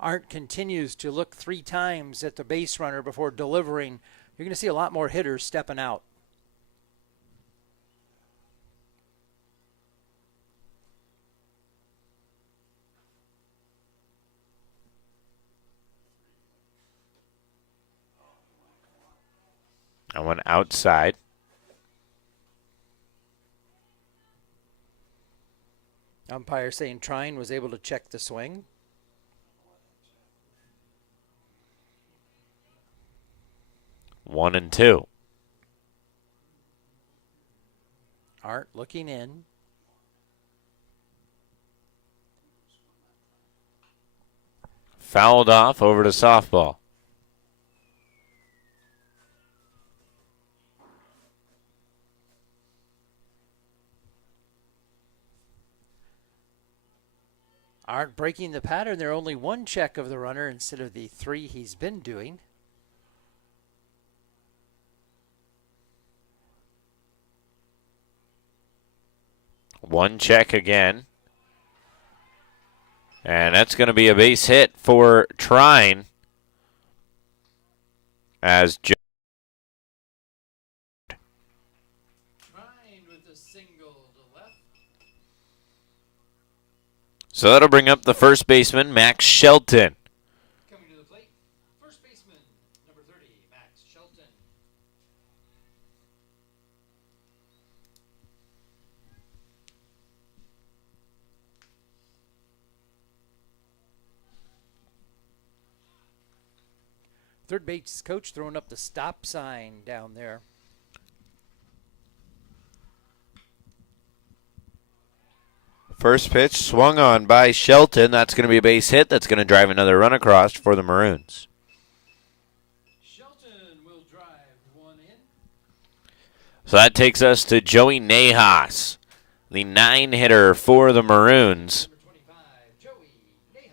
Arndt continues to look 3 times at the base runner before delivering. You're going to see a lot more hitters stepping out. I went outside. Umpire saying Trine was able to check the swing. 1-2. Arndt looking in. Fouled off over to softball. Arndt breaking the pattern. They're only 1 check of the runner instead of the 3 he's been doing. One check again. And that's going to be a base hit for Trine. As so that'll bring up the first baseman, Max Shelton. Coming to the plate, first baseman, number 30, Max Shelton. Third base coach throwing up the stop sign down there. First pitch swung on by Shelton. That's going to be a base hit. That's going to drive another run across for the Maroons. Shelton will drive 1 in. So that takes us to Joey Nahas, the 9-hitter for the Maroons. Number 25, Joey Nahas.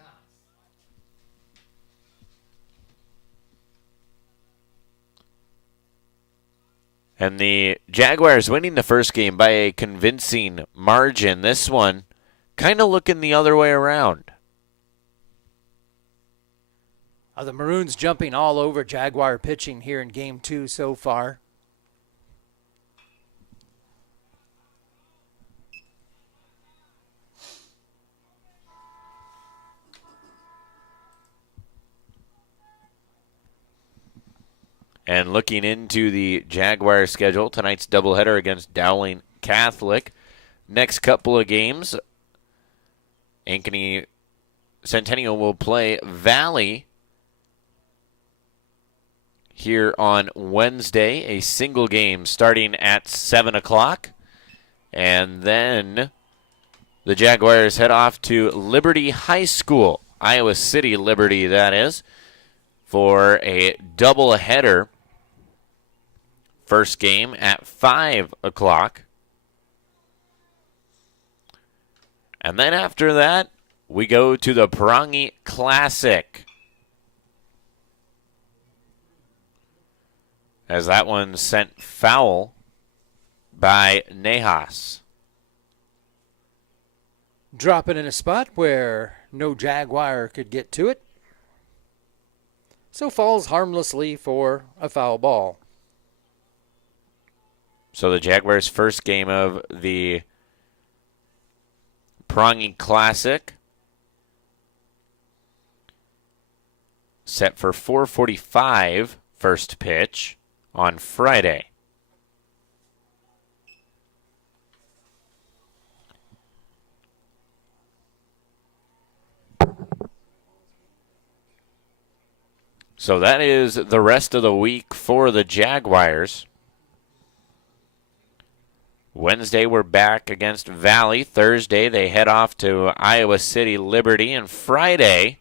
And the Jaguars winning the first game by a convincing margin. This one kind of looking the other way around. The Maroons jumping all over Jaguar pitching here in Game 2 so far. And looking into the Jaguar schedule, tonight's doubleheader against Dowling Catholic. Next couple of games, Ankeny Centennial will play Valley here on Wednesday, a single game starting at 7 o'clock. And then the Jaguars head off to Liberty High School, Iowa City Liberty, that is, for a doubleheader. First game at 5 o'clock. And then after that, we go to the Parangi Classic. as that one sent foul by Nejas. Dropping in a spot where no Jaguar could get to it. So falls harmlessly for a foul ball. So the Jaguars' first game of the Prongy Classic set for 4:45 first pitch on Friday. So that is the rest of the week for the Jaguars. Wednesday, we're back against Valley. Thursday, they head off to Iowa City Liberty. And Friday,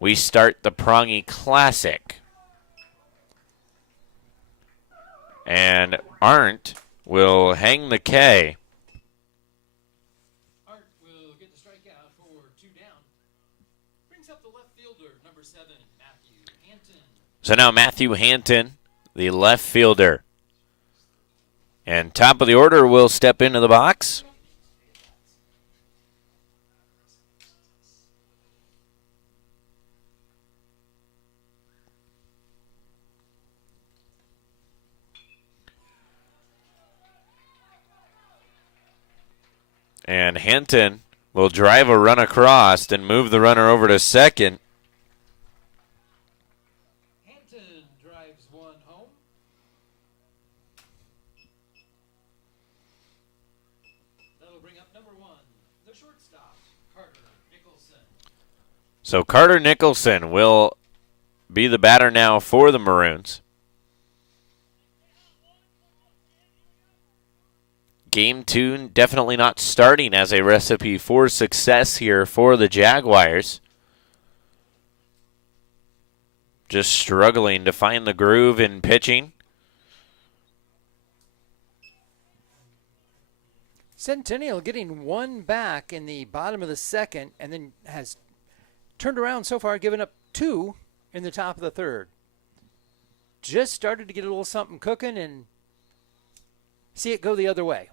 we start the Prongy Classic. And Arndt will hang the K. Arndt will get the strikeout for 2 down. Brings up the left fielder, number 7, Matthew Hanton. So now Matthew Hanton, the left fielder. And top of the order will step into the box. And Hanton will drive a run across and move the runner over to second. Hanton drives one home. That'll bring up number 1, the shortstop, Carter Nicholson. So Carter Nicholson will be the batter now for the Maroons. Game 2 definitely not starting as a recipe for success here for the Jaguars. Just struggling to find the groove in pitching. Centennial getting 1 back in the bottom of the second, and then has turned around so far, given up 2 in the top of the third. Just started to get a little something cooking and see it go the other way.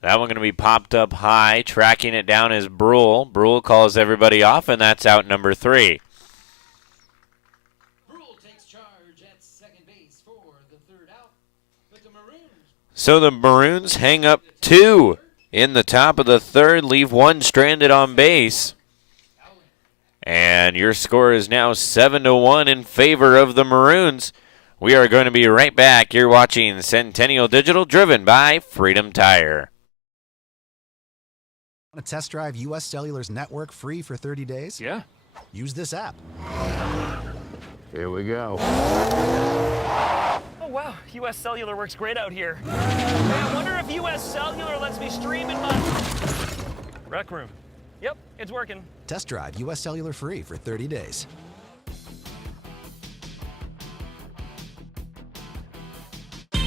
That one going to be popped up high. Tracking it down is Brule. Brule calls everybody off, and that's out number 3. Brule takes charge at second base for the 3rd out. But the Maroons. So the Maroons hang up 2 in the top of the 3rd, leave 1 stranded on base. And your score is now 7-1 in favor of the Maroons. We are going to be right back. You're watching Centennial Digital, driven by Freedom Tire. Want to test drive U.S. Cellular's network free for 30 days? Yeah. Use this app. Here we go. Oh, wow. U.S. Cellular works great out here. Hey, I wonder if U.S. Cellular lets me stream in my rec room. Yep, it's working. Test drive U.S. Cellular free for 30 days.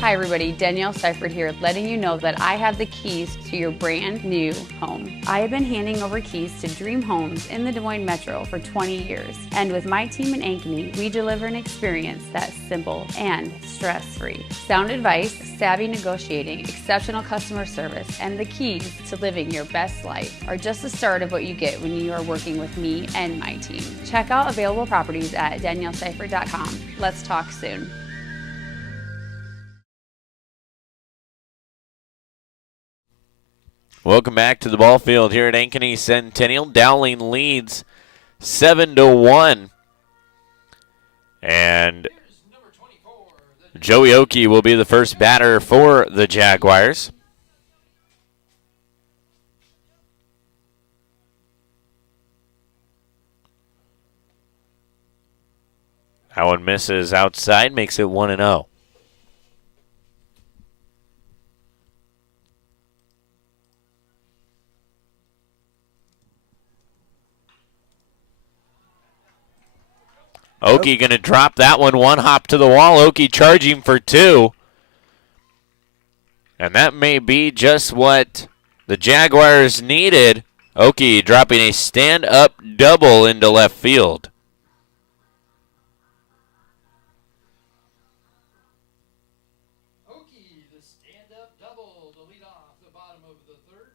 Hi everybody, Danielle Seifert here, letting you know that I have the keys to your brand new home. I have been handing over keys to dream homes in the Des Moines Metro for 20 years. And with my team in Ankeny, we deliver an experience that's simple and stress-free. Sound advice, savvy negotiating, exceptional customer service, and the keys to living your best life are just the start of what you get when you are working with me and my team. Check out available properties at danielleseifert.com. Let's talk soon. Welcome back to the ball field here at Ankeny Centennial. Dowling leads 7-1. And Joey Oakey will be the first batter for the Jaguars. That one misses outside, makes it 1-0. Oakey going to drop that one hop to the wall. Oakey charging for 2. And that may be just what the Jaguars needed Oki dropping a stand-up double into left field. Oki, the stand-up double to lead off the bottom of the third.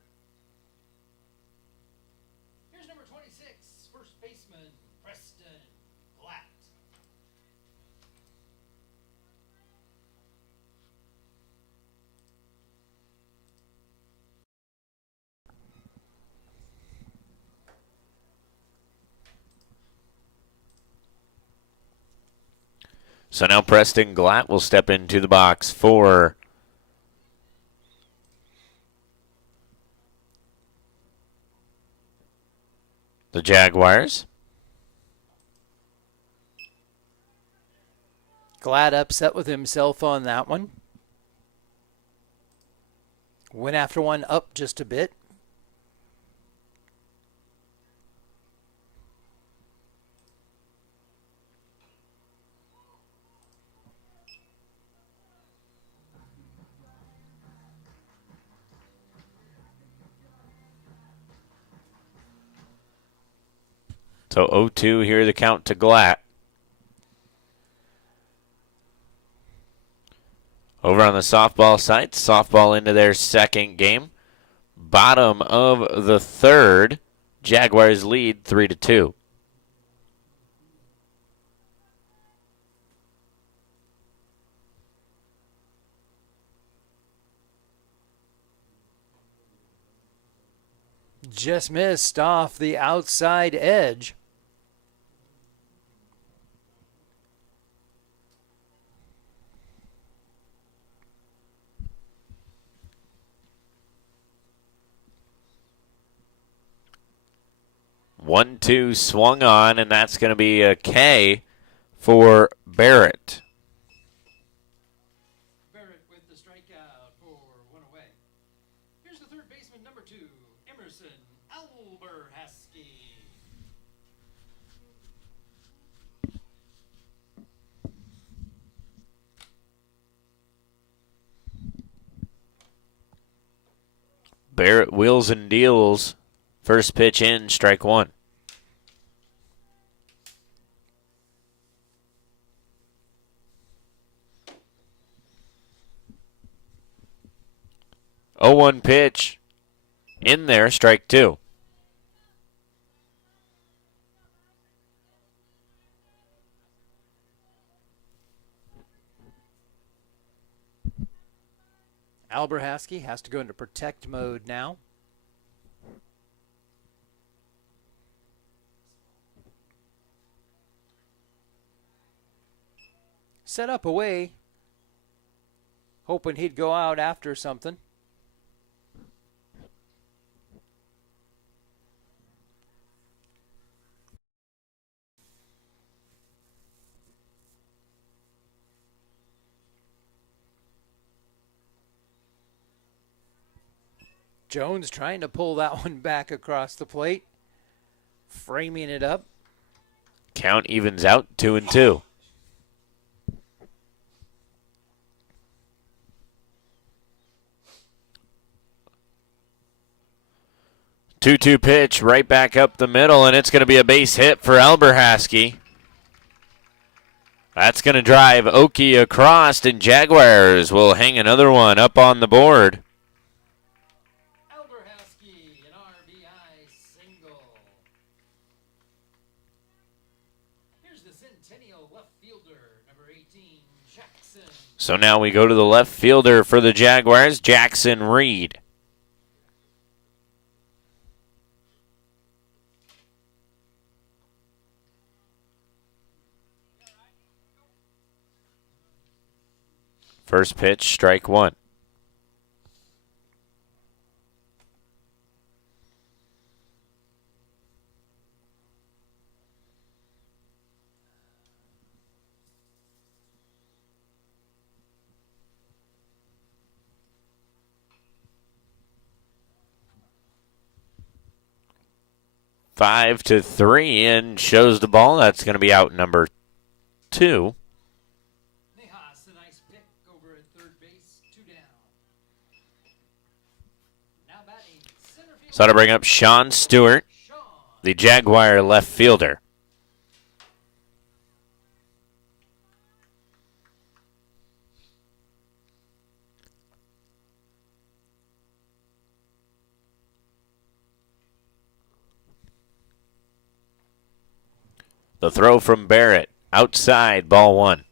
Here's number 26, first baseman, Preston Glatt. So now Preston Glatt will step into the box for the Jaguars. Glad upset with himself on that one. Went after one up just a bit. So 0-2 here, the count to Glatt. Over on the softball side, softball into their second game. Bottom of the third, Jaguars lead 3-2. Just missed off the outside edge. One, two swung on, and that's going to be a K for Barrett. Barrett with the strikeout for one away. Here's the third baseman, number 2, Emerson Alberhasky. Barrett wheels and deals. First pitch in, strike one. Oh, 1 pitch in there, strike two. Alberhasky has to go into protect mode now. Set up away, hoping he'd go out after something. Jones trying to pull that one back across the plate, framing it up. Count evens out, 2-2. 2-2 pitch right back up the middle, and it's going to be a base hit for Alberhasky. That's going to drive Oki across, and Jaguars will hang another one up on the board. Alberhasky, an RBI single. Here's the Centennial left fielder, number 18, Jackson. So now we go to the left fielder for the Jaguars, Jackson Reed. First pitch, strike one. Five to three, and shows the ball. That's going to be out number 2. So to bring up Sean Stewart, the Jaguar left fielder. The throw from Barrett, outside, ball one.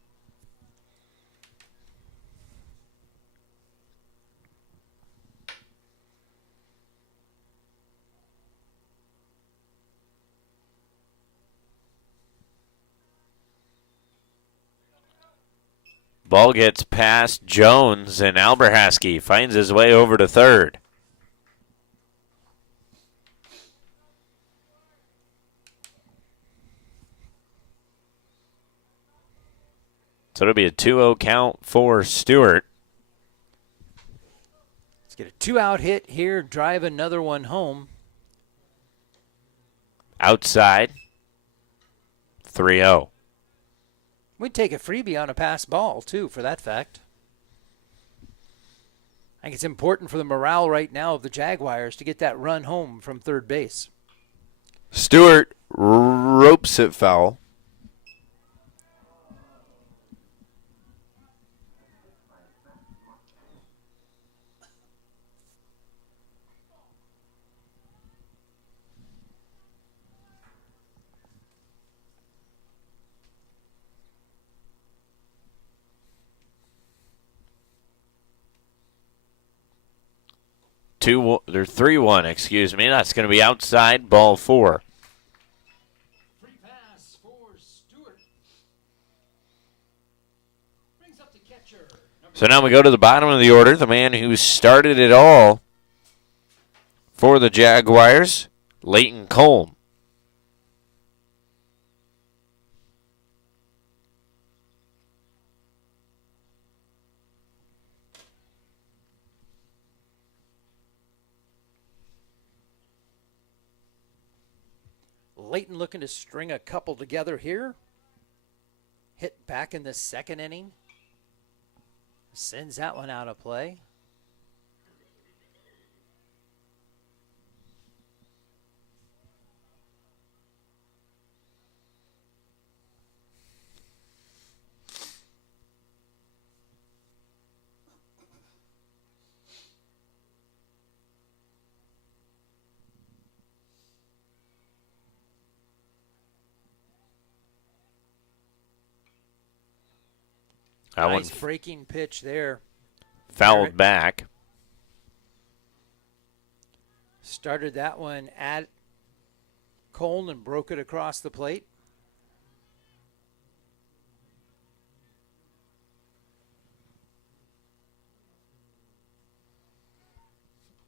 Ball gets past Jones, and Alberhaski finds his way over to third. So it'll be a 2-0 count for Stewart. Let's get a 2-out hit here, drive another one home. Outside, 3-0. We'd take a freebie on a pass ball, too, for that fact. I think it's important for the morale right now of the Jaguars to get that run home from third base. Stewart ropes it foul. They're 3-1, excuse me. That's going to be outside, ball four. Free pass for Stewart. Brings up the catcher. So now we go to the bottom of the order. The man who started it all for the Jaguars, Leighton Colm. Leighton looking to string a couple together here. Hit back in the second inning. Sends that one out of play. Nice breaking pitch there. Fouled back. Started that one at Cole and broke it across the plate.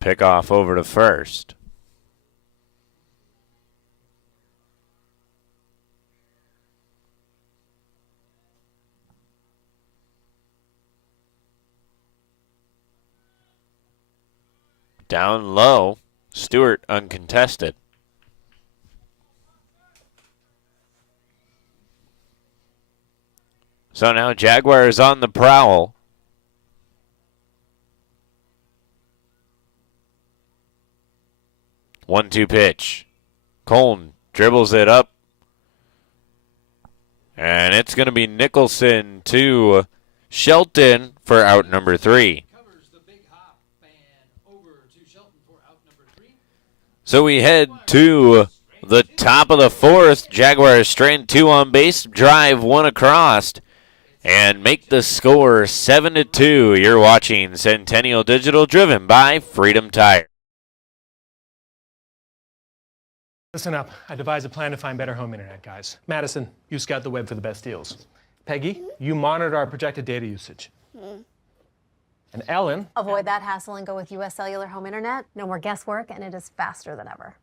Pick off over to first. Down low, Stewart uncontested. So now Jaguars on the prowl. One-two pitch. Colton dribbles it up. And it's going to be Nicholson to Shelton for out number 3. So we head to the top of the fourth. Jaguars strand 2 on base, drive 1 across, and make the score 7-2. You're watching Centennial Digital, driven by Freedom Tire. Listen up. I devised a plan to find better home internet, guys. Madison, you scout the web for the best deals. Peggy, you monitor our projected data usage. And Ellen... Avoid that hassle and go with U.S. Cellular Home Internet. No more guesswork, and it is faster than ever.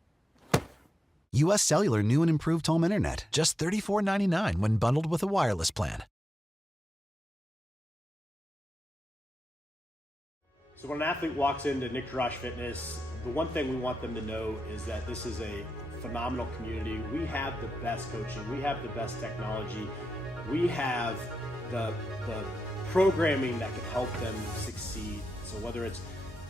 U.S. Cellular new and improved home internet. Just $34.99 when bundled with a wireless plan. So when an athlete walks into Nick Rush Fitness, the one thing we want them to know is that this is a phenomenal community. We have the best coaching. We have the best technology. We have the programming that can help them succeed. So whether it's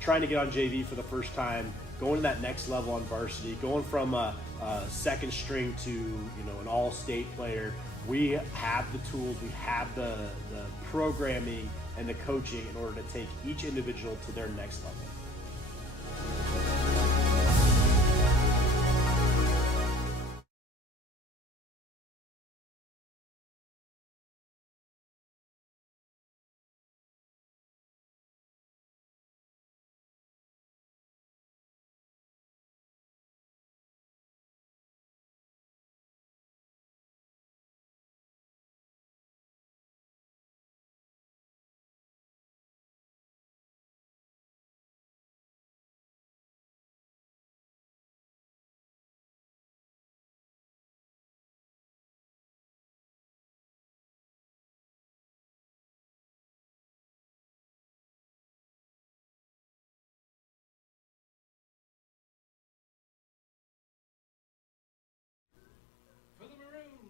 trying to get on JV for the first time, going to that next level on varsity, going from a second string to an all-state player. We have the tools, we have the programming and the coaching in order to take each individual to their next level.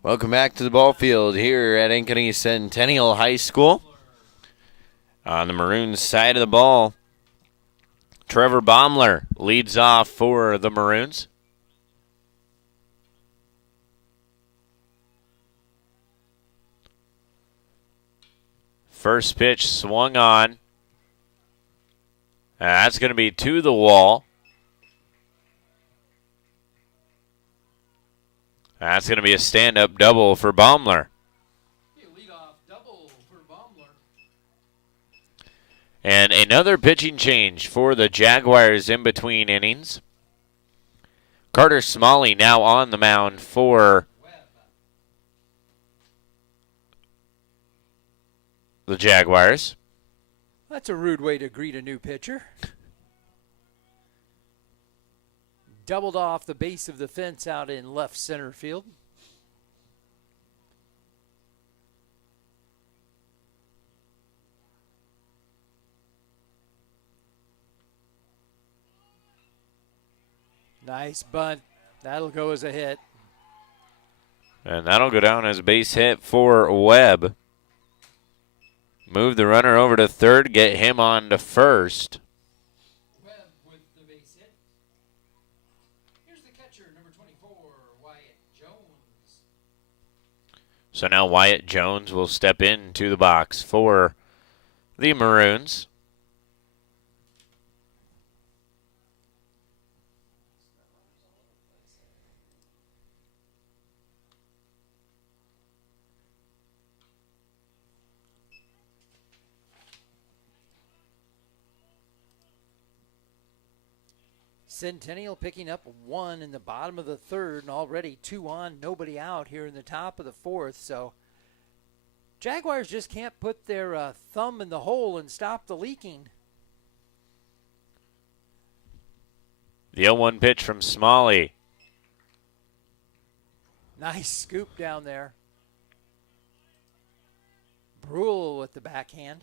Welcome back to the ball field here at Ankeny Centennial High School. On the Maroons side of the ball, Trevor Baumler leads off for the Maroons. First pitch swung on. That's going to be to the wall. That's going to be a stand-up double for Baumler. And another pitching change for the Jaguars in between innings. Carter Smalley now on the mound for the Jaguars. That's a rude way to greet a new pitcher. Doubled off the base of the fence out in left center field. Nice bunt. That'll go as a hit. And that'll go down as a base hit for Webb. Move the runner over to third, get him on to first. So now Wyatt Jones will step into the box for the Maroons. Centennial picking up one in the bottom of the third and already 2 on, nobody out here in the top of the fourth. So Jaguars just can't put their thumb in the hole and stop the leaking. The 0-1 pitch from Smalley. Nice scoop down there. Brule with the backhand.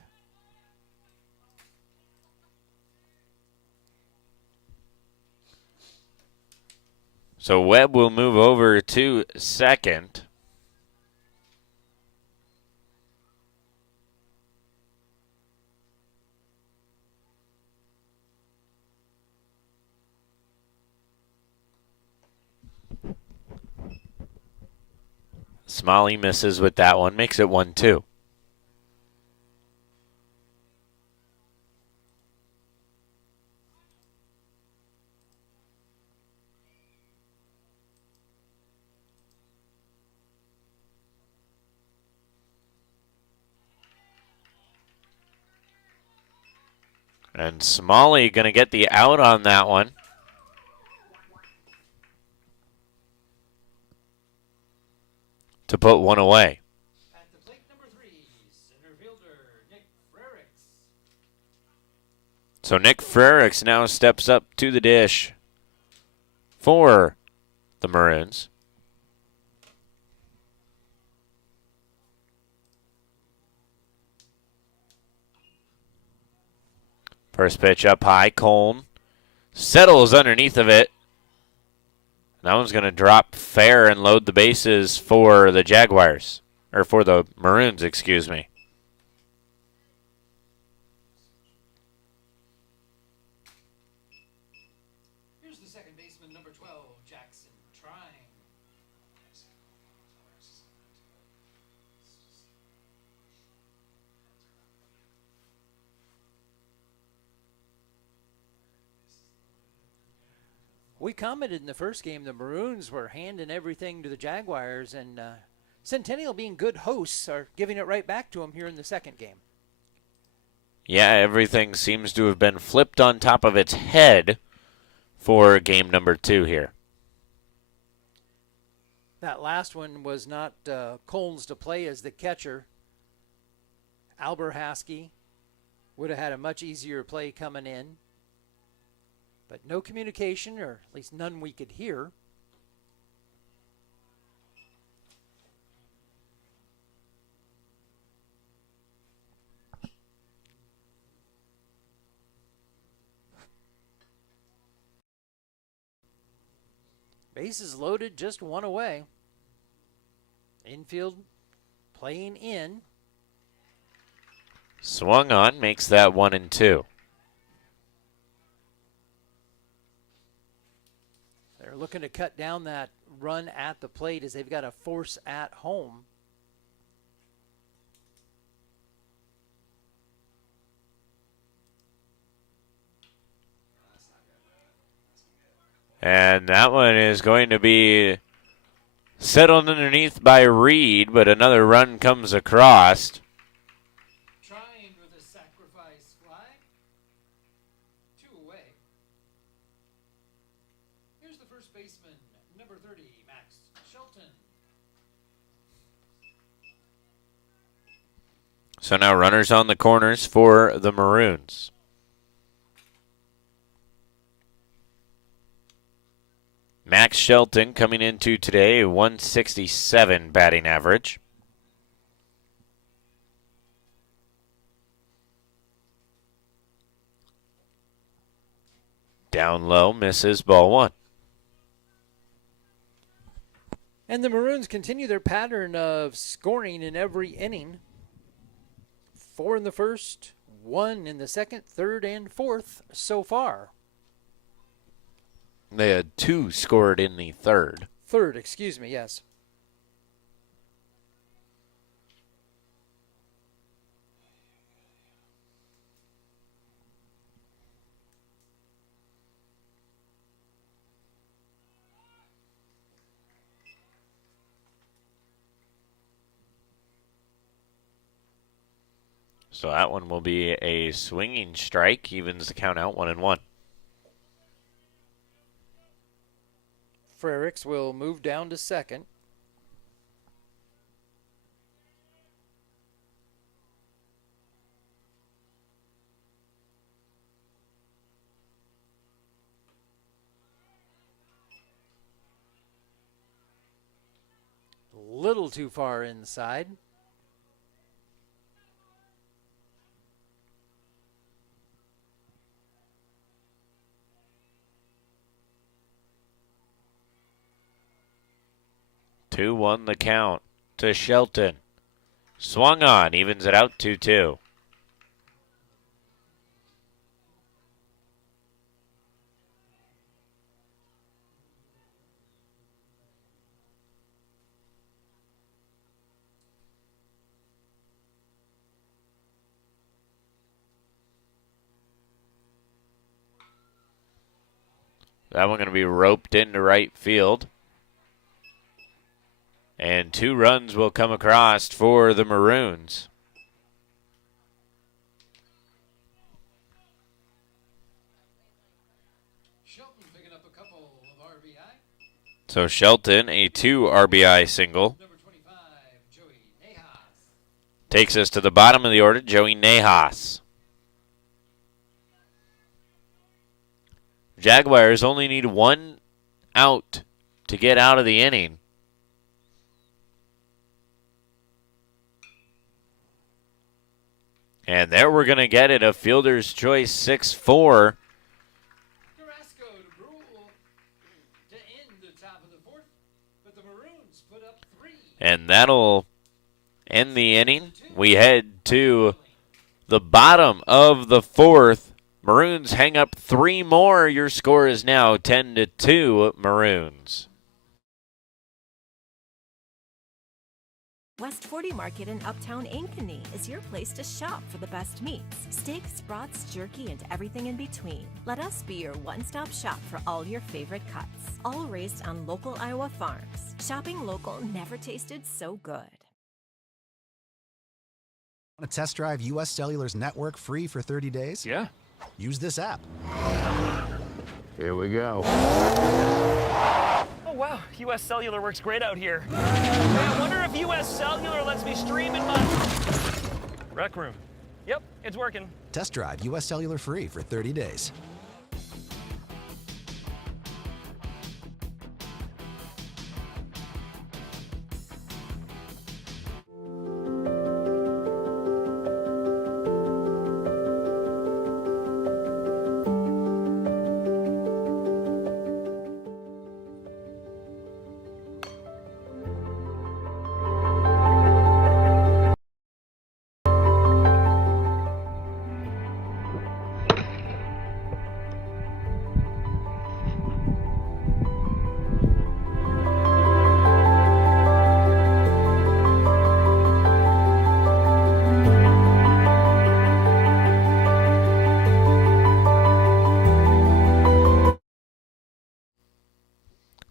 So Webb will move over to second. Smalley misses with that one, makes it 1-2. And Smalley going to get the out on that one. To put one away. At the plate number 3, center fielder Nick Frericks. So Nick Frericks now steps up to the dish for the Maroons. First pitch up high, Coln settles underneath of it. That one's going to drop fair and load the bases for the Jaguars, or for the Maroons, excuse me. We commented in the first game the Maroons were handing everything to the Jaguars, and Centennial, being good hosts, are giving it right back to them here in the second game. Yeah, everything seems to have been flipped on top of its head for game number 2 here. That last one was not Coles to play as the catcher. Alberhaski would have had a much easier play coming in. But no communication, or at least none we could hear. Bases loaded, just one away. Infield playing in. Swung on, makes that 1-2. They're looking to cut down that run at the plate as they've got a force at home. And that one is going to be settled underneath by Reed, but another run comes across. Trying with a sacrifice fly. 2 away. Here's the first baseman, number 30, Max Shelton. So now runners on the corners for the Maroons. Max Shelton coming into today, 167 batting average. Down low, misses, ball 1. And the Maroons continue their pattern of scoring in every inning. 4 in the first, 1 in the second, third, and fourth so far. They had 2 scored in the third. Third, excuse me, yes. So that one will be a swinging strike, evens the count out 1-1. Frericks will move down to second. A little too far inside. Two won the count to Shelton. Swung on, evens it out 2-2. That one going to be roped into right field. And 2 runs will come across for the Maroons. Shelton picking up a couple of RBI. So Shelton, a 2 RBI single. Number 25, Joey Nejas. Takes us to the bottom of the order, Joey Nejas. Jaguars only need 1 out to get out of the inning. And there we're going to get it, a fielder's choice 6-4. Carrasco to Brule to end the top of the fourth, but the Maroons put up 3. And that'll end the inning. We head to the bottom of the fourth. Maroons hang up 3 more. Your score is now 10-2 Maroons. West 40 Market in Uptown Ankeny is your place to shop for the best meats. Steaks, brats, jerky, and everything in between. Let us be your one-stop shop for all your favorite cuts. All raised on local Iowa farms. Shopping local never tasted so good. Want to test drive U.S. Cellular's network free for 30 days? Yeah. Use this app. Here we go. Oh, wow. U.S. Cellular works great out here. Hey, I wonder if U.S. Cellular lets me stream in my rec room. Yep, it's working. Test drive U.S. Cellular free for 30 days.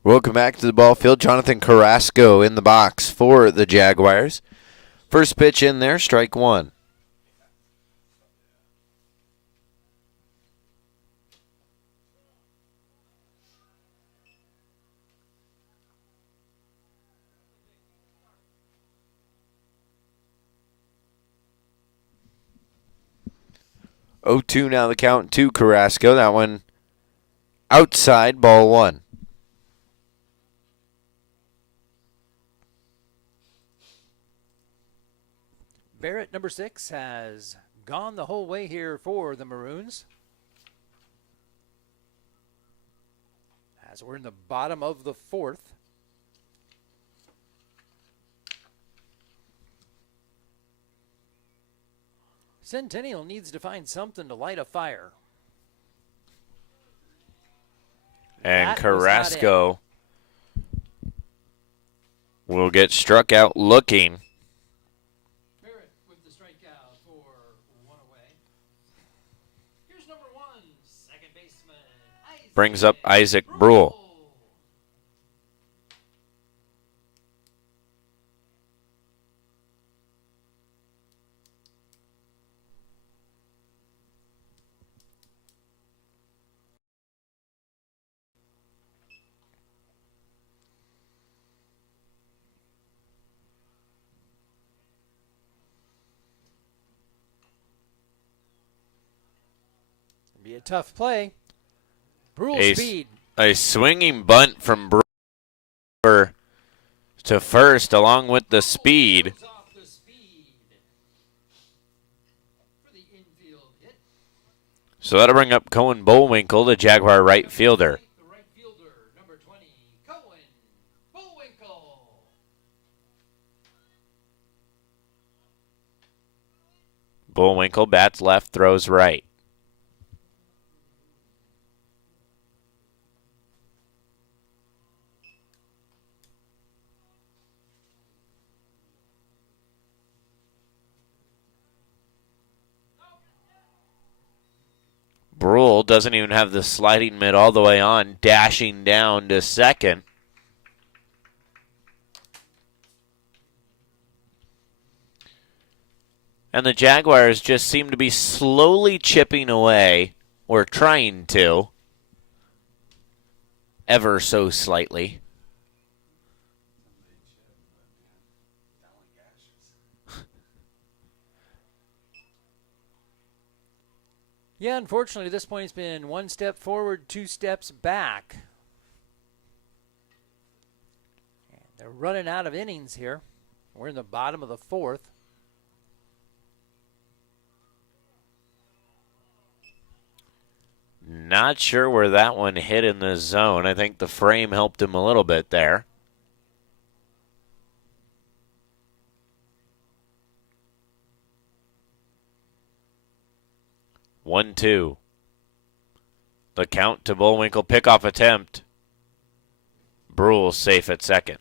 Welcome back to the ball field. Jonathan Carrasco in the box for the Jaguars. First pitch in there, strike one. Oh, 2 now the count to Carrasco. That one outside, ball one. Barrett, number 6, has gone the whole way here for the Maroons. As we're in the bottom of the fourth. Centennial needs to find something to light a fire. And That Carrasco will get struck out looking. Barrett with the strikeout for one away. Here's number 1, second baseman. Brings up Isaac Brule. Be a tough play. Brule speed. A swinging bunt from Brewer to first, along with the speed. So that'll bring up Cohen Bullwinkle, the Jaguar right fielder. Bullwinkle bats left, throws right. Brule doesn't even have the sliding mitt all the way on, dashing down to second. And the Jaguars just seem to be slowly chipping away, or trying to, ever so slightly. Yeah, unfortunately, this point it's been 1 step forward, 2 steps back. And they're running out of innings here. We're in the bottom of the fourth. Not sure where that one hit in the zone. I think the frame helped him a little bit there. One, two. The count to Bullwinkle, pickoff attempt. Brule safe at second.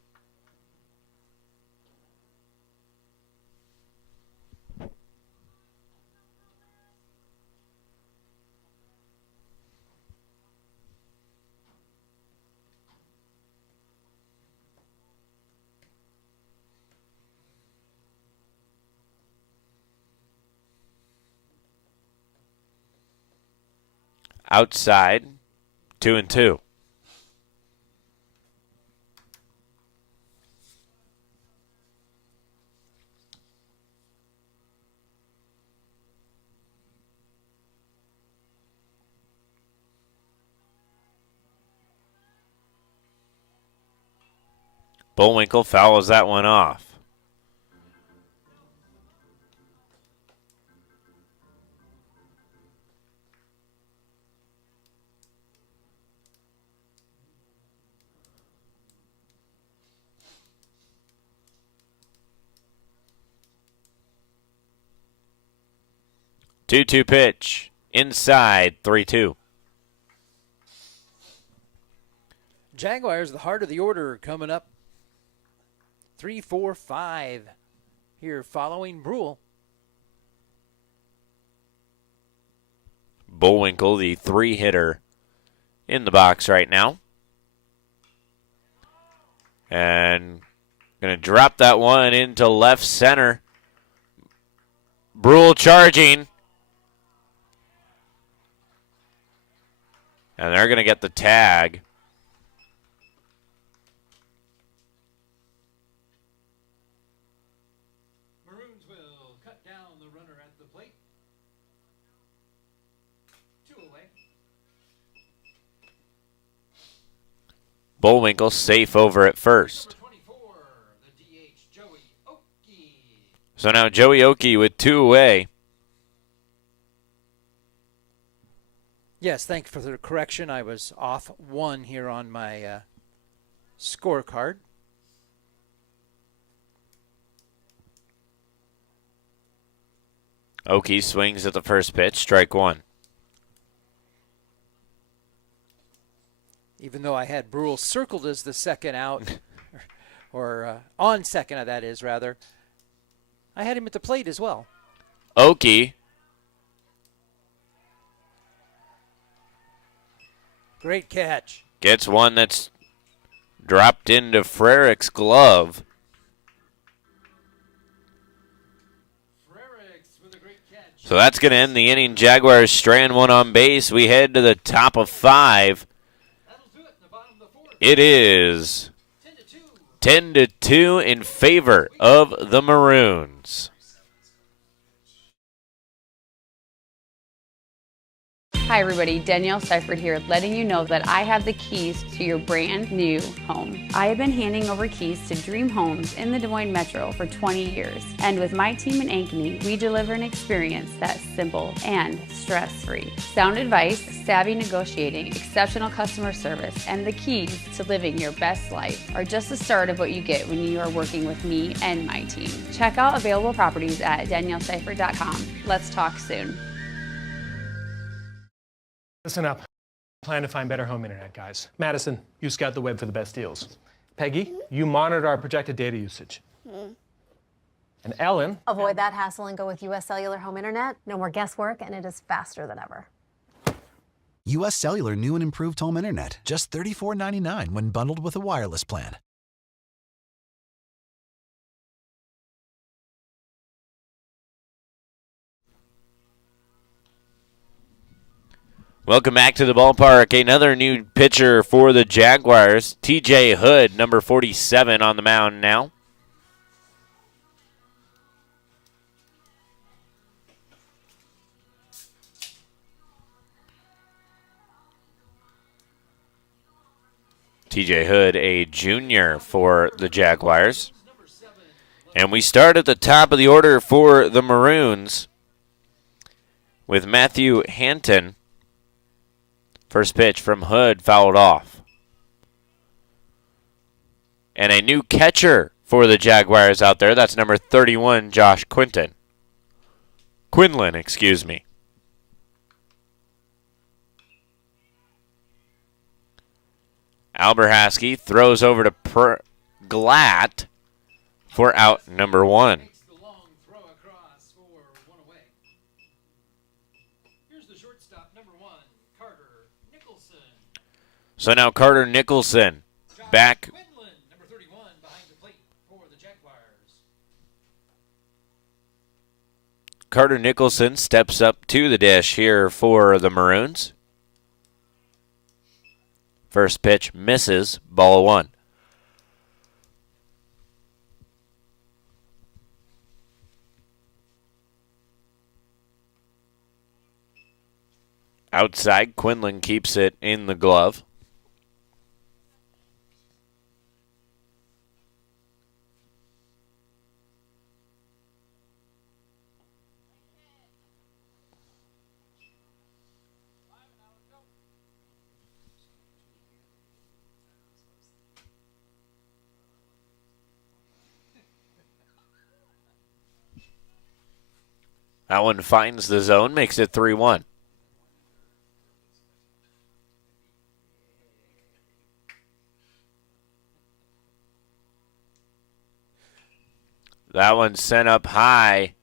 outside, 2-2. Bullwinkle fouls that one off. Two-two pitch. Inside, 3-2. Jaguars, the heart of the order, coming up 3, 4, 5 here following Brule. Bullwinkle, the 3-hitter in the box right now. And going to drop that one into left center. Brule charging. And they're going to get the tag. Maroons will cut down the runner at the plate. 2 away. Bullwinkle safe over at first. So now Joey Oki with 2 away. Yes, thank you for the correction. I was off 1 here on my scorecard. Oki swings at the first pitch, strike 1. Even though I had Brule circled as the second out, or on second, that is, rather, I had him at the plate as well. Oki. Great catch. Gets one that's dropped into Frerich's glove. So that's going to end the inning. Jaguars strand 1 on base. We head to the top of 5. It is 10-2 in favor of the Maroons. Hi everybody, Danielle Seifert here, letting you know that I have the keys to your brand new home. I have been handing over keys to dream homes in the Des Moines Metro for 20 years. And with my team in Ankeny, we deliver an experience that's simple and stress-free. Sound advice, savvy negotiating, exceptional customer service, and the keys to living your best life are just the start of what you get when you are working with me and my team. Check out available properties at danielleseifert.com. Let's talk soon. Listen up. Plan to find better home internet, guys. Madison, you scout the web for the best deals. Peggy, you monitor our projected data usage. And Ellen... Avoid that hassle and go with U.S. Cellular Home Internet. No more guesswork, and it is faster than ever. U.S. Cellular new and improved home internet. Just $34.99 when bundled with a wireless plan. Welcome back to the ballpark. Another new pitcher for the Jaguars. TJ Hood, number 47 on the mound now. TJ Hood, a junior for the Jaguars. And we start at the top of the order for the Maroons with Matthew Hanton. First pitch from Hood, fouled off. And a new catcher for the Jaguars out there. That's number 31, Josh Quinlan, excuse me. Alberhaski throws over to Glatt for out number 1. So now Carter Nicholson back. Number 31 behind the plate for the Jaguars. Carter Nicholson steps up to the dish here for the Maroons. First pitch misses, ball 1. Outside, Quinlan keeps it in the glove. That one finds the zone, makes it 3-1. That one sent up high.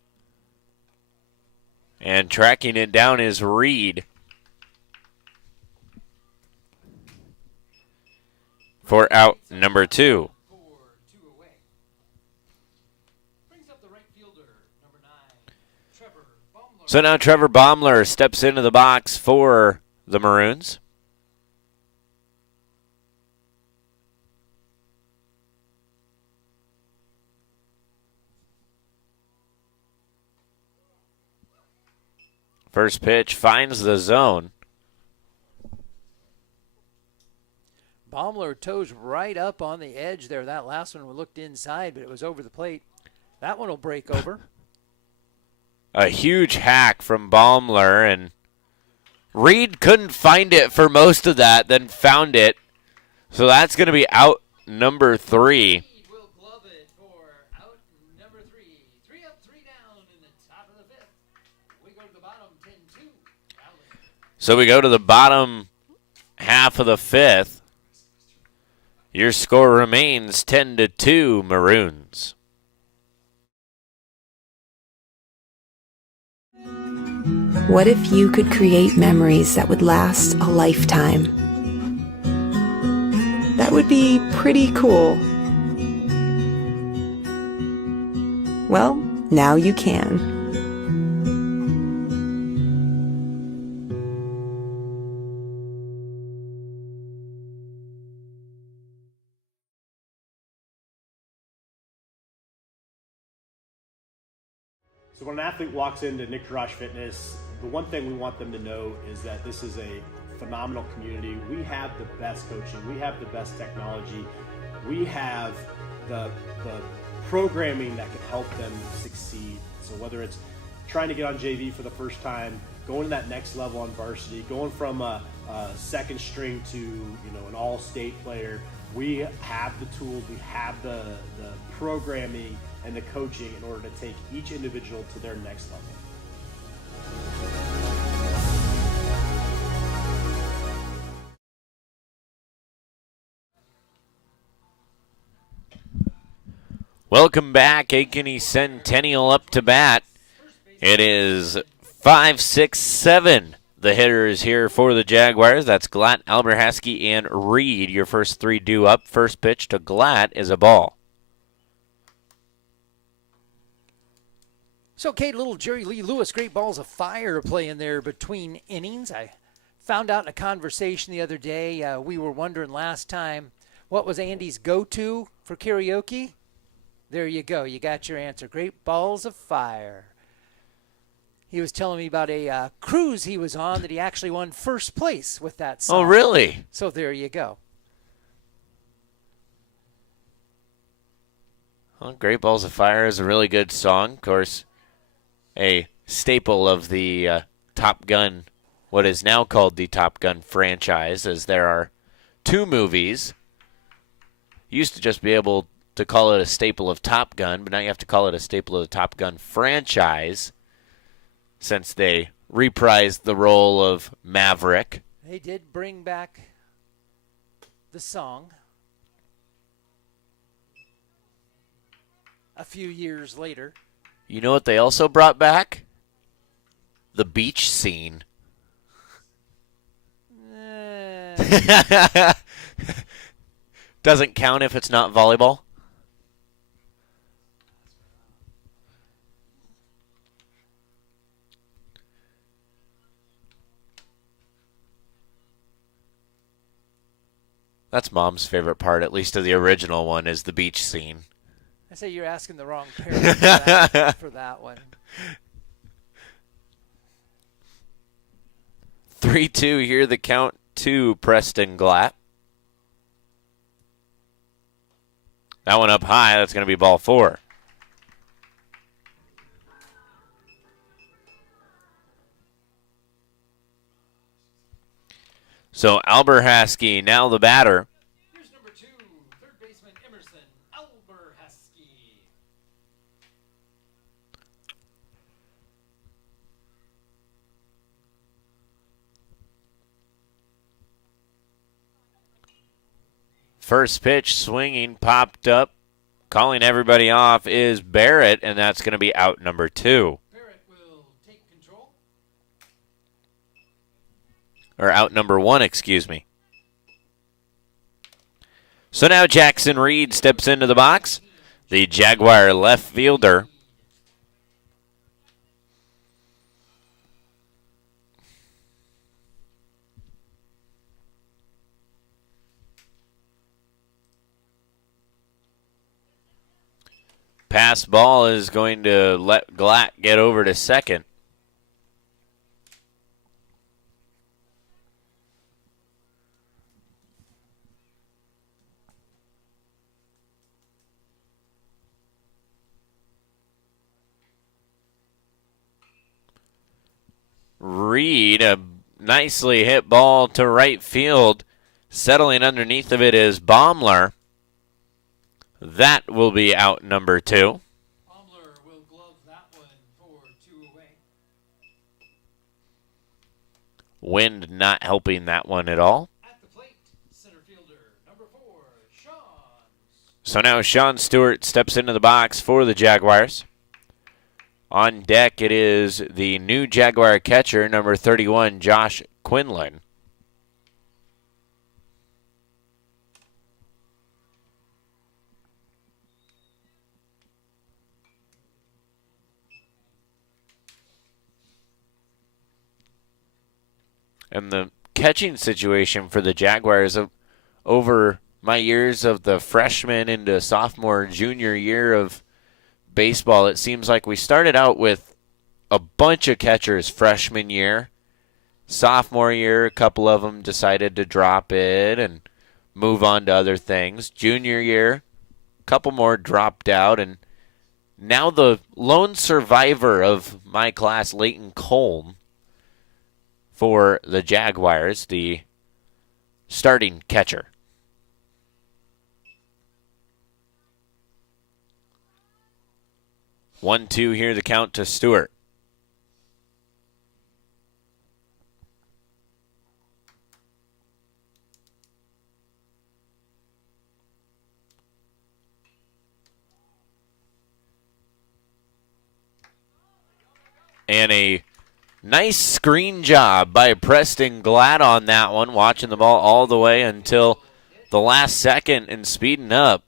And tracking it down is Reed. For out number 2. So now Trevor Baumler steps into the box for the Maroons. First pitch finds the zone. Baumler toes right up on the edge there. That last one looked inside, but it was over the plate. That one will break over. A huge hack from Baumler, and Reed couldn't find it for most of that, then found it. So that's going to be out number 3. So we go to the bottom half of the 5th. Your score remains 10-2 Maroons. What if you could create memories that would last a lifetime? That would be pretty cool. Well, now you can. So when an athlete walks into Nick Jarash Fitness, the one thing we want them to know is that this is a phenomenal community. We have the best coaching. We have the best technology. We have the programming that can help them succeed. So whether it's trying to get on JV for the first time, going to that next level on varsity, going from a second string to an all-state player, we have the tools, we have the programming and the coaching in order to take each individual to their next level. Welcome back, Ankeny Centennial up to bat. It is 5, 6, 7. The hitters here for the Jaguars. That's Glatt, Alberhaski, and Reed. Your first 3 due up. First pitch to Glatt is a ball. So, Kate, little Jerry Lee Lewis, great balls of fire playing there between innings. I found out in a conversation the other day, we were wondering last time, what was Andy's go-to for karaoke? There you go. You got your answer. Great balls of fire. He was telling me about a cruise he was on that he actually won first place with that song. Oh, really? So there you go. Well, Great Balls of Fire is a really good song. Of course, a staple of the Top Gun, what is now called the Top Gun franchise, as there are 2 movies. Used to just be able to call it a staple of Top Gun, but now you have to call it a staple of the Top Gun franchise, since they reprised the role of Maverick. They did bring back the song a few years later. You know what they also brought back? The beach scene. Doesn't count if it's not volleyball. That's Mom's favorite part, at least of the original one, is the beach scene. I say you're asking the wrong parent for that one. 3-2 here, the count to Preston Glatt. That one up high, that's going to be ball 4. So Alberhasky now the batter. Here's number 2, third baseman Emerson Alberhasky. First pitch swinging, popped up. Calling everybody off is Barrett, and that's going to be out number 2. Barrett will take control. Or out number 1, excuse me. So now Jackson Reed steps into the box, the Jaguar left fielder. Pass ball is going to let Glatt get over to second. Reed, a nicely hit ball to right field. Settling underneath of it is Baumler. That will be out number 2. Baumler will glove that one for 2 away. Wind not helping that one at all. At the plate, center fielder, number 4, Sean. So now Sean Stewart steps into the box for the Jaguars. On deck, it is the new Jaguar catcher, number 31, Josh Quinlan. And the catching situation for the Jaguars over my years of the freshman into sophomore, junior year of baseball, it seems like we started out with a bunch of catchers freshman year. Sophomore year, a couple of them decided to drop it and move on to other things. Junior year, a couple more dropped out. And now the lone survivor of my class, Leighton Colm, for the Jaguars, the starting catcher. One, two here, the count to Stewart. And a nice screen job by Preston Glatt on that one, watching the ball all the way until the last second and speeding up.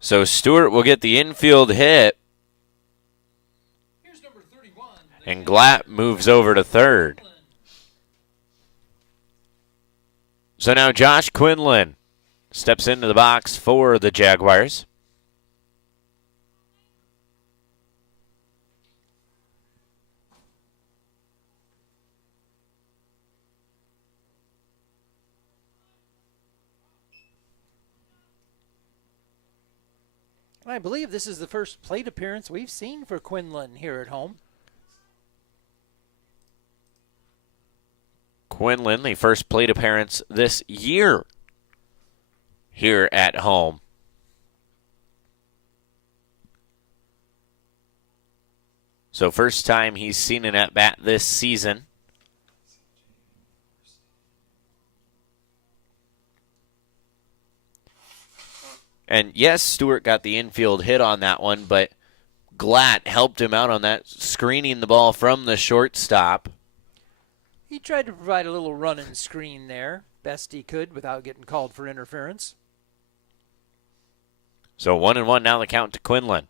So Stewart will get the infield hit. And Glatt moves over to third. So now Josh Quinlan steps into the box for the Jaguars. I believe this is the first plate appearance we've seen for Quinlan here at home. Quinlan, the first plate appearance this year here at home. So first time he's seen an at-bat this season. And yes, Stewart got the infield hit on that one, but Glatt helped him out on that, screening the ball from the shortstop. He tried to provide a little run and screen there, best he could without getting called for interference. So 1-1 now the count to Quinlan.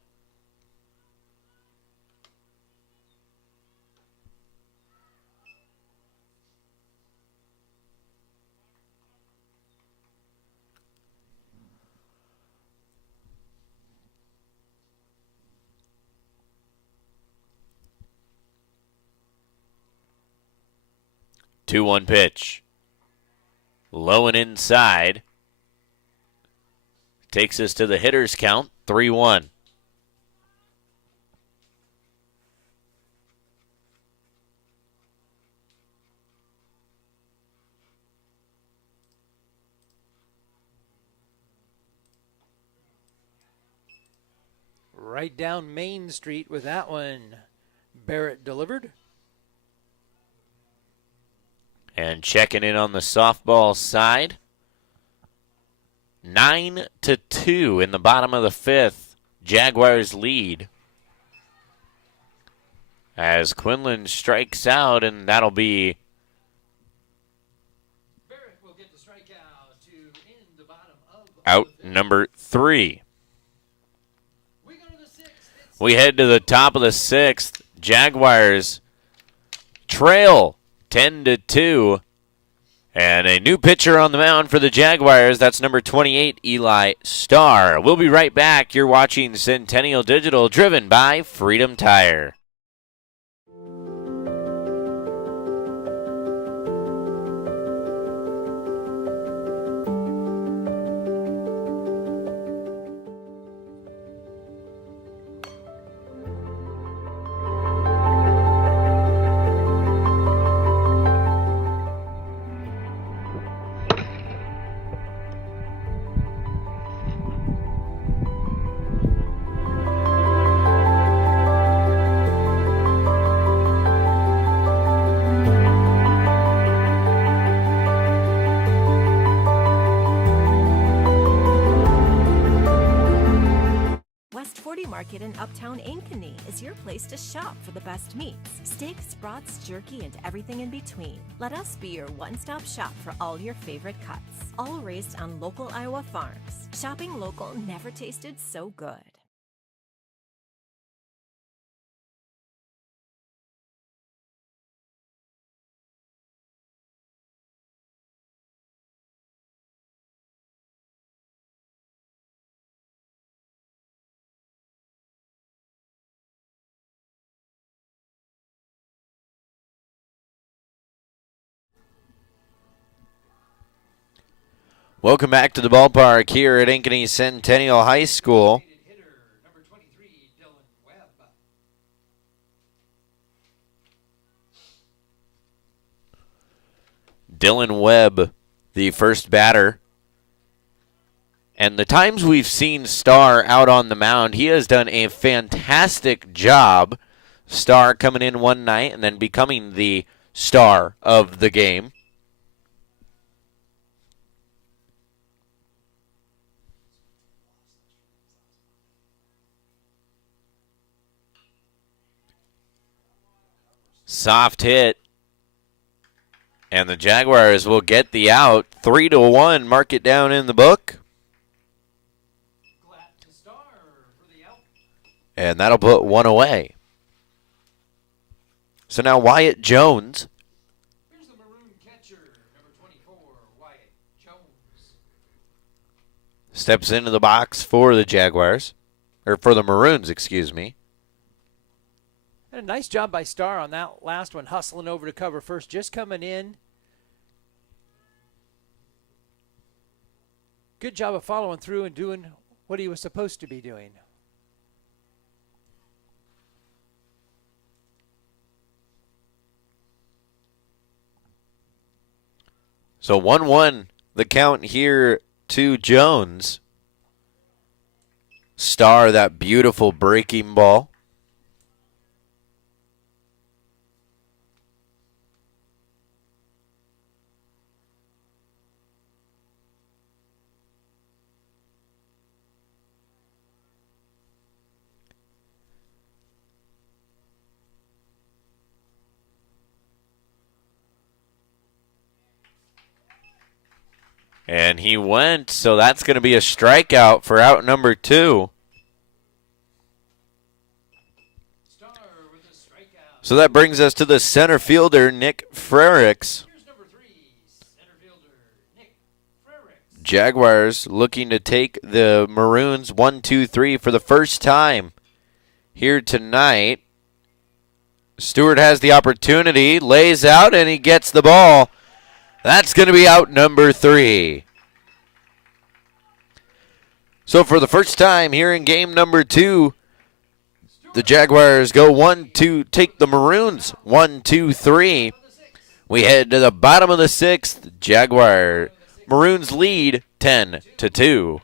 2-1 pitch. Low and inside. Takes us to the hitter's count, 3-1. Right down Main Street with that one. Barrett delivered. And checking in on the softball side. 9-2 in the bottom of the fifth. Jaguars lead. As Quinlan strikes out, and that'll be Barrett will get the strikeout to end the bottom of out number 3. We head to the top of the 6th. Jaguars trail 10-2. And a new pitcher on the mound for the Jaguars. That's number 28, Eli Starr. We'll be right back. You're watching Centennial Digital, driven by Freedom Tire. Market in Uptown Ankeny is your place to shop for the best meats, steaks, brats, jerky, and everything in between. Let us be your one-stop shop for all your favorite cuts, all raised on local Iowa farms. Shopping local never tasted so good. Welcome back to the ballpark here at Ankeny Centennial High School. Dylan Webb, the first batter. And the times we've seen Starr out on the mound, he has done a fantastic job. Starr coming in one night and then becoming the star of the game. Soft hit. And the Jaguars will get the out. 3-1. Mark it down in the book. And that'll put one away. So now Wyatt Jones. Here's the Maroon catcher, number 24, Wyatt Jones. Steps into the box for the Jaguars. Or for the Maroons, excuse me. And a nice job by Starr on that last one, hustling over to cover first, just coming in. Good job of following through and doing what he was supposed to be doing. So 1-1 the count here to Jones. Starr, that beautiful breaking ball. And he went, so that's going to be a strikeout for out number 2. So that brings us to the center fielder, Nick Frericks. Jaguars looking to take the Maroons 1-2-3 for the first time here tonight. Stewart has the opportunity, lays out, and he gets the ball. That's going to be out number 3. So for the first time here in game number 2, the Jaguars go 1-2, take the Maroons 1-2-3. We head to the bottom of the 6th. Maroons lead 10-2.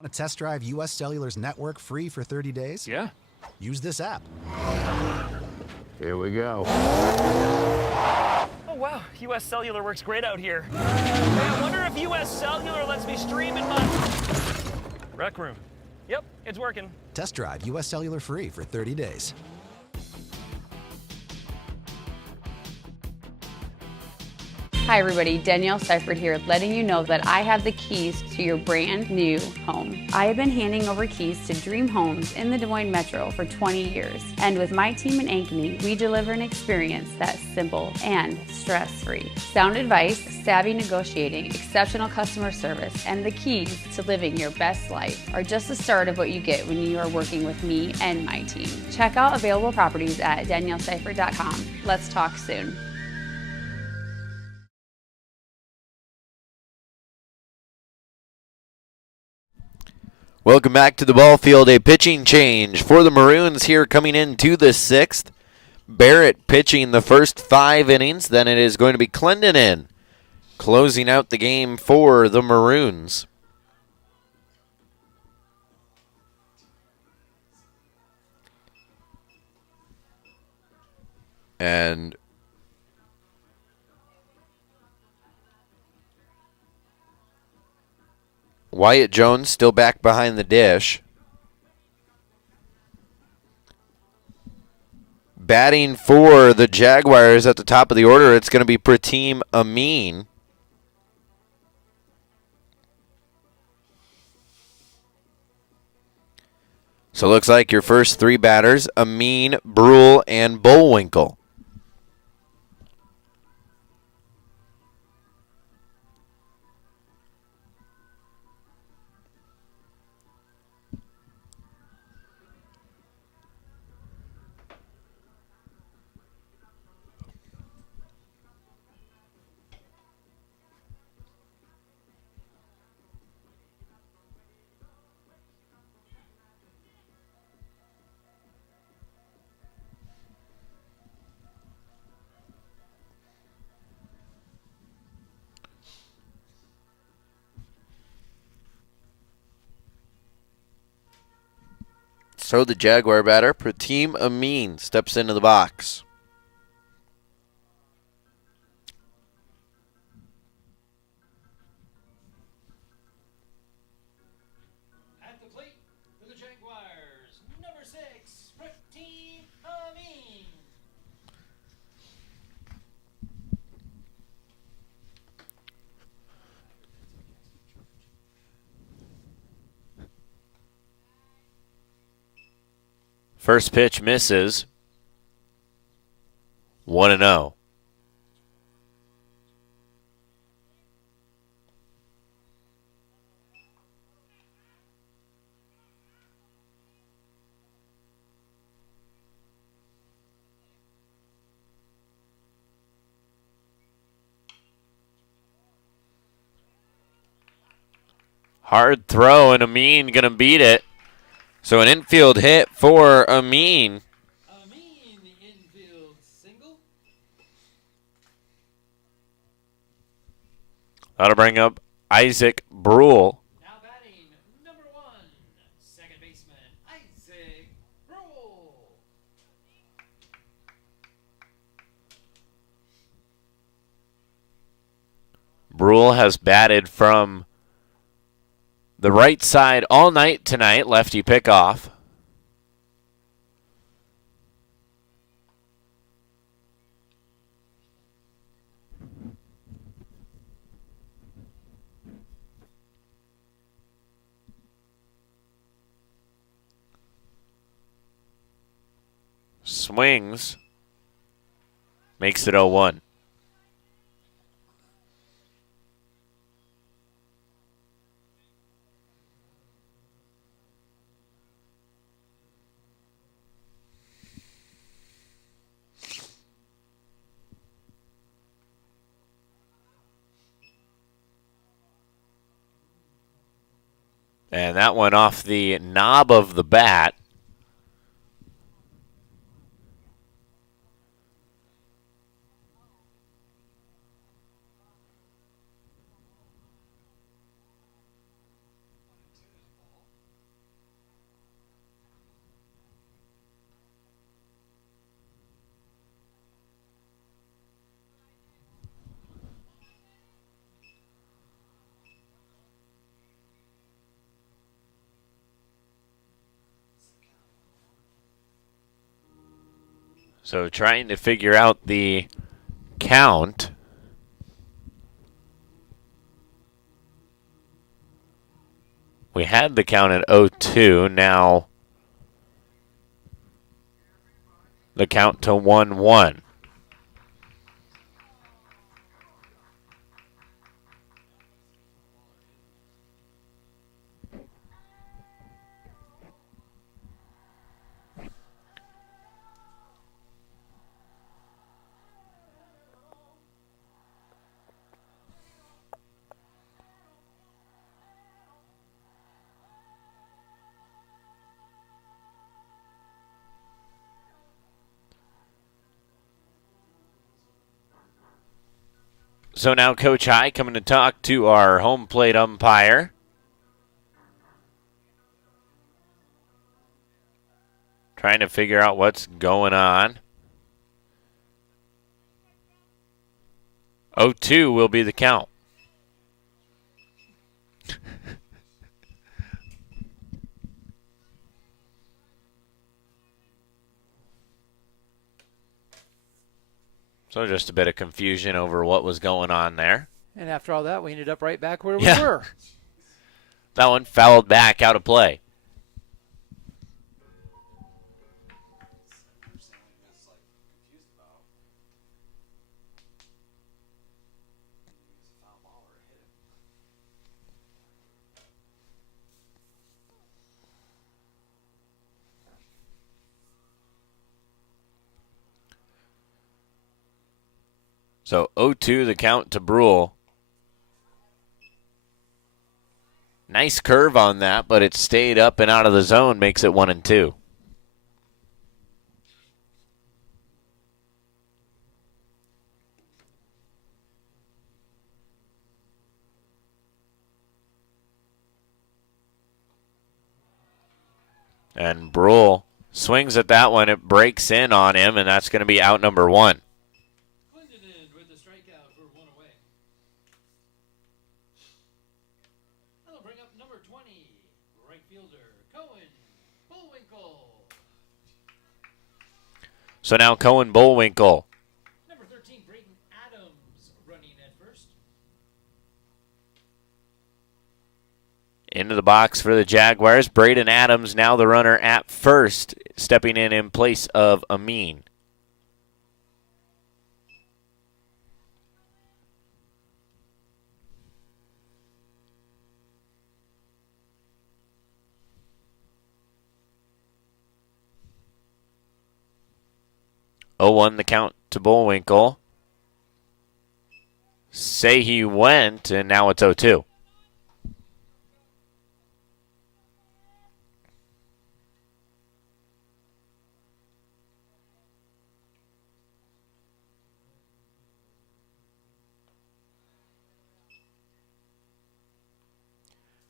Want to test drive U.S. Cellular's network free for 30 days? Yeah. Use this app. Here we go. Oh, wow. U.S. Cellular works great out here. Hey, I wonder if U.S. Cellular lets me stream in my rec room. Yep, it's working. Test drive U.S. Cellular free for 30 days. Hi everybody, Danielle Seifert here, letting you know that I have the keys to your brand new home. I have been handing over keys to dream homes in the Des Moines Metro for 20 years. And with my team in Ankeny, we deliver an experience that's simple and stress-free. Sound advice, savvy negotiating, exceptional customer service, and the keys to living your best life are just the start of what you get when you are working with me and my team. Check out available properties at danielleseifert.com. Let's talk soon. Welcome back to the ball field. A pitching change for the Maroons here coming into the 6th. Barrett pitching the first 5 innings. Then it is going to be Clendenin closing out the game for the Maroons. And Wyatt Jones still back behind the dish. Batting for the Jaguars at the top of the order, it's going to be Prateem Amin. So it looks like your first 3 batters, Amin, Brule, and Bullwinkle. So the Jaguar batter, Prateem Amin, steps into the box. At the plate for the Jaguars, number 6, Prateem Amin. First pitch misses. 1-0. Hard throw, and Amin going to beat it. So an infield hit for Amin. Amin, the infield single. That'll bring up Isaac Brule. Now batting, number 1, second baseman, Isaac Brule. Brule has batted from the right side all night tonight, lefty pickoff. Swings. Makes it 0-1. And that went off the knob of the bat. So trying to figure out the count. We had the count at 0-2. Now the count to 1-1. So now Coach High coming to talk to our home plate umpire. Trying to figure out what's going on. 0-2 will be the count. So just a bit of confusion over what was going on there. And after all that, we ended up right back where we Yeah. were. That one fouled back out of play. So 0-2 the count to Brule. Nice curve on that, but it stayed up and out of the zone, makes it 1-2. And Brule swings at that one. It breaks in on him, and that's going to be out number 1. With the strikeout for 1 away. That'll bring up number 20, right fielder, Cohen Bullwinkle. So now Cohen Bullwinkle. Number 13, Braden Adams, running at first. Into the box for the Jaguars. Braden Adams now the runner at first, stepping in place of Amin. Oh, 0-1 the count to Bullwinkle. Say he went, and now it's 0-2.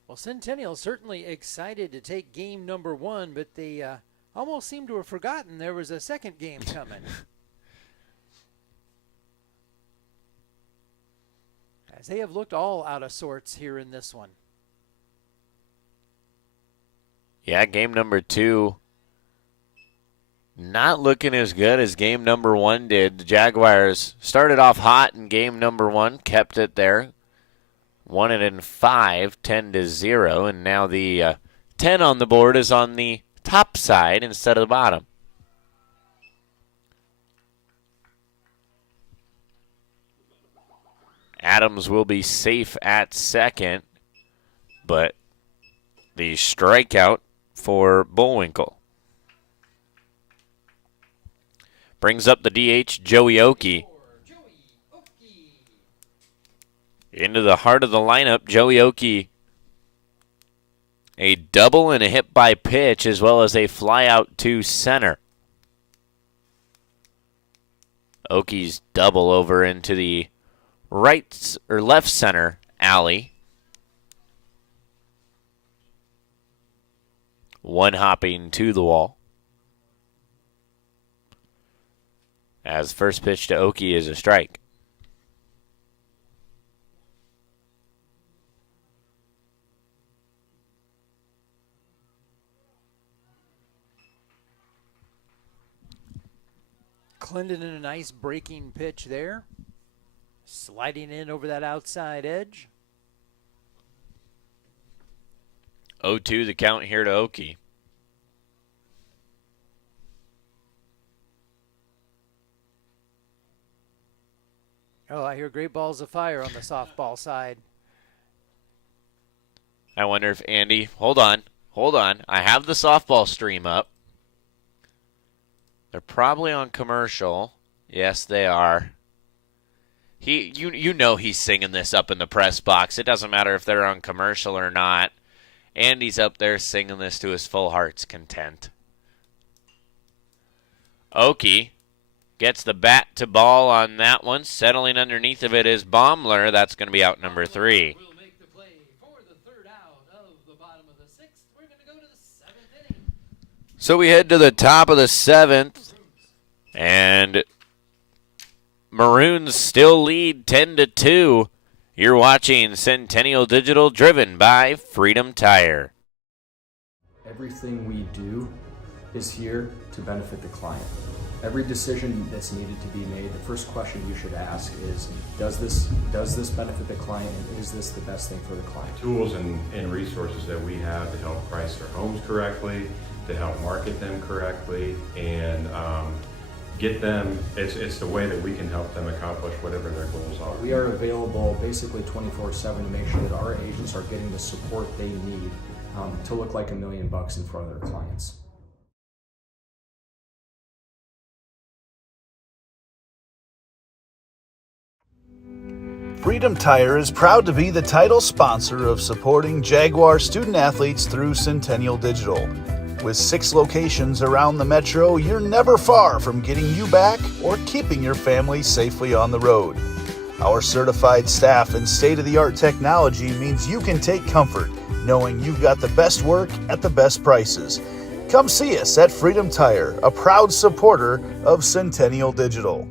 Well, Centennial certainly excited to take game number 1, but they almost seem to have forgotten there was a second game coming. As they have looked all out of sorts here in this one. Yeah, game number 2 not looking as good as game number 1 did. The Jaguars started off hot in game number 1, kept it there. Won it in 5, 10-0, and now the 10 on the board is on the top side instead of the bottom. Adams will be safe at second, but the strikeout for Bullwinkle brings up the DH, Joey Oakey. Into the heart of the lineup, Joey Oakey A double and a hit by pitch, as well as a fly out to center. Oki's double over into the right or left center alley. One hopping to the wall. As first pitch to Oki is a strike. Clinton in a nice breaking pitch there. Sliding in over that outside edge. 0-2 the count here to Oki. Oh, I hear great balls of fire on the softball side. I wonder if Andy, hold on. I have the softball stream up. They're probably on commercial. Yes, they are. You know he's singing this up in the press box. It doesn't matter if they're on commercial or not. Andy's up there singing this to his full heart's content. Oki gets the bat to ball on that one. Settling underneath of it is Baumler. That's going to be out number 3. So we head to the top of the 7th. And Maroons still lead 10-2. You're watching Centennial Digital, driven by Freedom Tire. Everything we do is here to benefit the client. Every decision that's needed to be made, the first question you should ask is, does this benefit the client, and is this the best thing for the client? Tools and resources that we have to help price their homes correctly, to help market them correctly, and get them, it's the way that we can help them accomplish whatever their goals are. We are available basically 24/7 to make sure that our agents are getting the support they need to look like $1 million in front of their clients. Freedom Tire is proud to be the title sponsor of supporting Jaguar student athletes through Centennial Digital. With 6 locations around the metro, you're never far from getting you back or keeping your family safely on the road. Our certified staff and state-of-the-art technology means you can take comfort knowing you've got the best work at the best prices. Come see us at Freedom Tire, a proud supporter of Centennial Digital.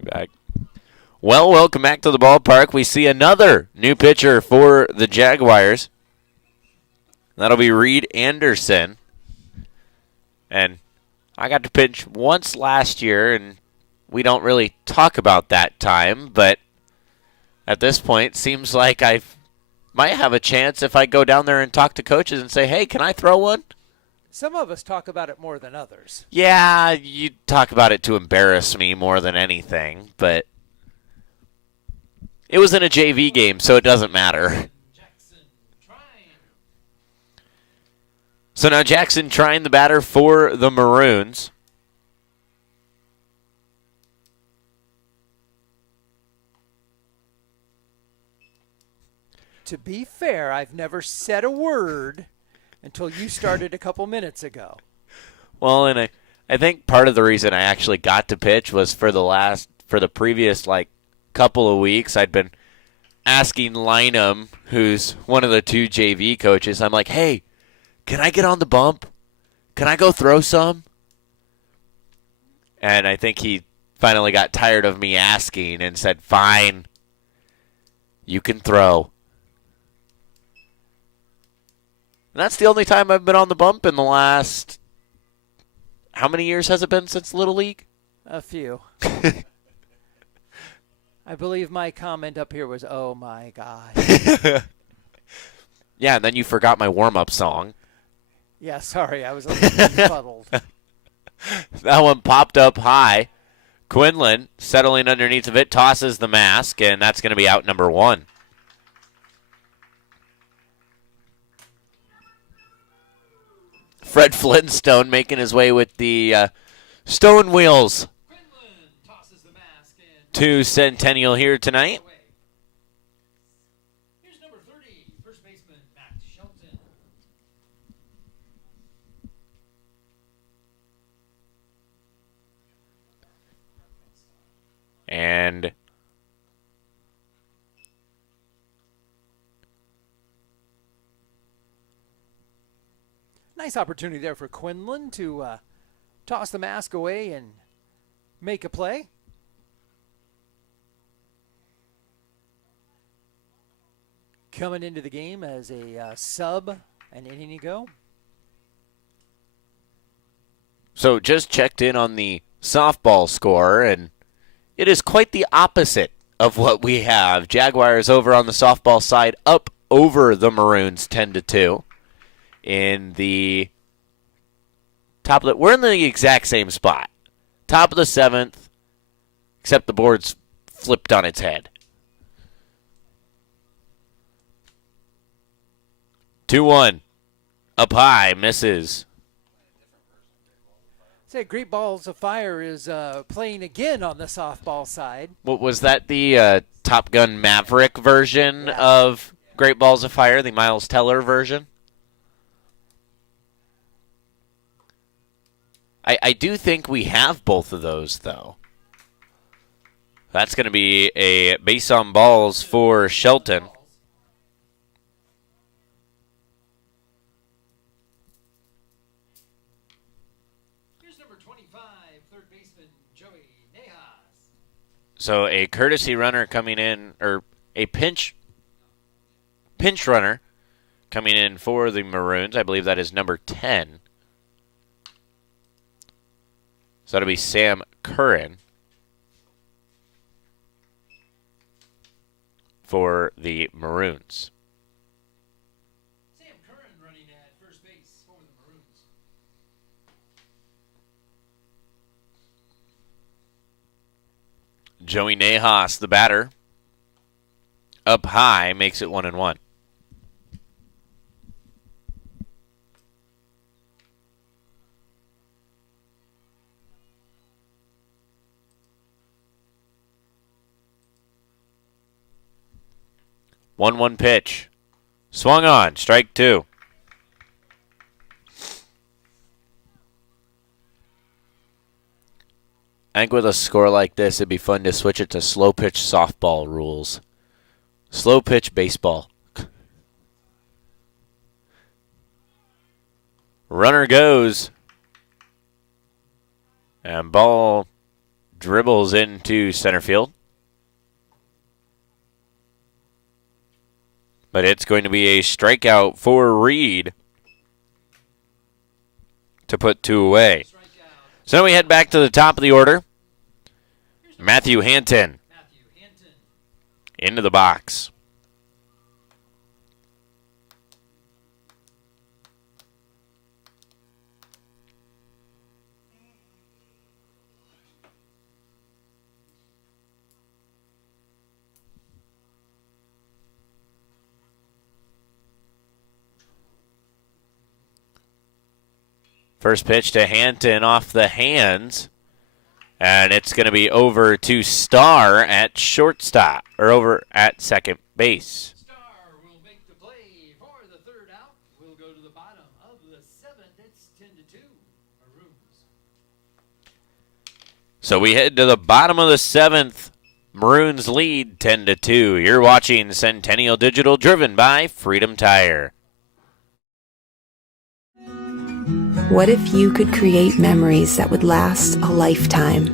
Back. Well, welcome back to the ballpark. We see another new pitcher for the Jaguars. That'll be Reed Anderson. And I got to pitch once last year, and we don't really talk about that time, but at this point, seems like I might have a chance if I go down there and talk to coaches and say, hey, can I throw one? Some of us talk about it more than others. Yeah, you talk about it to embarrass me more than anything, but it was in a JV game, so it doesn't matter. So now Jackson trying the batter for the Maroons. To be fair, I've never said a word until you started a couple minutes ago. Well, and I think part of the reason I actually got to pitch was for the previous couple of weeks I'd been asking Lynham, who's one of the 2 JV coaches, I'm like, hey, can I get on the bump? Can I go throw some? And I think he finally got tired of me asking and said, fine, you can throw. And that's the only time I've been on the bump in the last, how many years has it been since Little League? A few. I believe my comment up here was, oh my God. Yeah, and then you forgot my warm-up song. Yeah, sorry, I was a little befuddled. That one popped up high. Quinlan, settling underneath of it, tosses the mask, and that's going to be out number 1. Fred Flintstone making his way with the stone wheels to Centennial here tonight. And nice opportunity there for Quinlan to toss the mask away and make a play. Coming into the game as a sub an inning ago. So just checked in on the softball score, and it is quite the opposite of what we have. Jaguars over on the softball side up over the Maroons 10-2. In the top of the, we're in the exact same spot. Top of the 7th, except the board's flipped on its head. 2-1. Up high, misses. Say Great Balls of Fire is playing again on the softball side. What was that, the Top Gun Maverick version of Great Balls of Fire, the Miles Teller version? I do think we have both of those, though. That's going to be a base on balls for Shelton. So a courtesy runner coming in, or a pinch runner coming in for the Maroons. I believe that is number 10. So that'll be Sam Curran for the Maroons. Sam Curran running at first base for the Maroons. Joey Nahas, the batter, up high, makes it 1-1. One pitch. Swung on. Strike 2. I think with a score like this, it'd be fun to switch it to slow pitch softball rules. Slow pitch baseball. Runner goes. And ball dribbles into center field. But it's going to be a strikeout for Reed to put 2 away. So now we head back to the top of the order. Matthew Hanton into the box. First pitch to Hanton off the hands. And it's going to be over to Starr at shortstop, or over at second base. Starr will make the play for the third out. We'll go to the bottom of the 7th. It's 10-2. Maroons. So we head to the bottom of the 7th. Maroons lead 10-2. You're watching Centennial Digital, driven by Freedom Tire. What if you could create memories that would last a lifetime?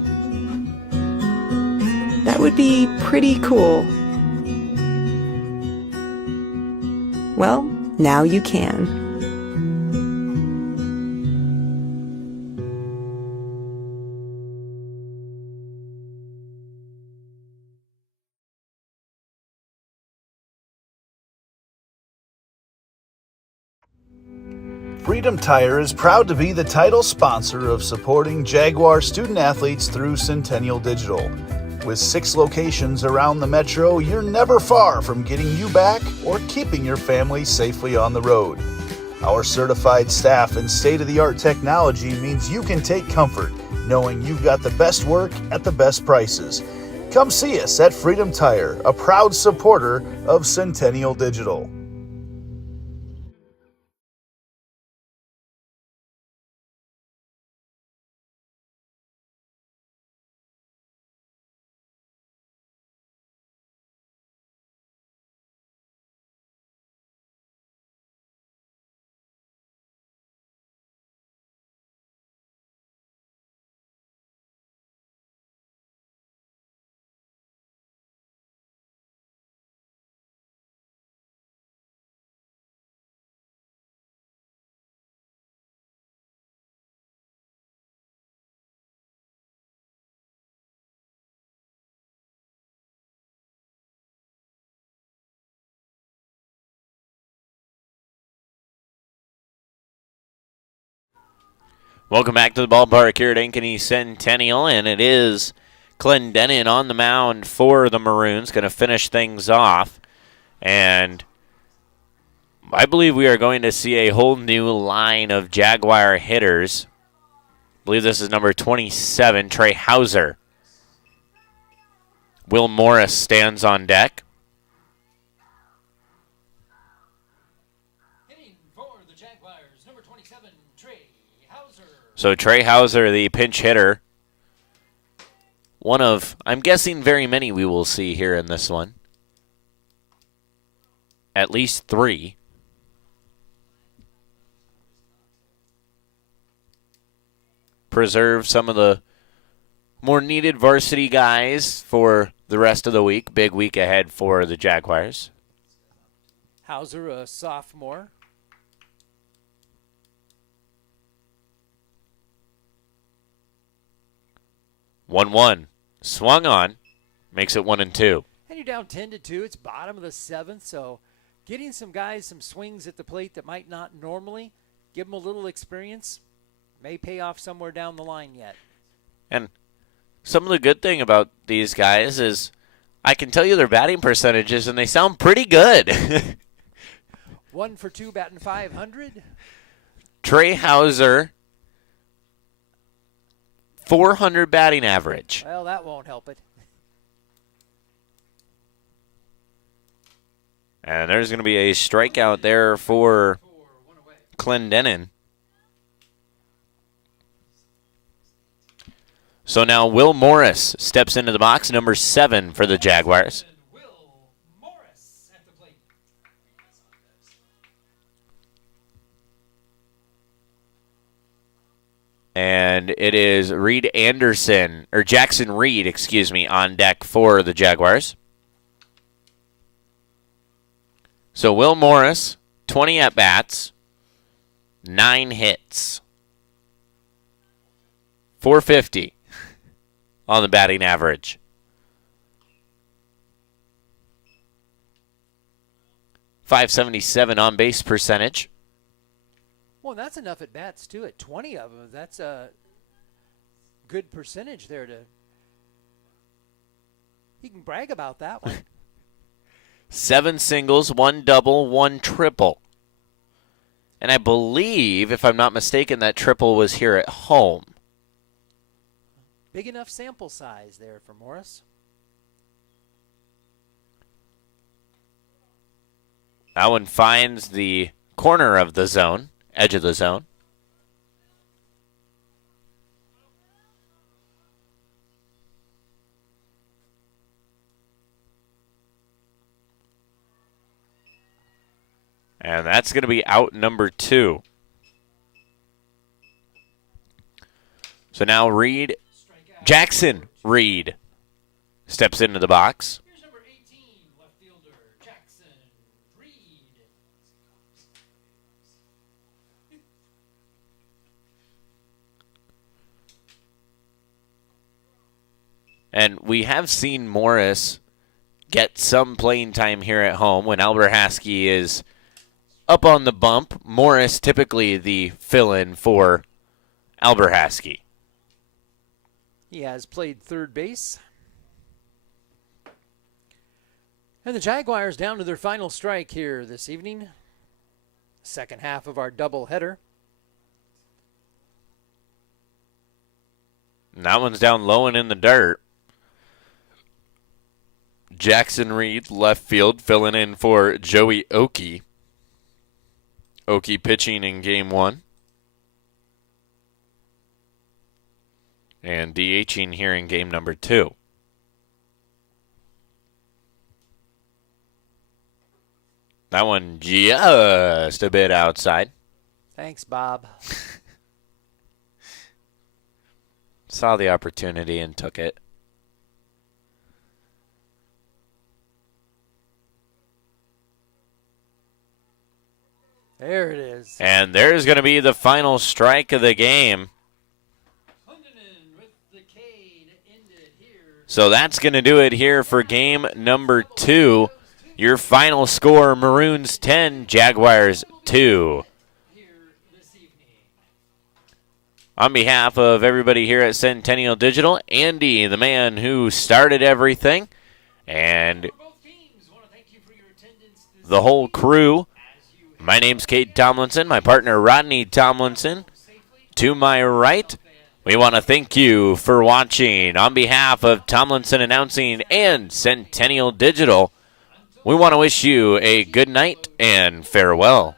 That would be pretty cool. Well, now you can. Freedom Tire is proud to be the title sponsor of supporting Jaguar student athletes through Centennial Digital. With 6 locations around the metro, you're never far from getting you back or keeping your family safely on the road. Our certified staff and state-of-the-art technology means you can take comfort knowing you've got the best work at the best prices. Come see us at Freedom Tire, a proud supporter of Centennial Digital. Welcome back to the ballpark here at Ankeny Centennial, and it is Clendenin on the mound for the Maroons, going to finish things off. And I believe we are going to see a whole new line of Jaguar hitters. I believe this is number 27, Trey Hauser. Will Morris stands on deck. So Trey Hauser, the pinch hitter. One of, I'm guessing, very many we will see here in this one. At least 3. Preserve some of the more needed varsity guys for the rest of the week. Big week ahead for the Jaguars. Hauser, a sophomore. One swung on, makes it 1-2. And you're down 10-2. It's bottom of the 7th, so getting some guys some swings at the plate that might not normally give them a little experience may pay off somewhere down the line yet. And some of the good thing about these guys is I can tell you their batting percentages, and they sound pretty good. 1 for 2, batting .500. Trey Hauser, 400 batting average. Well, that won't help it. And there's going to be a strikeout there for Clendenin. So now Will Morris steps into the box, number 7 for the Jaguars. And it is Jackson Reed, excuse me, on deck for the Jaguars. So Will Morris, 20 at-bats, 9 hits, 450 on the batting average. .577 on base percentage. Well, that's enough at bats too. At 20 of them, that's a good percentage there. He can brag about that one. 7 singles, 1 double, 1 triple. And I believe, if I'm not mistaken, that triple was here at home. Big enough sample size there for Morris. That one finds the corner of the zone, edge of the zone. And that's going to be out number 2. So now Jackson Reed steps into the box. Here's number 18, left fielder Jackson Reed. And we have seen Morris get some playing time here at home when Alberhaski is up on the bump. Morris typically the fill-in for Alberhaski. He has played third base. And the Jaguars down to their final strike here this evening. Second half of our doubleheader. And that one's down low and in the dirt. Jackson Reed, left field, filling in for Joey Oakey. Oakey pitching in game 1. And DHing here in game number 2. That one just a bit outside. Thanks, Bob. Saw the opportunity and took it. There it is. And there's going to be the final strike of the game. So that's going to do it here for game number 2. Your final score, Maroons 10, Jaguars 2. On behalf of everybody here at Centennial Digital, Andy, the man who started everything, and the whole crew, my name's Kate Tomlinson, my partner Rodney Tomlinson. To my right, we want to thank you for watching. On behalf of Tomlinson Announcing and Centennial Digital, we want to wish you a good night and farewell.